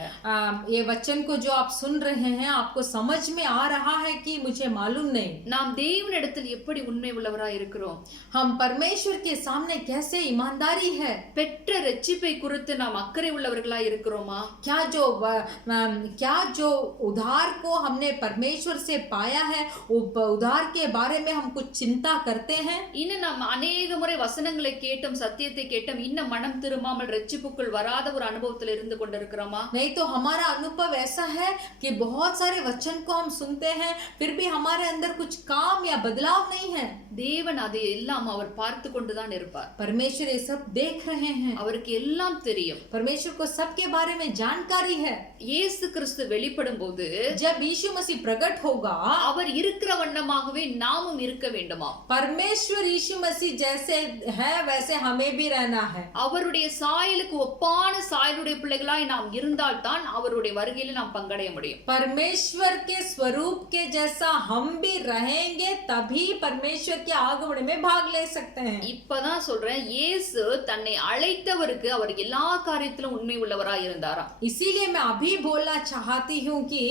ये वचन को जो आप सुन रहे हैं आपको समझ में आ रहा है कि मुझे मालूम नहीं. நாம் தேவனிடத்தில் எப்படி உண்மை உள்ளவராய் இருக்கிறோம்? हम परमेश्वर के सामने कैसे ईमानदारी है? பெற்ற ரட்சிப்பை குறித்து நாம் அக்கறை உள்ளவர்களாய் இருக்கிறோமா? क्या जो उद्धार को हमने परमेश्वर से पाया है उद्धार के बारे में हम कुछ चिंता करते हैं? இன்னும் நாம் அநேக முறை வசனங்களை கேட்டும் சத்தியத்தை கேட்டும் இன்னும் மனம் திரும்பாமல் ரட்சிப்புக்குள் வராத ஒரு அனுபவத்தில் இருந்து கொண்டிருக்கிறோமா? नहीं तो हमारा अनुभव ऐसा है कि बहुत सारे वचन को हम सुनते हैं फिर भी हमारे अंदर कुछ काम या बदलाव नहीं है. தேவன் அதை எல்லாம் அவர் பார்த்து கொண்டுதான் இருப்பார். परमेश्वर ये सब देख रहे हैं. அவருக்கு எல்லாம் தெரியும். परमेश्वर को सबके बारे में जानकारी है. இயேசு கிறிஸ்து வெளிப்படும் போது जब यीशु मसीह प्रकट होगा அவர் இருக்கிற வண்ணமாகவே நாமும் நமக்கும் இருக்க வேண்டுமா. परमेश्वर यीशु मसीह जैसे है वैसे हमें भी रहना है. அவருடைய சாயலுக்கு ஒப்பான சாயலுடைய பிள்ளைகளாய் நாம் இருந்தால் தான் அவருடைய வருகையில நாம் பங்கடைய முடியும். परमेश्वर के स्वरूप के जैसा हम भी रहेंगे तभी परमेश्वर के आगमन में भाग ले सकते हैं. இப்பதான் சொல்றேன், இயேசு தன்னை அழைத்தவருக்கு அவர் எல்லா காரியத்திலும் உண்மை உள்ளவராய் இருந்தாராம். इसीलिए मैं अभी बोलना चाहती हूँ कि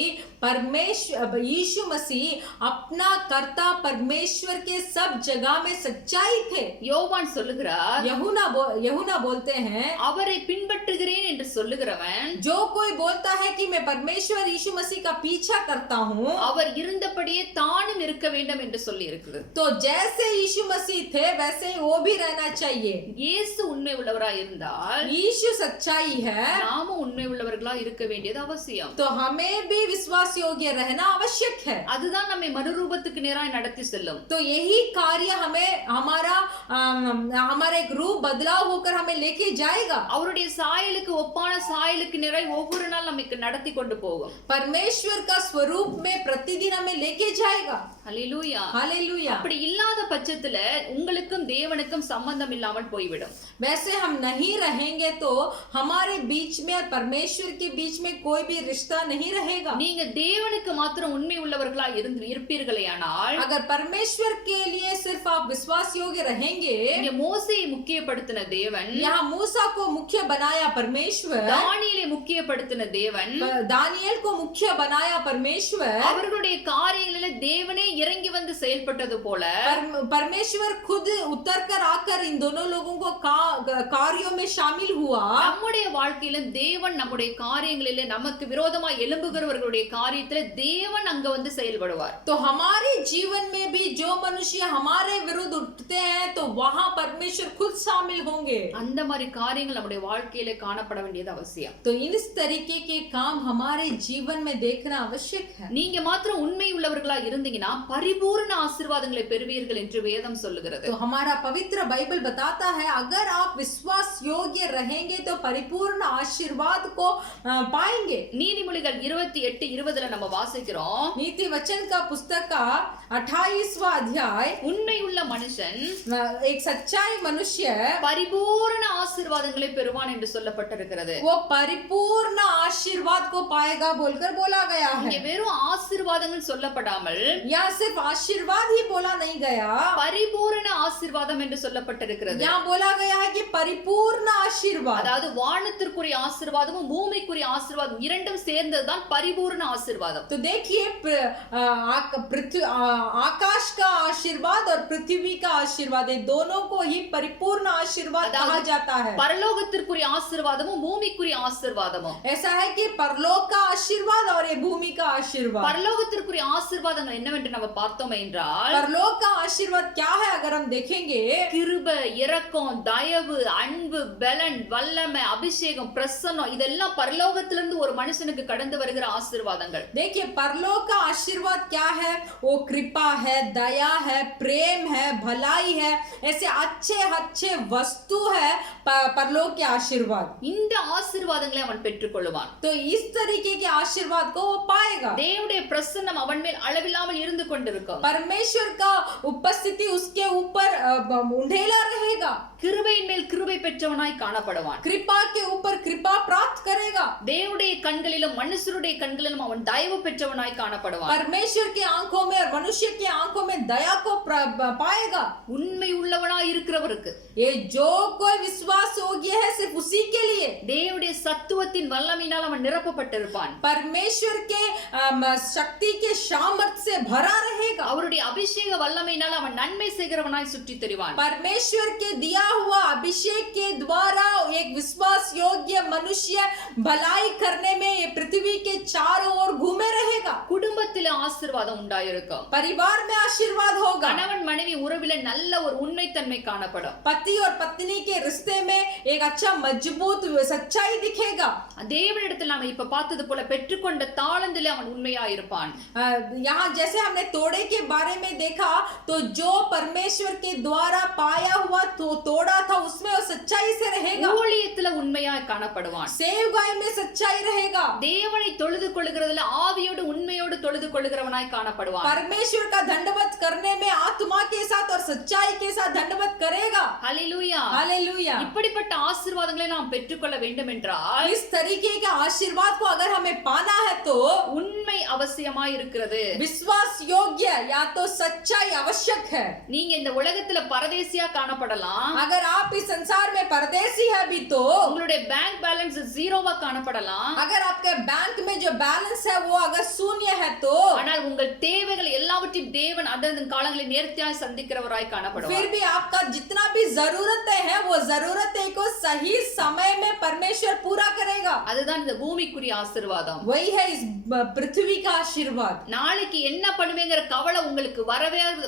परमेश्वर यीशु मसीह अपना कर्ता परमेश्वर के सब जगह में सच्चाई थे. யோவான் சொல்லுகிறார், यूहन्ना बोलते हैं, அவரை பின்பற்றுகிறேன் என்று சொல்லுகிறவன் जो कोई बोलता है कि मैं परमेश्वर यीशु मसीह का पीछा करता हूँ, அவர் இருந்தபடியே தானும் இருக்க வேண்டும் என்று சொல்லி இருக்குது. तो जैसे यीशु मसीह थे वैसे ही वो भी रहना चाहिए. இயேசு உண்மை உள்ளவராய் இருந்தால் यीशु सच्चाई है, நாமும் உண்மை உள்ளவர்களா இருக்க வேண்டியது அவசியம். तो हमें भी विश्वास योग्य रहना आवश्यक है. அதுதான் நம்மை மறுரூபத்துக்கு நேராய் நடத்தி செல்லும். तो यही कार्य हमें हमारा एक रूप बदलाव होकर हमें लेके जाएगा. அவருடைய சாயலுக்கு ஒப்பான சாயலுக்கு நேராய் ஒவ்வொரு நாள் நமக்கு நடத்தி கொண்டு போகும். परमेश्वर का स्वरूप में प्रतिदिन हमें लेके जाएगा. ஹல்லேலூயா. हालेलुया. அப்படி இல்லாத பட்சத்துல உங்களுக்கும் தேவனுக்கும் சம்பந்தம் இல்லாமல் போய்விடும். वैसे हम नहीं रहेंगे तो हमारे बीच में और परमेश्वर के बीच में कोई भी रिश्ता नहीं रहेगा. நீங்க தேவனுக்கு மாத்திரம் உண்மை உள்ளவர்களா இருப்பீர்களேயானால், अगर परमेश्वर के लिए सिर्फ आप विश्वास योग्य रहेंगे, இங்க மோசேயை முக்கியப்படுத்தின தேவன், यहाँ मूसा को मुख्य बनाया परमेश्वर, தானியேலை முக்கியப்படுத்தின தேவன், दानियेल को मुख्य बनाया परमेश्वर, அவர்களுடைய காரியங்களில தேவனே இறங்கி வந்து செயல்பட்டது போல परमेश्वर खुद उतर कर आकर इन दोनों लोगों को कार्यों में शामिल हुआ. நம்முடைய வாழ்க்கையில தேவன் நம்முடைய காரியங்களிலே நமக்கு விரோதமா எழும்புகிறவர்களுடைய காரியத்துல தேவன் அங்க வந்து செயல்படுவார். तो हमारे जीवन में भी जो मनुष्य हमारे विरुद्ध उठते हैं तो वहां परमेश्वर खुद शामिल होंगे. அந்த மாதிரி காரியங்கள் நம்முடைய வாழ்க்கையில காணப்பட வேண்டியது அவசியம். तो इस तरीके के काम हमारे जीवन में देखना आवश्यक है. நீங்க மாத்திரம் உண்மை உள்ளவர்களா இருந்தீங்கன்னா பரிபூர்ண ஆசீர்வாதங்களை பெறுவீர்கள் என்று வேதம் சொல்லுகிறது. तो हमारा पवित्र बाइबल बताता है अगर आप विश्वास योग्य रहेंगे तो परिपूर्ण आशीर्वाद को पाएंगे. நீதிமொழிகள் 28:20 நம்ம வாசிக்கிறோம், नीति वचन का पुस्तक का 28वां अध्याय, உண்மை உள்ள மனுஷன் एक सच्चाई मनुष्य பரிபூர்ண ஆசீர்வாதங்களை பெறுவான் என்று சொல்லப்பட்டிருக்கிறது. वो परिपूर्ण आशीर्वाद को पाएगा बोलकर बोला गया है. இங்க வெறும் ஆசீர்வாதங்கள் சொல்லப்படாமல் यहाँ सिर्फ आशीर्वाद ही बोला नहीं गया, பரிபூர்ண ஆசீர்வாதம் என்று சொல்லப்பட்டிருக்கிறது. यहाँ बोला गया है कि परिपूर्ण आशीर्वाद. அதாவது வானத்திற்குரிய ஆசீர்வாதமும் பூமிக்குரிய ஆசீர்வாதம் இரண்டும் சேர்ந்ததுதான் பரிபூர்ண ஆசீர்வாதம். तो देखिए आकाश का आशीर्वाद और पृथ्वी का आशीर्वाद, ये दोनों को ही परिपूर्ण आशीर्वाद कहा जाता है. பரலோகத்திற்குரிய ஆசீர்வாதமும் பூமிக்குரிய ஆசீர்வாதமும். ऐसा है कि परलोक का आशीर्वाद और ये भूमि का आशीर्वाद. பரலோகத்திற்குரிய ஆசீர்வாதங்கள் என்னவென்று நம்ம பார்த்தோம் என்றால், परलोक का आशीर्वाद क्या है अगर हम देखेंगे, கிருபை, இரக்கம், தயவு, அன்பு, பலன், வல்லமை, அபிஷேகம், பிரசன்னம், இதெல்லாம் பரலோகத்திலிருந்து ஒரு மனுஷனுக்கு கடந்து வருகிற ஆசீர்வாதங்கள். देखिए परलोक का आशीर्वाद क्या है, वो कृपा है, दया है, प्रेम है, भलाई है, ऐसे अच्छे अच्छे वस्तु है परलोक के आशीर्वाद. இந்த ஆசீர்வாதங்களை அவன் பெற்றுக்கொள்வான். तो इस तरीके के आशीर्वाद को वो पाएगा. தேவனுடைய பிரசன்னம் அவன் மேல் அளவில்லாமல் இருந்து கொண்டிருக்கும். परमेश्वर का उपस्थिति उसके ऊपर उंडेला रहेगा. கிருபையின் மேல் கிருபை பெற்றவனாய் காணப்படுவான். कृपा के ऊपर कृपा प्राप्त करेगा. தேவனுடைய கண்களிலும் மனுஷருடைய கண்களிலும் அவன் தயவு பெற்றவனாய் காணப்படுவான். परमेश्वर की आंखों में और मनुष्य की आंखों में दया को पाएगा. உண்மை உள்ளவனாய் இருக்கிறவருக்கு, ये जो कोई विश्वास योग्य है सिर्फ उसी के लिए தேவனுடைய சத்துவத்தின் வல்லமையினால் அவன் நிரப்பப்பட்டிருப்பான். परमेश्वर के शक्ति के सामर्थ्य से भरा रहेगा. அவருடைய அபிஷேக வல்லமையினால் அவன் நன்மை செய்கிறவனாய் சுற்றித் திரிவான். परमेश्वर के दिया हुआ अभिषेक के द्वारा एक विश्वास योग्य मनुष्य भलाई करने में ये पृथ्वी के चारों ओर घूमे रहेगा. குடும்பத்திலே ஆசீர்வாதம் உண்டாயிருக்கும். परिवार में आशीर्वाद होगा. கணவன் மனைவி உறவிலே நல்ல ஒரு உண்மைத்தன்மை காணப்படும். पति और पत्नी के रिश्ते में एक अच्छा मजबूत सच्चाई दिखेगा. தேவனிடத்தில் நாம இப்ப பார்த்தது போல பெற்றுக்கொண்ட தாளந்திலே அவன் உண்மையாயிருப்பான். यहाँ जैसे हमने तोड़े के बारे में देखा तो जो परमेश्वर के द्वारा पाया हुआ तो तोड़ा था उसमें वो सच्चाई से रहेगा. ஊழியத்துல உண்மையாய் காணப்படுவான். सेवकाई में सच्चाई रहेगा. தேவனை தொழுது கொள்கிறதுல ஆவியோடு உண்மையோடு தொழுது கொள்ளுகிறவனாய் காணப்படுவான். परमेश्वर का दंडवत करने में आत्मा के साथ और सच्चाई के साथ दंडवत करेगा। ஹல்லேலூயா. हालेलुया। இப்படிப்பட்ட ஆசீர்வாதங்களை நாம் பெற்றுக்கொள்ள வேண்டும் என்றால் इस तरीके के आशीर्वाद को अगर हमें पाना है तो உண்மை அவசியமாய் இருக்கிறது. विश्वास योग्य या तो सच्चाई आवश्यक है। நீங்க இந்த உலகத்துல பரதேசியா காணப்படலாம். अगर आप इस संसार में परदेसी है भी तो உங்களுடைய பேங்க் பேலன்ஸ் ஜீரோவா காணப்படலாம். अगर आपके बैंक में जो बैलेंस है वो अगर शून्य है तो ஆனால் உங்கள் தேவைகள் எல்லாவற்றையும் தேவன் அந்தந்த காலங்களில் நேர்த்தியாய் சந்திக்கிறவராய் காணப்படுவார். फिर भी आपका जितना भी जरूरतें हैं वो जरूरतें को सही समय में परमेश्वर पूरा करेगा। அதுதான் இந்த பூமிக்குரிய ஆசீர்வாதம். वही है इस पृथ्वी का आशीर्वाद। நாளைக்கு என்ன பண்ணுவேங்கிற கவலை உங்களுக்கு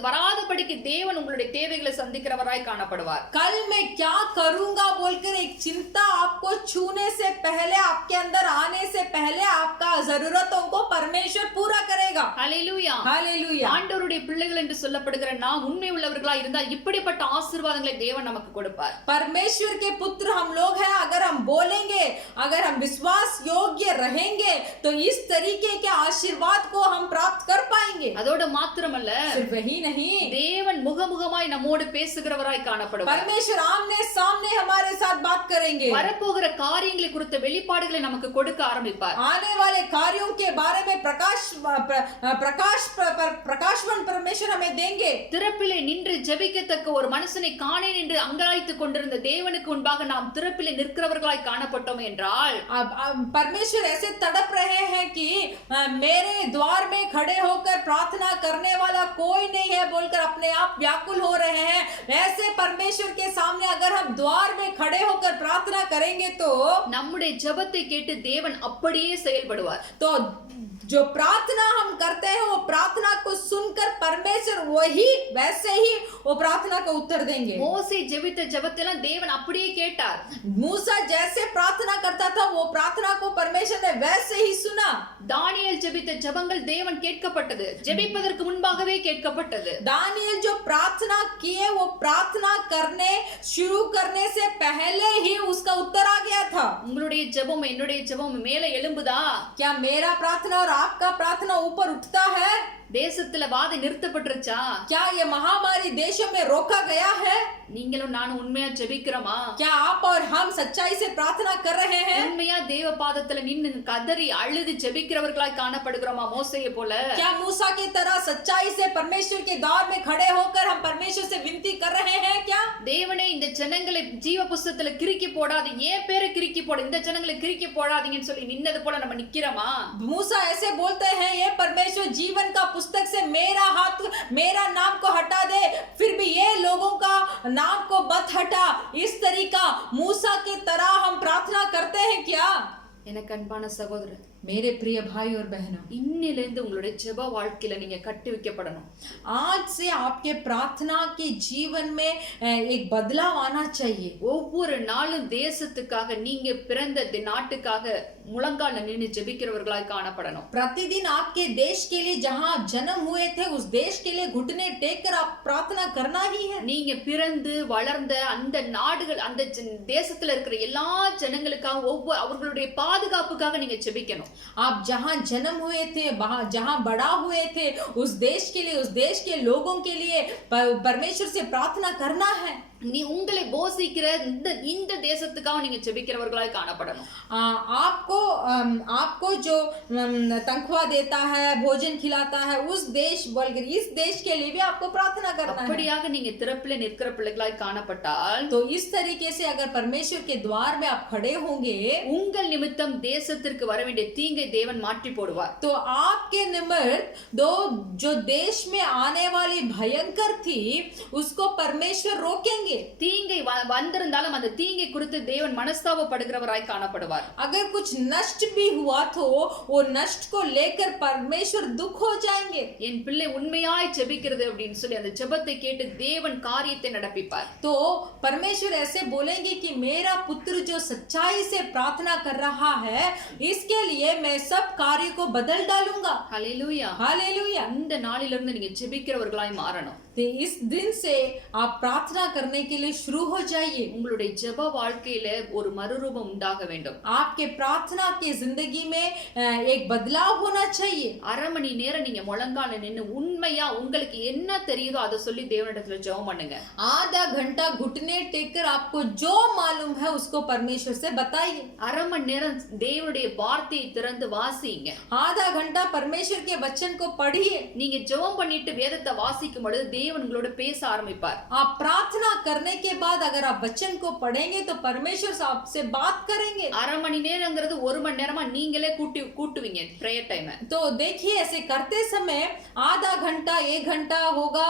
வராதபடிக்கு தேவன் உங்களுடைய தேவைகளை சந்திக்கிறவராய் காணப்படுவார். कल मैं क्या करूंगा बोलकर एक चिंता आपको छूने से पहले, आपके अंदर आने से पहले आपका जरूरतों को परमेश्वर पूरा करेगा। ஹல்லேலூயா. हालेलुया। ஆண்டவருடைய பிள்ளைகள் என்று சொல்லப்படுகிற நாம் உண்மை உள்ளவர்களா இருந்தால் இப்படிப்பட்ட ஆசீர்வாதங்களை தேவன் நமக்கு கொடுப்பார். परमेश्वर के पुत्र हम लोग हैं, अगर हम बोलेंगे, अगर हम विश्वास योग्य रहेंगे तो इस तरीके के आशीर्वाद को हम प्राप्त कर पाएंगे। அதோட மாத்திரமல்ல, सिर्फ वही नहीं, தேவன் முகமுகமாய் நம்மோடு பேசுகிறவராய் காணப்படுவார். परमेश्वर आमने सामने हमारे साथ बात करेंगे। வரப்போகிற காரியங்களை குறித்த வெளிப்பாடுகளை நமக்கு கொடுக்க ஆரம்பிப்பார். आने वाले कार्यों के बारे में प्रकाशवन परमेश्वर हमें देंगे। திறப்பிலே நின்று ஜெபிக்கத்தக்க ஒரு மனுஷனை காணேன் என்று அங்கலாய்த்துக் கொண்டிருந்த தேவனுக்கு முன்பாக நாம் திறப்பிலே நிற்கிறவர்களாய் காணப்பட்டோம் என்றால் अब परमेश्वर ऐसे तड़प रहे हैं कि मेरे द्वार में खड़े होकर प्रार्थना करने वाला कोई नहीं है बोलकर अपने आप व्याकुल हो रहे हैं। ऐसे परमेश्वर के सामने अगर हम द्वार में खड़े होकर प्रार्थना करेंगे तो நம்முடைய ஜெபத்தை கேட்டு தேவன் அப்படியே செயல்படுவார். तो जो प्रार्थना हम करते हैं वो प्रार्थना को सुनकर परमेश्वर वही वैसे ही वो प्रार्थना का उत्तर देंगे। மோசே ஜெபித்த ஜெபத்தெல்லாம் தேவன் அப்படியே கேட்டார். मूसा जैसे प्रार्थना करता था वो प्रार्थना को परमेश्वर ने वैसे ही सुना। தானியேல் ஜெபித்த ஜெபங்கள் தேவன் கேட்கப்பட்டது. ஜெபிப்பதற்கு முன்பாகவே கேட்கப்பட்டது. दानियल जो प्रार्थना किए वो प्रार्थना करने शुरू करने से पहले ही उसका उत्तर आ गया था। உங்களுடைய ஜெபம் என்னுடைய ஜெபம் மேலே எழும்புதா? क्या मेरा प्रार्थना और आपका प्रार्थना ऊपर उठता है? தேசத்துல வாதை நிறுத்தப்பட்டுருச்சா? क्या ये महामारी देशों में रोका गया है? நீங்களும் நானும் உண்மையா ஜெபிக்கிறோமா? क्या आप और हम सच्चाई से प्रार्थना कर रहे हैं? உண்மையா தேவ பாதத்துல நின்னு கதறி அழுது ஜெபிக்கிறவர்களாய் காணப்படுகிறோமா மோசேயை போல? क्या मूसा की तरह सच्चाई से परमेश्वर के द्वार में खड़े होकर हम परमेश्वर से विनती कर रहे हैं क्या? தேவனே இந்த ஜனங்களை ஜீவ புஸ்தகத்துல கிறுக்கி போடாது, ஏன் பேரை கிறுக்கி போட, இந்த ஜனங்களை கிறுக்கி போடாதீங்கன்னு சொல்லி நின்னது போல நம்ம நிக்கிறோமா? मूसा ऐसे बोलते हैं, ये परमेश्वर जीवन का पुस्तक से मेरा हाथ, मेरा नाम को हटा दे, फिर भी ये लोगों का नाम को मत हटा। इस तरीका मूसा की तरह हम प्रार्थना करते हैं क्या? எனக்கு अன்பான சகோதரர், मेरे प्रिय भाई और बहनों, இன்னிலிருந்து உங்களுடைய ஜெப வாழ்க்கையில நீங்க கட்டி வைக்கப்படணும். आज से आपके प्रार्थना के जीवन में एक बदलाव आना चाहिए। ஒவ்வொரு நாளும் தேசத்துக்காக, நீங்க பிறந்த நாட்டுக்காக முழங்கால நின்னு ஜெபிக்கிறவர்களாய் காணப்படணும். प्रतिदिन आपके देश के लिए, जहां आप जन्म हुए थे उस देश के लिए घुटने टेक कर आप प्रार्थना करना ही है। நீங்க பிறந்து வளர்ந்த அந்த நாடுகள், அந்த தேசத்துல இருக்கிற எல்லா ஜனங்களுக்காக, ஒவ்வொரு அவர்களுடைய பாதுகாப்புக்காக நீங்க ஜெபிக்கணும். आप जहां जन्म हुए थे, जहां बड़ा हुए थे, उस देश के लिए, उस देश के लोगों के लिए परमेश्वर से प्रार्थना करना है। நீ உங்களை போஷிக்கிற இந்த தேசத்துக்காக நீங்க ஜெபிக்கிறவர்களாய் காணப்படணும். आपको जो तनख्वाह देता है, भोजन खिलाता है, उस देश बोलकर इस देश के लिए भी आपको प्रार्थना करना है। அப்படியாக நீங்க திறப்பிலே நிற்கிற பிள்ளைகளாய் காணப்பட்டால், तो इस तरीके से अगर परमेश्वर के द्वार में आप खड़े होंगे, உங்கள் நிமித்தம் தேசத்திற்கு வர வேண்டிய தீங்கை தேவன் மாற்றி போடுவார். तो आपके निमित्त जो देश में आने वाली भयंकर थी उसको परमेश्वर रोकेंगे। தீங்கை வந்திருந்தாலும் அந்த தீங்கை குறித்து தேவன் மனஸ்தாபப்படுகிறவராய் காணப்படுவார். अगर कुछ नष्ट भी हुआ तो वो नष्ट को लेकर परमेश्वर दुख हो जाएंगे। என் பிள்ளை உண்மையாய் ஜெபிக்கிறது அப்படின்னு சொல்லி அந்த ஜெபத்தை கேட்டு தேவன் காரியத்தை நடப்பிப்பார். तो परमेश्वर ऐसे बोलेंगे कि मेरा पुत्र जो सच्चाई से प्रार्थना कर रहा है, इसके लिए मैं सब कार्य को बदल डालूंगा। ஹல்லேலூயா. हालेलुया। இந்த நாளிலிருந்து நீங்க ஜெபிக்கிறவர்களாய் மாறணும். तो इस दिन से आप प्रार्थना करने के लिए शुरू हो जाइए। உங்களுடைய ஜெப வாழ்க்கையில ஒரு மறுரூபம் உண்டாக வேண்டும். आपके प्रार्थना की जिंदगी में एक बदलाव होना चाहिए। அரை மணி நேரம் நீங்க முழங்கால நின்னு உண்மையா உங்களுக்கு என்ன தெரியுதோ அதை சொல்லி தேவனிடத்துல ஜெபம் பண்ணுங்க. आधा घंटा घुटने टेक कर आपको जो मालूम है उसको परमेश्वर से बताइए। அரை மணி நேரம் தேவனுடைய வார்த்தையை திறந்து வாசிங்க. आधा घंटा परमेश्वर के वचन को पढ़िए। நீங்க ஜெபம் பண்ணிட்டு வேதத்தை வாசிக்கும் பொழுது தேவன் உங்களோட பேச ஆரம்பிப்பார். आप प्रार्थना करने के बाद अगर आप वचन को पढ़ेंगे तो परमेश्वर आपसे बात करेंगे। அரை மணி நேரங்கிறது ஒரு மணி நேரமா நீங்களே கூட்டுவீங்க பிரேயர் டைம். तो देखिए ऐसे करते समय आधा घंटा 1 घंटा होगा,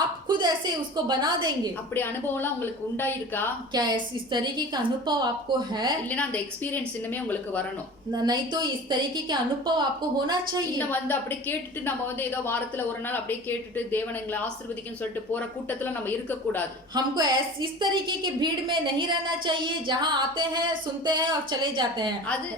आप खुद ऐसे उसको बना देंगे। அப்படி அனுபவம்லாம் உங்களுக்கு உண்டாயிருக்கா? क्या इस तरीके का अनुभव आपको है? இல்லனா அந்த எக்ஸ்பீரியன்ஸ் இன்னுமே உங்களுக்கு வரணும். नहीं तो इस तरीके के अनुभव आपको होना चाहिए। இன்னும் அப்படியே கேட்டுட்டு நம்ம ஏதோ வாரத்துல ஒரு நாள் அப்படியே கேட்டுட்டு தேவன் எங்களை ஆசீர்வதிக்கும்னு சொல்லிட்டு போற கூட்டத்துல நம்ம இருக்க கூடாது. हमको इस तरीके की भीड़ में नहीं रहना चाहिए जहां आते हैं, सुनते हैं और चले जाते हैं। அது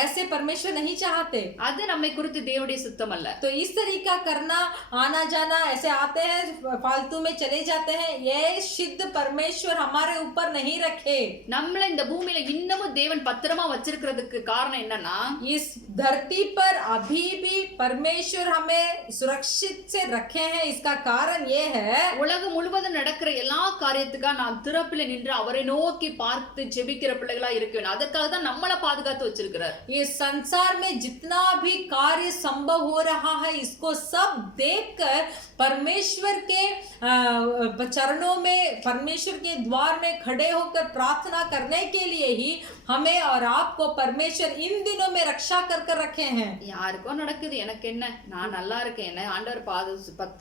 ऐसे परमेश्वर नहीं चाहते। அது நம்மை குறித்து தேவனுடைய சித்தம் அல்ல. तो इस तरीका करना, आना जाना, ऐसे आते हैं फालतू में चले जाते हैं, ये सिद्ध परमेश्वर हमारे ऊपर नहीं रखे। நம்மள இந்த பூமியில இன்னமும் தேவன் பத்திரமா வச்சிருக்கிறதுக்கு காரணம் என்னன்னா, इस धरती पर अभी भी परमेश्वर हमें सुरक्षित से रखे हैं। इसका कारण ये है, உலகம் முழுவதும் நடக்கிற எல்லா காரியத்துக்கா நாம் திறப்பில நின்று அவரை நோக்கி பார்த்து ஜெபிக்கிற பிள்ளைகளா இருக்கணும். அதற்காக தான் நம்மள பாதுகாத்து வச்சிருக்கிறார். ये संसार में जितना भी कार्य संभव हो रहा है इसको सब देखकर परमेश्वर के चरणों में, परमेश्वर के द्वार में खड़े होकर प्रार्थना करने के लिए ही हमें और आपको परमेश्वर इन दिनों में रक्षा कर कर रखे हैं। யாருக்கோ நடக்குது, எனக்கு என்ன, நான் நல்லா இருக்கேன், என்ன ஆண்டவர்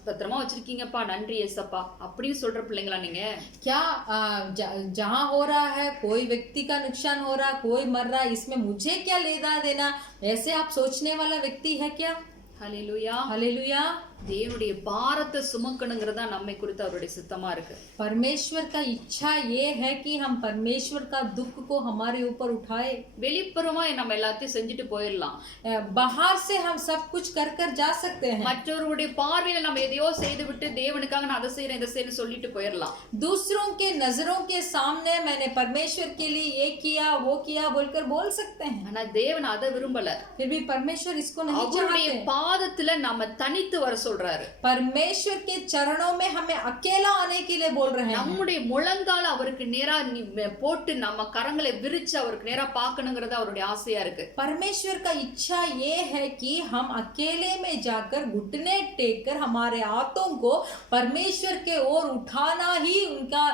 பத்திரமா வச்சிருக்கீங்கப்பா, நன்றி ஏசப்பா அப்படின்னு சொல்ற பிள்ளைங்களா நீங்க? क्या जहां हो रहा है कोई व्यक्ति का नुकसान हो रहा, कोई मर रहा, इसमें मुझे क्या लेना देना, ऐसे आप सोचने वाला व्यक्ति है क्या? ஹல்லேலூயா. हालेलुया। தேவனுடைய பாரத்தை சுமக்கணுங்கிறதா நம்மை குறித்து அவருடைய சித்தமா இருக்கு. परमेश्वर का इच्छा ये है कि हम परमेश्वर का दुख को हमारे ऊपर उठाए। வெளிப்புறமா நம்ம எல்லாத்தையும் செஞ்சுட்டு போயிடலாம். बाहर से हम सब कुछ कर कर जा सकते हैं। மற்றவருடைய பார்வையில நம்ம எதையோ செய்து விட்டு தேவனுக்காக நான் அதை செய்யறேன் இதை செய்யறேன்னு சொல்லிட்டு போயிடலாம். दूसरों के नजरों के सामने मैंने परमेश्वर के लिए ये किया वो किया बोलकर बोल सकते हैं। ஆனா தேவன் அதை விரும்பல. फिर भी परमेश्वर इसको नहीं அவருடைய चाहते। பாதத்துல நம்ம தனித்து வர சொல்றாரு. परमेश्वर के चरणों में हमें अकेला आने के लिए बोल रहे हैं। நம்முடைய முழங்கால அவருக்கு நேரா போட்டு நம்ம கரங்களை விரிச்சு அவருக்கு நேரா பார்க்கணுங்கிறது அவருடைய ஆசையா இருக்கு. परमेश्वर का इच्छा ये है कि हम अकेले में जाकर घुटने टेक कर हमारे हाथों को परमेश्वर के ओर उठाना ही उनका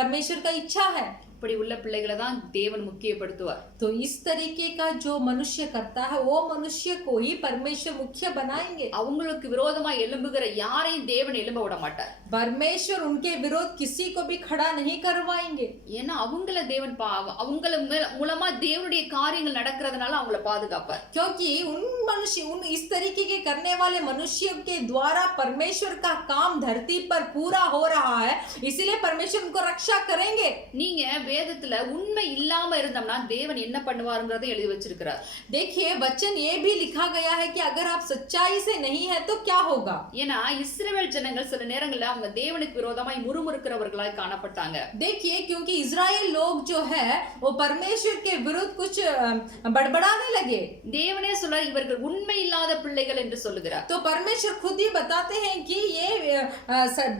परमेश्वर का इच्छा है। அப்படி உள்ள பிள்ளைகளை தான் தேவன் முக்கியப்படுத்துவார். तो इस तरीके का जो मनुष्य करता है वो मनुष्य को ही परमेश्वर मुख्य बनाएंगे। அவங்களுக்கு விரோதமா எழும்புகிற யாரையும் தேவன் எழும்ப விட மாட்டார். परमेश्वर उनके विरोध किसी को भी खड़ा नहीं करवाएंगे। ஏன்னா அவங்கள தேவன் அவங்கள மூலமா தேவனுடைய காரியங்கள் நடக்கிறதுனால அவங்கள பாதுகாப்பார். क्योंकि उन इस तरीके के करने वाले मनुष्यों के द्वारा परमेश्वर का काम धरती पर पूरा हो रहा है, इसलिए परमेश्वर उनको रक्षा करेंगे। நீங்க வேதத்துல உண்மை இல்லாம இருந்தோம்னா தேவன் என்ன பண்ணுவாருங்கறதை எழுதி வச்சிருக்கிறார். देखिए वचन ये भी लिखा गया है कि अगर आप सच्चाई से नहीं है तो क्या होगा। ஏன்னா இஸ்ரவேல் ஜனங்கள் சில நேரங்கள்ல அவங்க தேவனுக்கு விரோதமாய் முறுமுறுக்கிறவர்களாய் காணப்பட்டாங்க. देखिए क्योंकि इजराइल लोग जो है वो परमेश्वर के विरुद्ध कुछ बड़बड़ाने लगे। தேவனே சொல்றார் இவர்கள் உண்மை இல்லாத பிள்ளைகள் என்று சொல்லுகிறார். तो परमेश्वर खुद ही बताते हैं कि ये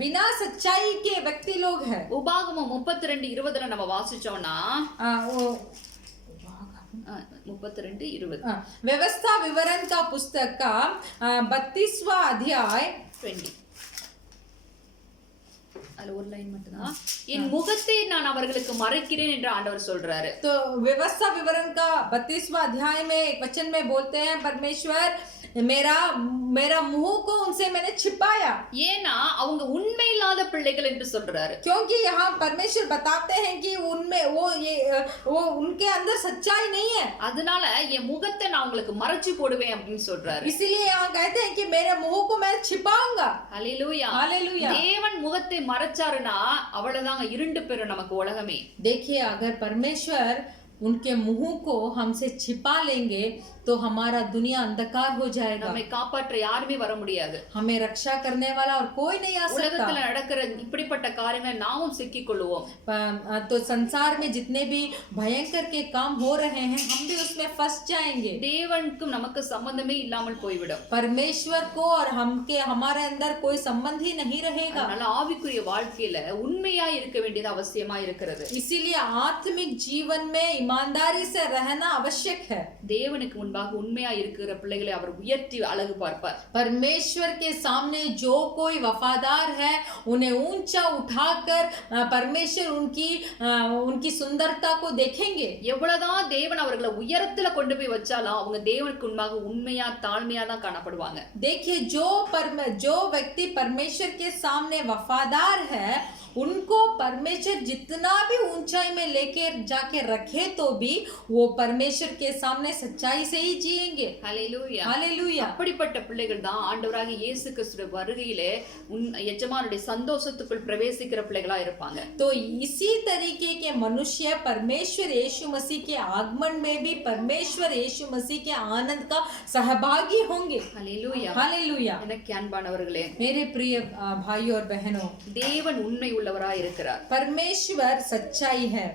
बिना सच्चाई के व्यक्ति लोग हैं। உபாகமம் 32:20 நம்ம வாசிச்சோம்னா 32:20 व्यवस्था विवरण का पुस्तक का 32वां अध्याय 20 அதுல ஒரு லைன் மட்டும்தான், என் முகத்தை நான் அவர்களுக்கு மறைக்கிறேன் என்று ஆண்டவர் சொல்றாரு. तो व्यवस्था विवरण का 32वां अध्याय में एक वचन में बोलते हैं परमेश्वर मेरा मुंह को उनसे मैंने छिपाया। ஏன்னா அவங்க உண்மை இல்லாத பிள்ளைகள் என்று சொல்றாரு. क्योंकि यहाँ परमेश्वर बताते हैं कि उनमें वो उनके अंदर सच्चाई नहीं है, அதனால என் முகத்தை நான் உங்களுக்கு மறைச்சு போடுவேன் அப்படின்னு சொல்றாரு. इसीलिए यहाँ कहते हैं कि मेरे मुंह को मैं छिपाऊंगा। ஹல்லேலூயா. हालेलुया। தேவன் முகத்தை மறைச்சாருன்னா அவ்வளவுதாங்க, இருண்டு பெறும் நமக்கு உலகமே. देखिए अगर परमेश्वर उनके मुंह को हमसे छिपा लेंगे तो हमारा दुनिया अंधकार हो जाएगा। நம்மை காப்பாற்ற யாருமே வர முடியாது। हमें रक्षा करने वाला और कोई नहीं आ सकता। உலகத்துல நடக்கிற இப்படிப்பட்ட காரியங்களை நாமும் சிக்கிக் கொள்வோம்। तो संसार में जितने भी भयंकर के काम हो रहे हैं हम भी उसमें फंस जाएंगे। தேவனுக்கும் நமக்கு சம்பந்தமே இல்லாமல் போய்விடும்। परमेश्वर को और हमके हमारे अंदर कोई संबंध ही नहीं रहेगा। அதனால ஆவிக்குரிய வாழ்க்கையில உண்மையா இருக்க வேண்டியது அவசியமா இருக்கிறது। इसीलिए आत्मिक जीवन में ईमानदारी से रहना आवश्यक है। தேவனுக்கு முன்பாக உண்மையா இருக்கிற பிள்ளைகளை அவர் உயர்த்தி அழகு பார்ப்பார்। परमेश्वर के सामने जो कोई वफादार है उन्हें ऊंचा उठाकर परमेश्वर उनकी सुंदरता को देखेंगे। எவ்வளவுதான் தேவன் அவர்களை உயரத்துல கொண்டு போய் வச்சாலும் அவங்க தேவனுக்கு முன்பாக உண்மையா தாழ்மையா தான் காணப்படுவாங்க। देखिए जो व्यक्ति परमेश्वर के सामने वफादार है उनको परमेश्वर जितना भी ऊंचाई में लेके जाके रखे तो भी वो परमेश्वर के सामने सच्चाई से ही जिएंगे। ஹல்லேலூயா हालेलुया। அப்படிப்பட்ட பிள்ளைகள் தான் ஆண்டவராகிய இயேசு கிறிஸ்துவின் வருகையிலே எஜமானுடைய சந்தோஷத்துக்குள் பிரவேசிக்கிற பிள்ளைகளா இருப்பாங்க। तो इसी तरीके के मनुष्य परमेश्वर यीशु मसीह के आगमन में भी परमेश्वर यीशु मसीह के आनंद का सहभागी होंगे। ஹல்லேலூயா। हालेलुया। எனக்கு அன்பானவர்களே, मेरे प्रिय भाई और बहनों, தேவன் உண்மை உள்ளவராய் இருக்கிறார்। परमेश्वर सच्चाई है।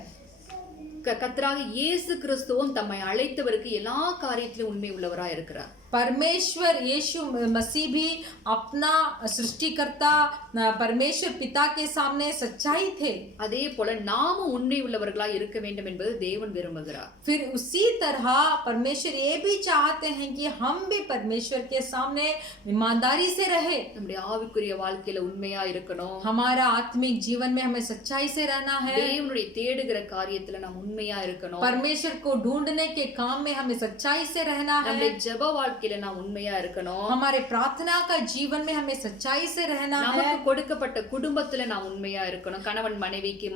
கர்த்தராகிய இயேசு கிறிஸ்துவும் தம்மை அழைத்தவருக்கு எல்லா காரியத்திலும் உண்மை உள்ளவராய் இருக்கிறார்। परमेश्वर यीशु मसीह भी अपना सृष्टिकर्ता परमेश्वर पिता के सामने सच्चाई थे। அதே போல நாமும் உண்மை உள்ளவர்களாய் இருக்க வேண்டும் என்பது தேவன் விரும்புகிறார்। फिर उसी तरह परमेश्वर ये भी चाहते हैं कि हम भी परमेश्वर के सामने ईमानदारी से रहे। நம்முடைய ஆவிக்குரிய வாழ்க்கையில உண்மையா இருக்கணும்। हमारा आत्मिक जीवन में हमें सच्चाई से रहना है। தேவனுடைய தேடுகிற காரியத்துல நாம் உண்மையா இருக்கணும்। परमेश्वर को ढूंढने के काम में हमें सच्चाई से रहना है। நம்முடைய ஜெப வாழ்க்கையில நாம் உண்மையா இருக்கணும்। हमारे प्रार्थना का जीवन में हमें सच्चाई से रहना है। நமக்கு கொடுக்கப்பட்ட குடும்பத்துல நாம் உண்மையா இருக்கணும்। கணவன் மனைவிக்கு,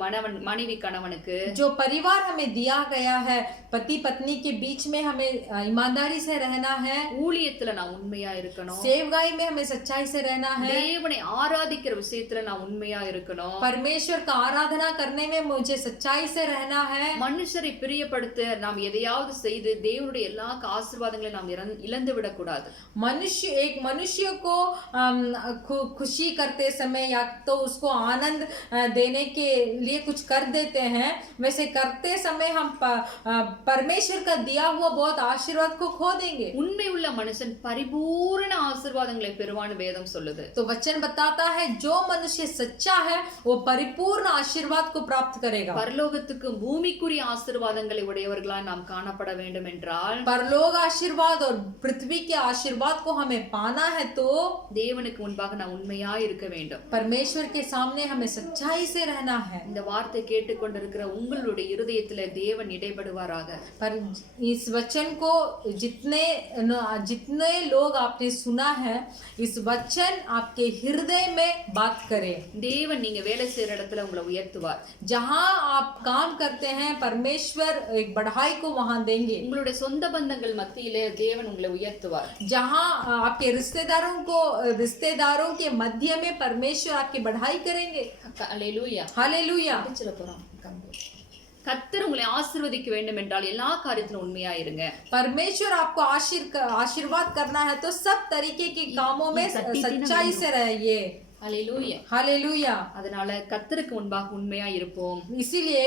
மனைவி கணவனுக்கு, जो परिवार हमें दिया गया है पति पत्नी के बीच में हमें ईमानदारी से रहना है। ஊழியத்துல நாம் உண்மையா இருக்கணும்। सेवकाई में हमें सच्चाई से रहना है। தேவனை ஆராதிக்கிற விஷயத்துல நாம் உண்மையா இருக்கணும்। परमेश्वर का आराधना करने में मुझे सच्चाई से रहना है। மனுஷரை பிரியப்படுத்த நாம் எதையாவது செய்து தேவனுடைய எல்லா ஆசீர்வாதங்களை நாம் இழந்து விடக்கூடாது। एक मनुष्य को खुशी करते समय या तो उसको आनंद देने के लिए कुछ कर देते हैं, वैसे करते समय हम परमेश्वर का दिया हुआ बहुत आशीर्वाद को खो देंगे। உண்மை உள்ள மனுஷன் பரிபூரண ஆசீர்வாதங்களை பெறுவான்னு வேதம் சொல்லுது। तो वचन बताता है जो मनुष्य सच्चा है वो परिपूर्ण आशीर्वाद को प्राप्त करेगा। பரலோகத்துக்கு பூமிக்குரிய ஆசீர்வாதங்களை உடையவர்களா நாம் காணப்பட வேண்டும் என்றால், परलोक आशीर्वाद और पृथ्वी के आशीर्वाद को हमें पाना है तो தேவனுக்கு முன்பாக நாம் உண்மையா இருக்க வேண்டும்। परमेश्वर के सामने हमें सच्चाई से रहना है। இந்த வார்த்தை கேட்டுக்கொண்டிருக்கிற உங்களுடைய இருதயத்துல தேவன் இடைபடுவாராக। पर इस वचन को जितने लोग आपने सुना है, इस वचन आपके हृदय में बात करे। தேவன் நீங்க வேலை செய்யற இடத்துல உங்களை உயர்த்துவார்। जहाँ आप काम करते हैं परमेश्वर एक बढ़ाई को वहां देंगे। உங்களுடைய சொந்த பந்தங்கள் மத்தியிலே தேவன் உங்களை உயர்த்துவார்। जहाँ आपके रिश्तेदारों के मध्य में परमेश्वर आपकी बढ़ाई करेंगे। அல்லேலூயா। हालेलुया। கர்த்தர் உங்களை ஆசீர்வதிக்க வேண்டும் என்றால் எல்லா காரியத்திலும் உண்மையா இருங்க। परमेश्वर आपको आशीर्वाद करना है तो सब तरीके के कामों में सच्चाई से रहिए। அல்லேலூயா। हालेलुया। அதனால கர்த்தருக்கு முன்பாக உண்மையா இருப்போம்। इसीलिए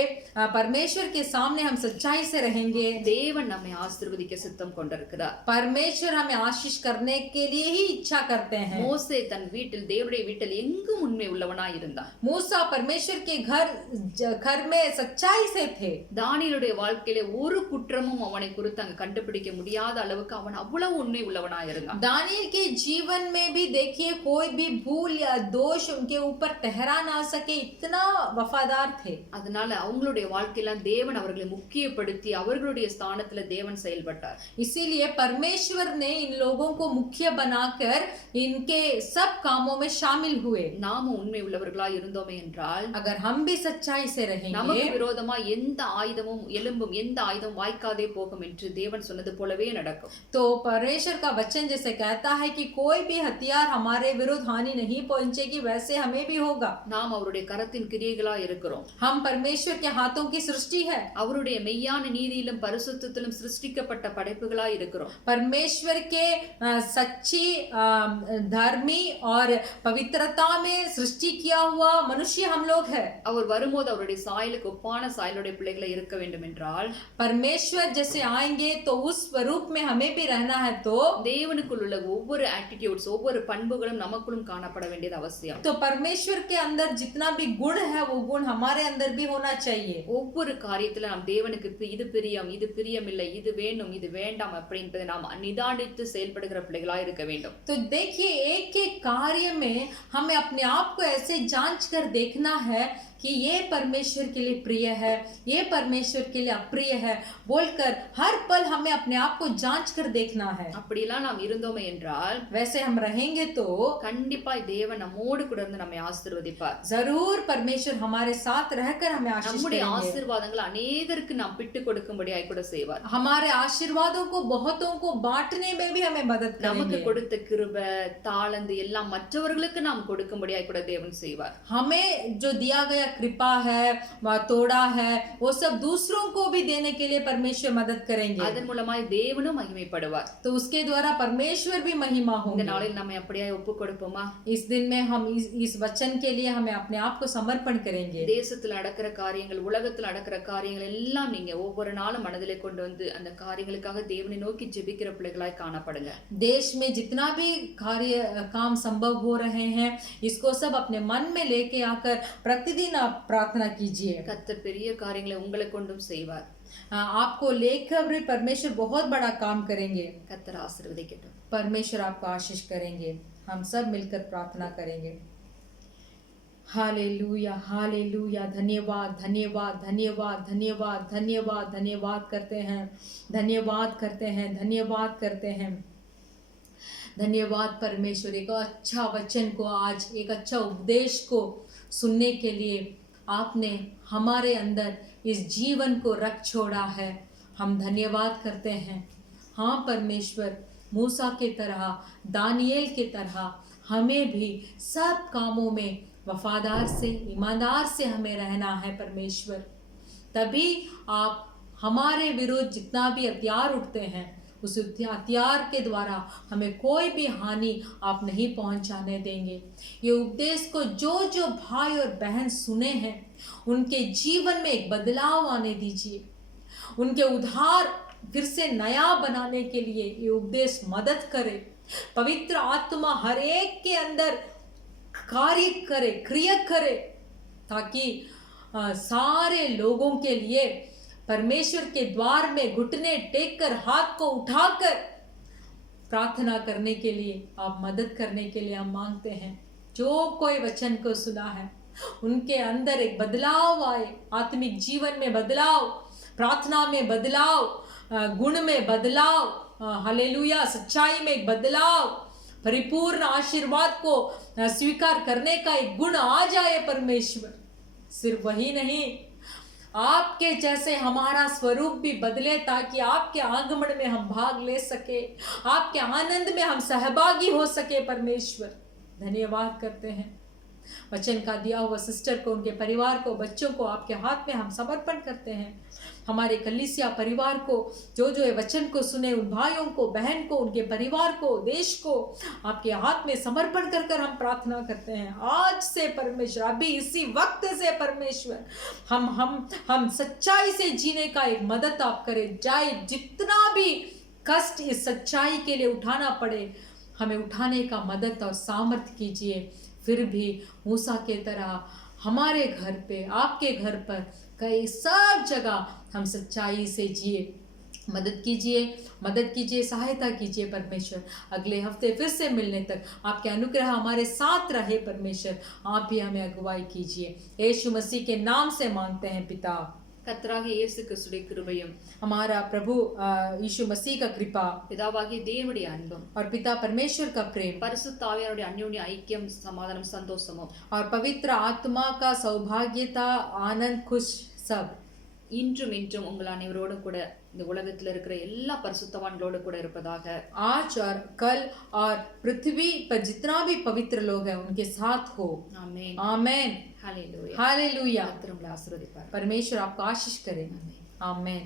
परमेश्वर के सामने हम सच्चाई से रहेंगे। தேவன் நம்மை ஆசீர்வதிக்க சித்தம் கொண்டிருக்கிறார்। परमेश्वर हमें आशीष करने के लिए ही इच्छा करते हैं। மோசே தன் வீட்டில் தேவனுடைய வீட்டில் எங்கும் உண்மை உள்ளவனாய் இருந்தான்। मूसा परमेश्वर के घर में सच्चाई से थे। தானியேலுடைய வாழ்க்கையிலே ஒரு குற்றமும் அவனை குறித்து அங்க கண்டுபிடிக்க முடியாத அளவுக்கு அவன் அவ்வளவு உண்மை உள்ளவனாய் இருந்தான்। दानियेल के जीवन में भी देखिए कोई भी भूल या दोष उनके ऊपर ठहरा ना सके, इतना वफादार थे। அதனால அவங்களுடைய வாழ்க்கையில தேவன் அவர்களை முக்கியப்படுத்தி அவர்களுடைய ஸ்தானத்துல தேவன் செயல்பட்டார்। इसीलिए परमेश्वर ने इन लोगों को मुख्य बनाकर इनके सब कामों में शामिल हुए। நாமும் உண்மை உள்ளவர்களாய் இருந்தோமே என்றால், अगर हम भी सच्चाई से रहेंगे, நமக்கு விரோதமா எந்த ஆயுதமும் எழும்பும், எந்த ஆயுதம் வாய்க்காதே போகும் என்று தேவன் சொன்னது போலவே நடக்கும்। तो परमेश्वर का वचन जैसे कहता है कि कोई भी हथियार हमारे विरुद्ध हानि नहीं पहुंचाएगा। पहुंचेगी वैसे हमें भी होगा। நாம் அவருடைய கரத்தின் கிரியைகளா இருக்கிறோம். हम परमेश्वर के हाथों की सृष्टि है। அவருடைய மெய்யான நீதியிலும் பரிசுத்தத்திலும் சிருஷ்டிக்கப்பட்ட படைப்புகளா இருக்கிறோம். परमेश्वर के सच्ची धर्मी और पवित्रता में सृष्टि किया हुआ मनुष्य हम लोग है। அவர் வரும்போது அவருடைய சாயலுக்கு ஒப்பான சாயலுடைய பிள்ளைகளை இருக்க வேண்டும் என்றால் परमेश्वर जैसे आएंगे तो उस स्वरूप में हमें भी रहना है। तो தேவனுக்குள் உள்ள ஒவ்வொரு ஆட்டிट्यूड्स ஒவ்வொரு பண்புகளும் நமக்குள்ளும் காணப்பட வேண்டியது அவசியம். तो परमेश्वर के अंदर जितना भी गुण है वो गुण हमारे अंदर भी होना चाहिए। ஒவ்வொரு காரியத்துல நாம் தேவனுக்கு இது பிரியம் இது பிரியமில்லை இது வேண்டும் இது வேண்டாம் அப்படின்றதை நாம் நிதானித்து செயல்படுகிற பிள்ளைகளா இருக்க வேண்டும். तो देखिए एक एक कार्य में हमें अपने आप को ऐसे जांच कर देखना है कि ये परमेश्वर के लिए प्रिय है, ये परमेश्वर के लिए अप्रिय है बोलकर हर पल हमें अपने आप को जांच कर देखना है। அப்படிலாம் நாம் இருந்தோமே என்றால் वैसे हम रहेंगे तो கண்டிப்பாய் தேவன் நம்மோடு கூட இருந்து நம்மை ஆசீர்வதிப்பார். जरूर परमेश्वर हमारे साथ रहकर हमें आशीष நம்முடைய करेंगे। ஆசீர்வாதங்கள் अनेகருக்கு நாம் பிட்டு கொடுக்கும்படியாய் கூட செய்வார். हमारे आशीर्वादों को बहुतों को बांटने में भी हमें मदद நமக்கு करेंगे। கொடுத்த கிருபை தாளந்து எல்லாம் மற்றவர்களுக்கு நாம் கொடுக்கும்படியாய் கூட தேவன் செய்வார். हमें जो दिया गया कृपा है तोड़ा है वो सब दूसरों को भी देने के लिए परमेश्वर मदद करेंगे। அதன் மூலமாய் தேவனும் மகிமைப்படுவார். तो उसके द्वारा परमेश्वर भी महिमा இந்த होंगे। நாளில் நம்மை அப்படியே ஒப்பு கொடுப்போமா? इस दिन में हम इस वचन के लिए हमें अपने आप को समर्पण करेंगे। தேசத்துல நடக்கிற காரியங்கள் உலகத்துல நடக்கிற காரியங்கள் எல்லாம் நீங்க ஒவ்வொரு நாளும் மனதிலே கொண்டு வந்து அந்த காரியங்களுக்காக தேவனை நோக்கி ஜெபிக்கிற பிள்ளைகளாய் காணப்படுங்க. देश में जितना भी काम संभव हो रहे हैं इसको सब अपने मन में लेके आकर प्रतिदिन आप प्रार्थना कीजिए। கர்த்தர் பெரிய காரியங்களை உங்களை கொண்டும் செய்வார். आपको लेकर भी परमेश्वर बहुत बड़ा काम करेंगे। கர்த்தர் ஆசீர்வதிக்கட்டும். परमेश्वर आपको आशीष करेंगे। हम सब मिलकर प्रार्थना करेंगे। Hallelujah hallelujah. धन्यवाद धन्यवाद धन्यवाद धन्यवाद धन्यवाद धन्यवाद करते हैं, धन्यवाद करते हैं, धन्यवाद करते हैं। धन्यवाद परमेश्वर, एक अच्छा वचन को आज एक अच्छा उपदेश को सुनने के लिए आपने हमारे अंदर इस जीवन को रख छोड़ा है। हम धन्यवाद करते हैं। हाँ परमेश्वर, मूसा के तरह दानिएल के तरह हमें भी सब कामों में वफादार से ईमानदार से हमें रहना है परमेश्वर। तभी आप हमारे विरुद्ध जितना भी हथियार उठते हैं उस हथियार के द्वारा हमें कोई भी हानि आप नहीं पहुंचाने देंगे। ये उपदेश को जो जो भाई और बहन सुने हैं उनके जीवन में एक बदलाव आने दीजिए। उनके उद्धार फिर से नया बनाने के लिए ये उपदेश मदद करे। पवित्र आत्मा हर एक के अंदर कार्य करे, क्रिया करे, ताकि सारे लोगों के लिए परमेश्वर के द्वार में घुटने टेक कर हाथ को उठाकर प्रार्थना करने के लिए आप मदद करने के लिए हम मांगते हैं। जो कोई वचन को सुना है उनके अंदर एक बदलाव आए, आत्मिक जीवन में बदलाव, प्रार्थना में बदलाव, गुण में बदलाव, हालेलुया, सच्चाई में एक बदलाव, परिपूर्ण आशीर्वाद को स्वीकार करने का एक गुण आ जाए परमेश्वर। सिर्फ वही नहीं, आपके जैसे हमारा स्वरूप भी बदले ताकि आपके आगमन में हम भाग ले सके, आपके आनंद में हम सहभागी हो सके परमेश्वर। धन्यवाद करते हैं। वचन का दिया हुआ सिस्टर को, उनके परिवार को, बच्चों को आपके हाथ में हम समर्पण करते हैं। हमारे कलीसिया परिवार को जो जो ये वचन को सुने, उन भाइयों को, बहन को, उनके परिवार को, देश को आपके हाथ में समर्पण कर कर हम प्रार्थना करते हैं। आज से परमेश्वर, अभी इसी वक्त से परमेश्वर हम सच्चाई से जीने का एक मदद आप करें। चाहे जितना भी कष्ट इस सच्चाई के लिए उठाना पड़े हमें उठाने का मदद और सामर्थ्य कीजिए। फिर भी मूसा के तरह हमारे घर पे, आपके घर पर, कई सब जगह हम सच्चाई से जिए। मदद कीजिए, सहायता कीजिए परमेश्वर। अगले हफ्ते फिर से मिलने तक आपके अनुग्रह हमारे साथ रहे परमेश्वर। आप ही हमें अगुवाई कीजिए। यीशु मसीह के नाम से मांगते हैं पिता। கர்த்தராகிய இயேசு கிறிஸ்துவின் கிருபையும் हमारा प्रभु यीशु मसीह का कृपा பிதாவாகிய தேவனுடைய அன்பும் और पिता परमेश्वर का प्रेम பரிசுத்த ஆவியானவருடைய அந்யோன்ய ஐக்கியம் சமாதானம் சந்தோஷமும் और पवित्र आत्मा का सौभाग्यता आनंद खुश सब இன்றும் இன்றும் உங்கள் அனைவரோடும் கூட இந்த உலகத்துல இருக்கிற எல்லா பரிசுத்தவான்களோடு கூட இருப்பதாக. आज और कल और पृथ्वी पर जितना भी पवित्र लोग हैं उनके साथ हो. ஆமென். आमेन. ஹalleluya. हालेलुया. கர்த்தர் உங்களை ஆசீர்வதிப்பார். परमेश्वर आपको आशीष करे. आमेन.